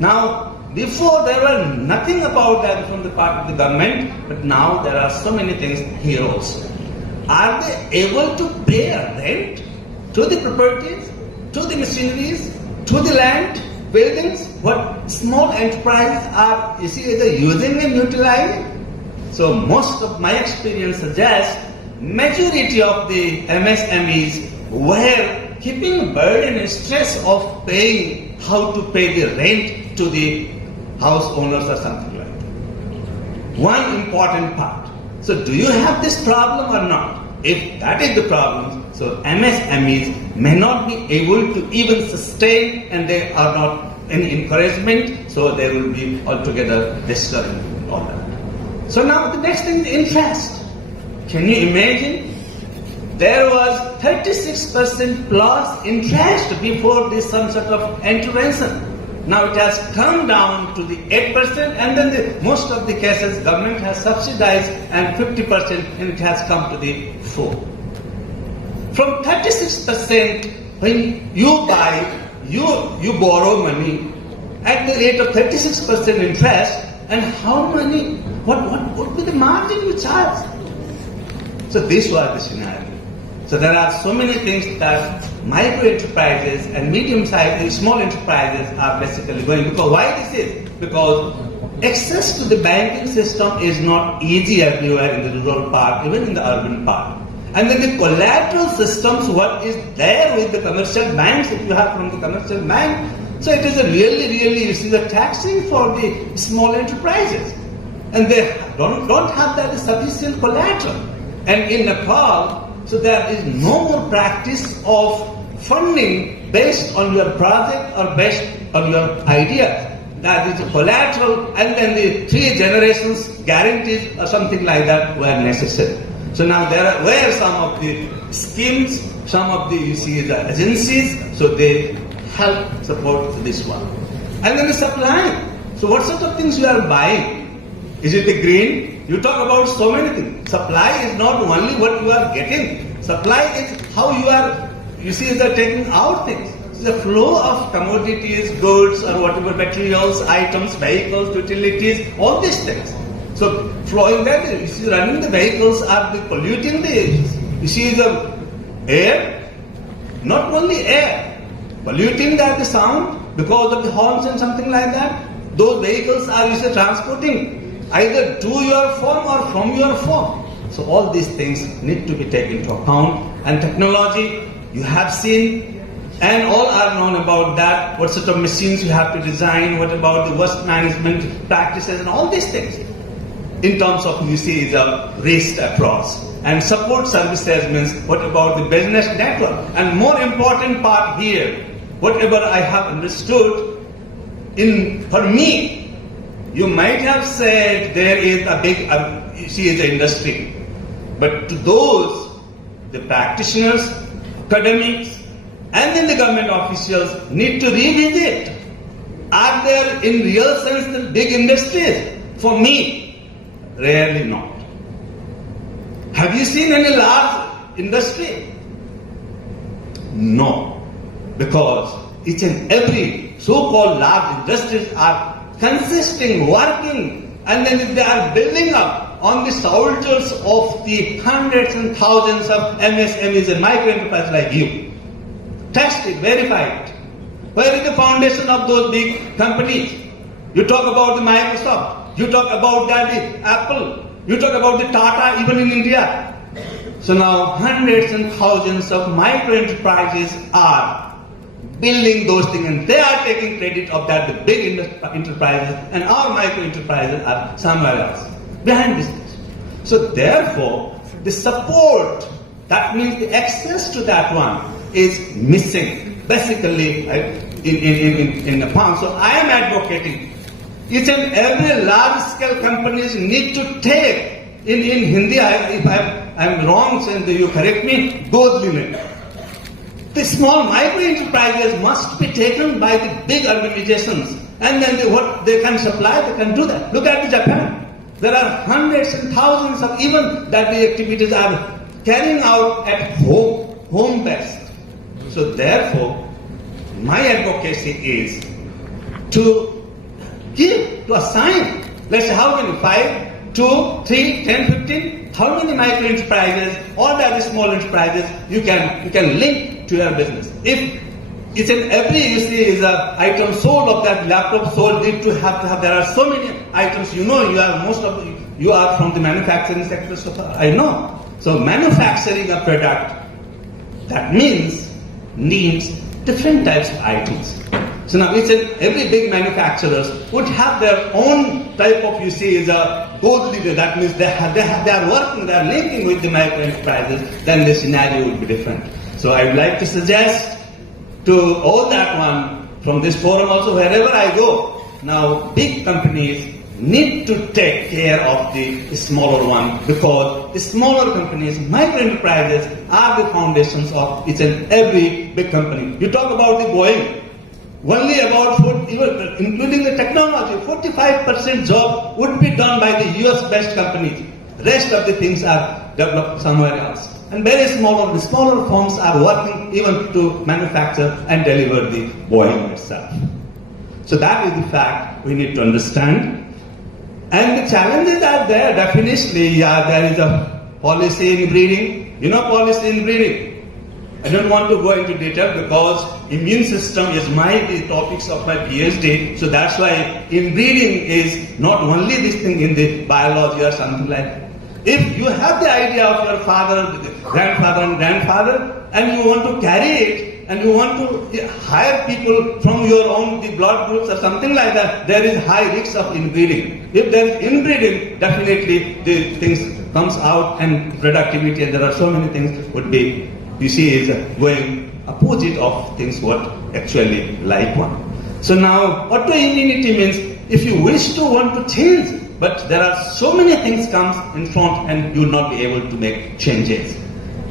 Now before there were nothing about that from the part of the government, but now there are so many things here also. Are they able to pay a rent to the properties, to the machineries, to the land, buildings? What small enterprises are, either using and utilizing? So most of my experience suggests majority of the MSMEs were keeping burden and stress of paying, how to pay the rent to the house owners or something like that. One important part. So do you have this problem or not? If that is the problem, so MSMEs may not be able to even sustain, and they are not any encouragement, so they will be altogether discouraged and all that. So now the next thing is interest. Can you imagine? There was 36% plus interest before this some sort of intervention. Now it has come down to the 8%, and then most of the cases government has subsidized, and 50%, and it has come to the 4%. From 36%, when you buy, you borrow money at the rate of 36% interest, and how many, what would be the margin you charge? So this was the scenario. So there are so many things that micro enterprises and medium-sized, small enterprises are basically going. Because why this is? Because access to the banking system is not easy everywhere in the rural part, even in the urban part. And then the collateral systems, what is there with the commercial banks, if you have from the commercial bank, so it is a really, you see, the taxing for the small enterprises. And they don't have that sufficient collateral. And in Nepal, so there is no more practice of funding based on your project or based on your ideas. That is a collateral, and then the 3 generations guarantees or something like that were necessary. So now there were some of the schemes, some of the, you see, the agencies, so they help support this one. And then the supply. So what sort of things you are buying? Is it the green? You talk about so many things. Supply is not only what you are getting. Supply is how you are, you see, they are taking out things. The flow of commodities, goods, or whatever materials, items, vehicles, utilities, all these things. So flowing that, you see, running the vehicles are the polluting the, you see, the air, not only air, polluting that the sound because of the horns and something like that. Those vehicles are, you see, transporting either to your farm or from your farm. So all these things need to be taken into account. And technology, you have seen, and all are known about that, what sort of machines you have to design, what about the waste management practices and all these things. In terms of, you see, the risk approach. And support services means what about the business network. And more important part here, whatever I have understood, for me, you might have said there is a big, you see, the industry. But to those, the practitioners, academics, and then the government officials need to revisit. Are there in real sense the big industries? For me, rarely not. Have you seen any large industry? No. Because each and every so-called large industries are consisting, working, and then they are building up on the shoulders of the hundreds and thousands of MSMEs and micro enterprises like you. Test it, verify it. Where is the foundation of those big companies? You talk about the Microsoft, you talk about that the Apple, you talk about the Tata even in India. So now hundreds and thousands of micro enterprises are building those things, and they are taking credit of that, the big enterprises, and our micro enterprises are somewhere else, behind this. So therefore, the support, that means the access to that one, is missing, basically, in Nepal. So I am advocating, each and every large-scale companies need to take, in Hindi, if I am wrong, so you correct me, Godh limit. The small micro enterprises must be taken by the big organizations, and then what they can supply, they can do that. Look at Japan. There are hundreds and thousands of even that the activities are carrying out at home based. So therefore, my advocacy is to give, to assign, let's say how many, 5, 2, 3, 10, 15, how many micro enterprises or the other small enterprises you can link to your business. If it's in every, you see, is a item sold of that laptop sold, need to have, there are so many items, you know, you are from the manufacturing sector, so I know. So manufacturing a product, that means needs different types of items. So now each and every big manufacturers would have their own type of, you see, is a goal leader. That means they are working, they are linking with the micro enterprises, then the scenario would be different. So I would like to suggest to all that one, from this forum also, wherever I go, now big companies need to take care of the smaller one, because the smaller companies, micro enterprises, are the foundations of each and every big company. You talk about the Boeing, only about, including the technology, 45% job would be done by the US-based companies. Rest of the things are developed somewhere else. And very smaller firms are working even to manufacture and deliver the Boeing itself. So that is the fact we need to understand. And the challenges are there, definitely. There is a policy in breeding. You know policy in breeding. I don't want to go into detail because immune system is the topics of my PhD. So that's why inbreeding is not only this thing in the biology or something like that. if you have the idea of your father, grandfather, and you want to carry it, and you want to hire people from your own the blood groups or something like that, there is high risk of inbreeding. If there is inbreeding, definitely the things comes out and productivity, and there are so many things would be, you see, is going opposite of things what actually like one. So now, autoimmunity means if you wish to want to change, but there are so many things comes in front and you will not be able to make changes.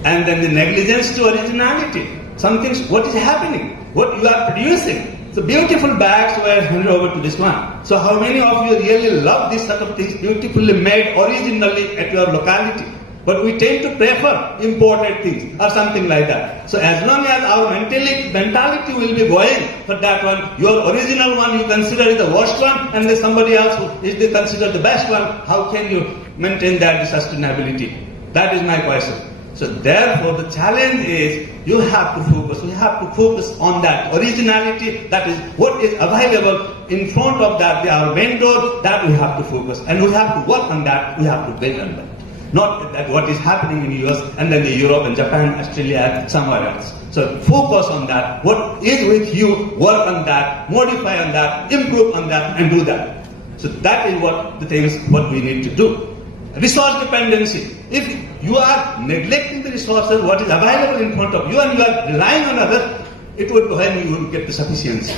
And then the negligence to originality. Some things, what is happening? What you are producing? So beautiful bags were handed over to this one. So how many of you really love this sort of things, beautifully made originally at your locality? But we tend to prefer imported things or something like that. So as long as our mentality will be going for that one, your original one you consider is the worst one, and then somebody else who is considered the best one, how can you maintain that sustainability? That is my question. So therefore the challenge is you have to focus. We have to focus on that originality. That is what is available in front of that. Our vendor, that we have to focus. And we have to work on that. We have to build on that. Not that what is happening in the US and then the Europe and Japan, Australia and somewhere else. So focus on that. What is with you, work on that, modify on that, improve on that and do that. So that is what the things what we need to do. Resource dependency. If you are neglecting the resources, what is available in front of you, and you are relying on others, it would when you will get the sufficiency.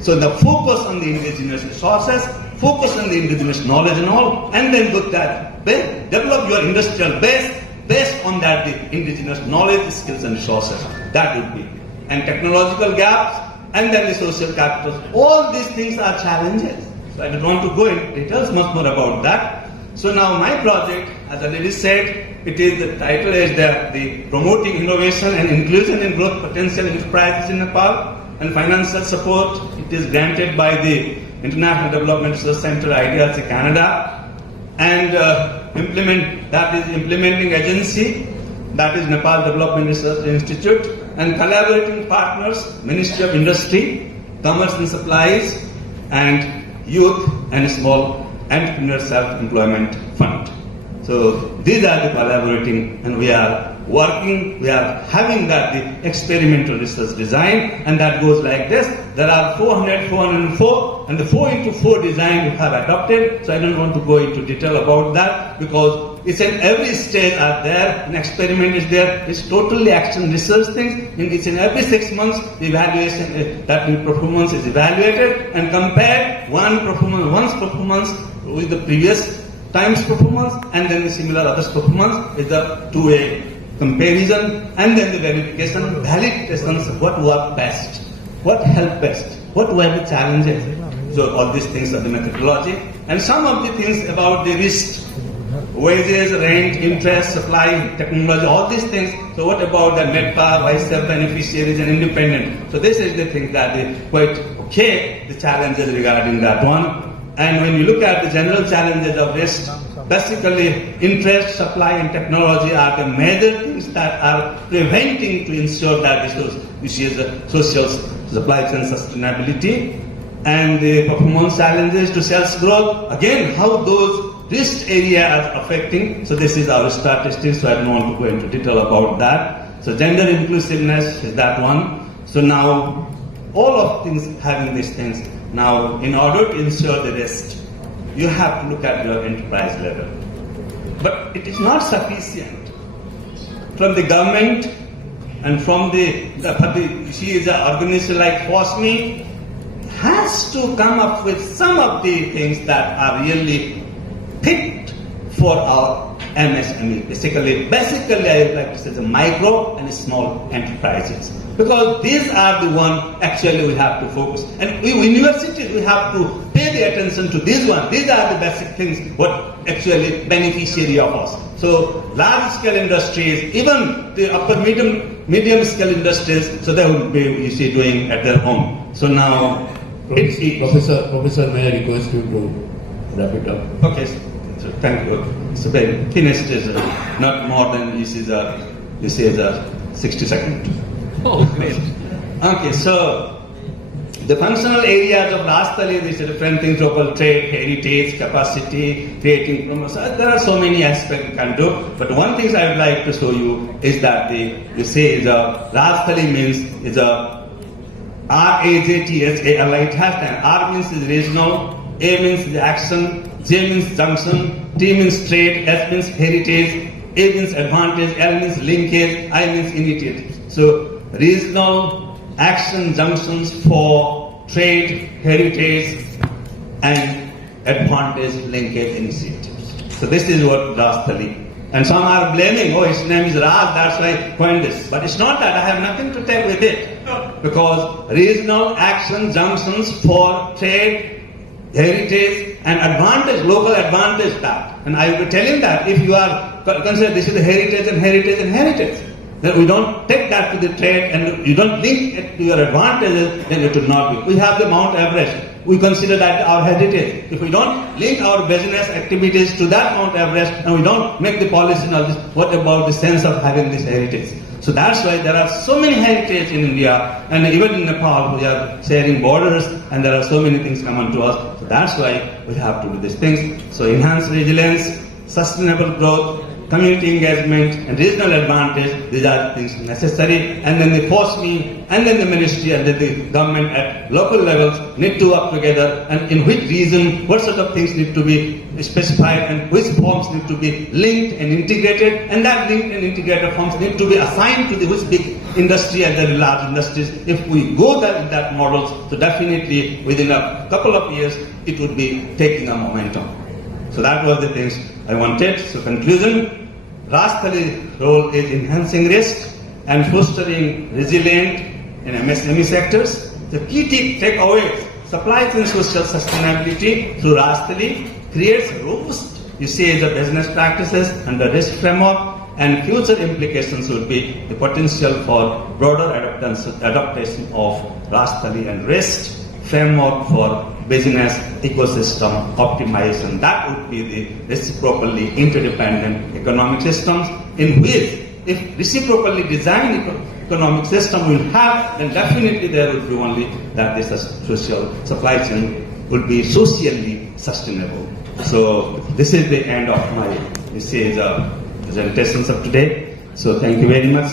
So the focus on the indigenous resources, focus on the indigenous knowledge and all, and then look at that. Develop your industrial base based on that the indigenous knowledge, skills and resources. That would be. And technological gaps, and then the social capital. All these things are challenges. So I don't want to go into details much more about that. So now my project, as I already said, the title is the Promoting Innovation and Inclusion in Growth Potential Enterprises in Nepal, and financial support. It is granted by the International Development Research Center, IDRC Canada, and implementing agency, that is Nepal Development Research Institute, and collaborating partners, Ministry of Industry, Commerce and Supplies, and Youth and Small Entrepreneur Self-Employment Fund. So these are the collaborating, and we are working, we are having that the experimental research design, and that goes like this. There are 400, 404, and the 4x4 design we have adopted. So I don't want to go into detail about that because it's in every stage are there, an experiment is there. It's totally action research things. It's in every 6 months the evaluation that the performance is evaluated and compared one's performance with the previous time's performance, and then the similar others' performance is the two-way comparison, and then the verification, validations of what worked best, what helped best, what were the challenges. So all these things are the methodology, and some of the things about the risk, wages, rent, interest, supply, technology, all these things. So what about the MEDPA, vice beneficiaries and independent? So this is the thing that they quite okay, the challenges regarding that one. And when you look at the general challenges of risk, basically interest, supply and technology are the major things that are preventing to ensure that this is social supply chain sustainability. And the performance challenges to sales growth, again, how those risk areas are affecting. So this is our statistics, so I don't want to go into detail about that. So gender inclusiveness is that one. So now, all of things having these things. Now, in order to ensure the rest, you have to look at your enterprise level. But it is not sufficient. From the government and from she is an organization like FOSMI, has to come up with some of the things that are really fit for our MSME. Basically, I would like to say the micro and small enterprises. Because these are the one actually we have to focus. And universities, we have to pay the attention to these one. These are the basic things what actually beneficiary of us. So large scale industries, even the upper medium scale industries, so they will be doing at their home. So now Professor, may I request you to wrap it up? Okay, so thank you. So the thinnest is not more than this is a 60 seconds. Oh, great. Okay, so The functional areas of Rastali, these are different things, local trade, heritage, capacity, creating promotion. There are so many aspects you can do. But one thing I would like to show you is that Rastali means is a R-A-J-T-S-A-L-I. It has an R means is regional, A means is action, J means junction, T means trade, S means heritage, A means advantage, L means linkage, I means initiative. So regional action junctions for trade, heritage, and advantage linkage initiatives. So this is what Rastali. And some are blaming, his name is Raj, that's why I coined this. But it's not that, I have nothing to tell with it. Because regional action junctions for trade, heritage, and advantage, local advantage that. And I will be telling that if you are consider this is the heritage and heritage and heritage. Then we don't take that to the trade and you don't link it to your advantages, then it will not be. We have the Mount Everest. We consider that our heritage. If we don't link our business activities to that Mount Everest and we don't make the policy and all this, what about the sense of having this heritage? So that's why there are so many heritage in India and even in Nepal we are sharing borders and there are so many things coming to us. So that's why we have to do these things. So enhanced resilience, sustainable growth, community engagement and regional advantage, these are things necessary. And then the FOSMI and then the ministry and then the government at local levels need to work together and in which region, what sort of things need to be specified and which forms need to be linked and integrated, and that linked and integrated forms need to be assigned to the which big industry and the large industries. If we go that models, so definitely within a couple of years it would be taking a momentum. So that was the things I wanted. So conclusion, Rastali's role is enhancing risk and fostering resilient in MSME sectors. The key takeaways, supply chain social sustainability through Rastali creates robust, the business practices and the risk framework, and future implications would be the potential for broader adaptation of Rastali and risk framework for business ecosystem optimization. That would be the reciprocally interdependent economic systems in which if reciprocally designed economic system will have, then definitely there will be only that this social supply chain will be socially sustainable. So this is the end of my presentations of today. So thank you very much.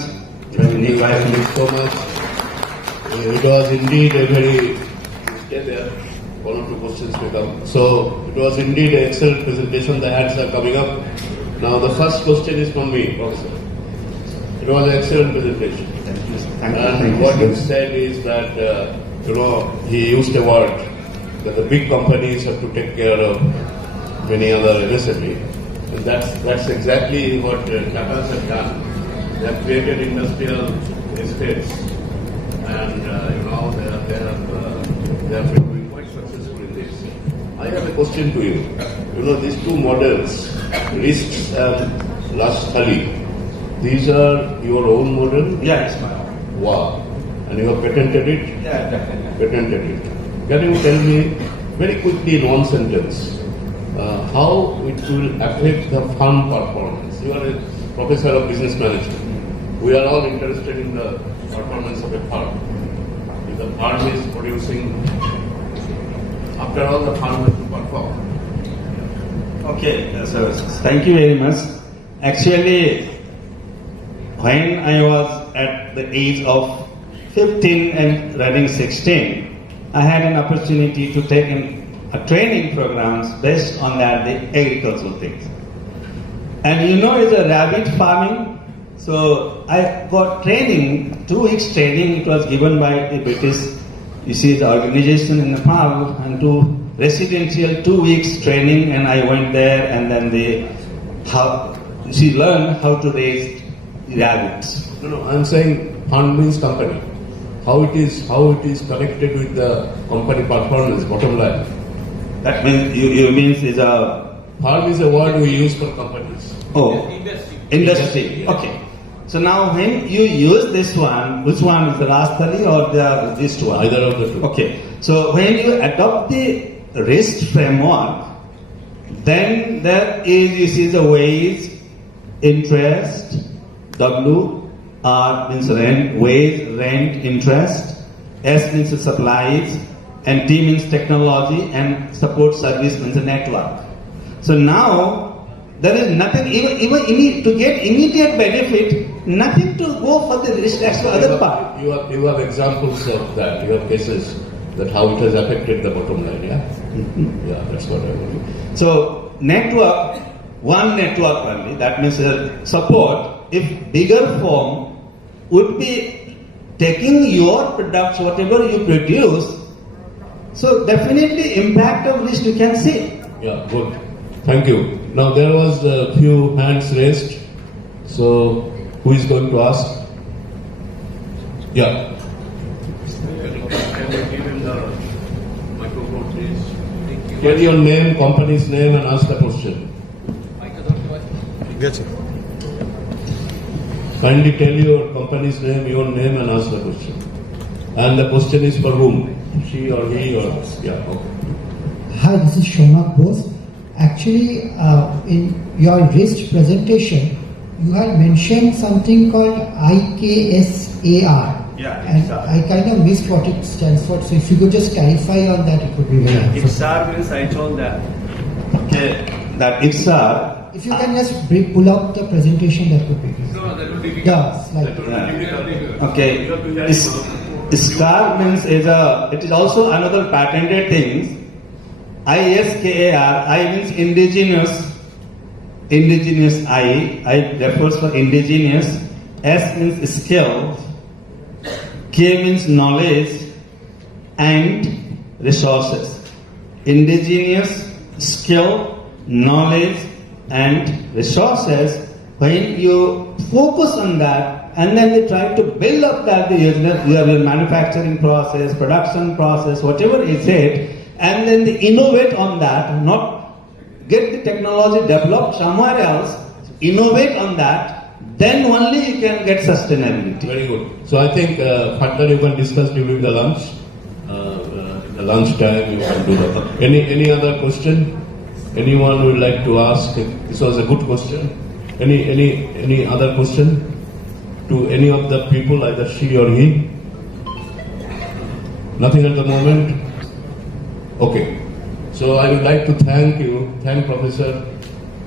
Thank you so much. It was indeed a very one or two questions may come. So it was indeed an excellent presentation. The hands are coming up. Now the first question is from me, Professor. It was an excellent presentation. Thank you. What you said is that he used a word that the big companies have to take care of many other MSME, and that's exactly what Tatas have done. They have created industrial estates, and they have been doing quite successful in this. I have a question to you. These two models, risks and Rastali, these are your own model? Yeah, it's my own. Wow. And you have patented it? Yeah, definitely. Patented it. Can you tell me very quickly in one sentence how it will affect the firm performance? You are a professor of business management. We are all interested in the performance of a firm. If the firm is producing, after all the firm has to perform. Okay, so thank you very much. Actually, when I was at the age of 15 and running 16, I had an opportunity to take a training programs based on that, the agricultural things. And it's a rabbit farming. So I got training, 2 weeks training. It was given by the British, the organization in Nepal, and to residential 2 weeks training. And I went there, and then she learned how to raise rabbits. No, I'm saying fund means company. How it is connected with the company performance, bottom line. That means you means is a fund is a word we use for companies. Oh, industry. Okay. So now when you use this one, which one is the Rastali or this one? Either of the two. Okay. So when you adopt the risk framework, then there is the wage, interest, W, R means rent, wage, rent, interest, S means supplies, and T means technology, and support service means a network. So now there is nothing, even to get immediate benefit, nothing to go for the research to other part. You have examples of that. You have cases that how it has affected the bottom line. Yeah, yeah, that's what I want. So network, one network only. That means support. If bigger firm would be taking your products, whatever you produce, so definitely impact of this you can see. Yeah, good. Thank you. Now there was a few hands raised. So who is going to ask? Yeah. Can you give him the microphone, please? Get your name, company's name, and ask the question. Kindly tell your company's name, your name, and ask the question. And the question is for whom? She or he or yeah. Okay. Hi, this is Shomak Bose. Actually, in your RIST presentation, you had mentioned something called IKSAR. Yeah, and I kind of missed what it stands for. So if you could just clarify on that, it would be very helpful. IKSAR means I told that. Okay, that IKSAR. If you can just pull up the presentation, that would be good. No, that would be difficult. Yeah, slide. Okay. ISCAR means it is also another patented thing. ISKAR, I means indigenous I refers for indigenous, S means skill, K means knowledge and resources. Indigenous, skill, knowledge and resources. When you focus on that and then they try to build up that your manufacturing process, production process, whatever is it, and then they innovate on that, not get the technology developed somewhere else, innovate on that, then only you can get sustainability. Very good. So I think further you can discuss during the lunch. The lunch time you can do that. Any other question? Anyone would like to ask? This was a good question. Any other question to any of the people, either she or he? Nothing at the moment? Okay. So I would like to thank Professor.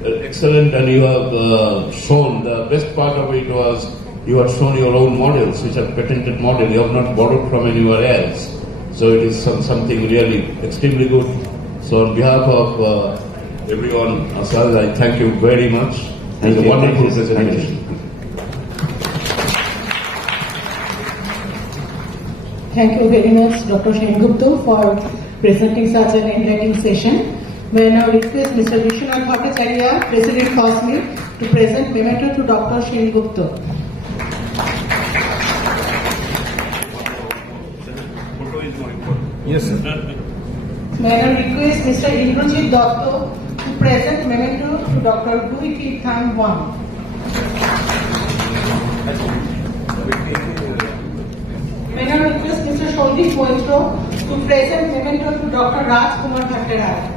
Excellent, and you have shown, the best part of it was you have shown your own models, which are patented models. You have not borrowed from anywhere else. So it is something really extremely good. So on behalf of everyone, Asad, I thank you very much. It's a wonderful presentation. Thank you very much, Dr. Sengupta, for presenting such an enlightening session. May I now request Mr. Vishwanath Bhattacharya, President FOSMI, to present memento to Dr. Sengupta. Yes, sir. May I now request Mr. Indrajit Dotto to present memento to Dr. GoWB Tham Wang. May I now request Mr. Shondeep Moitro to present memento to Dr. Raj Kumar Bhattacharya.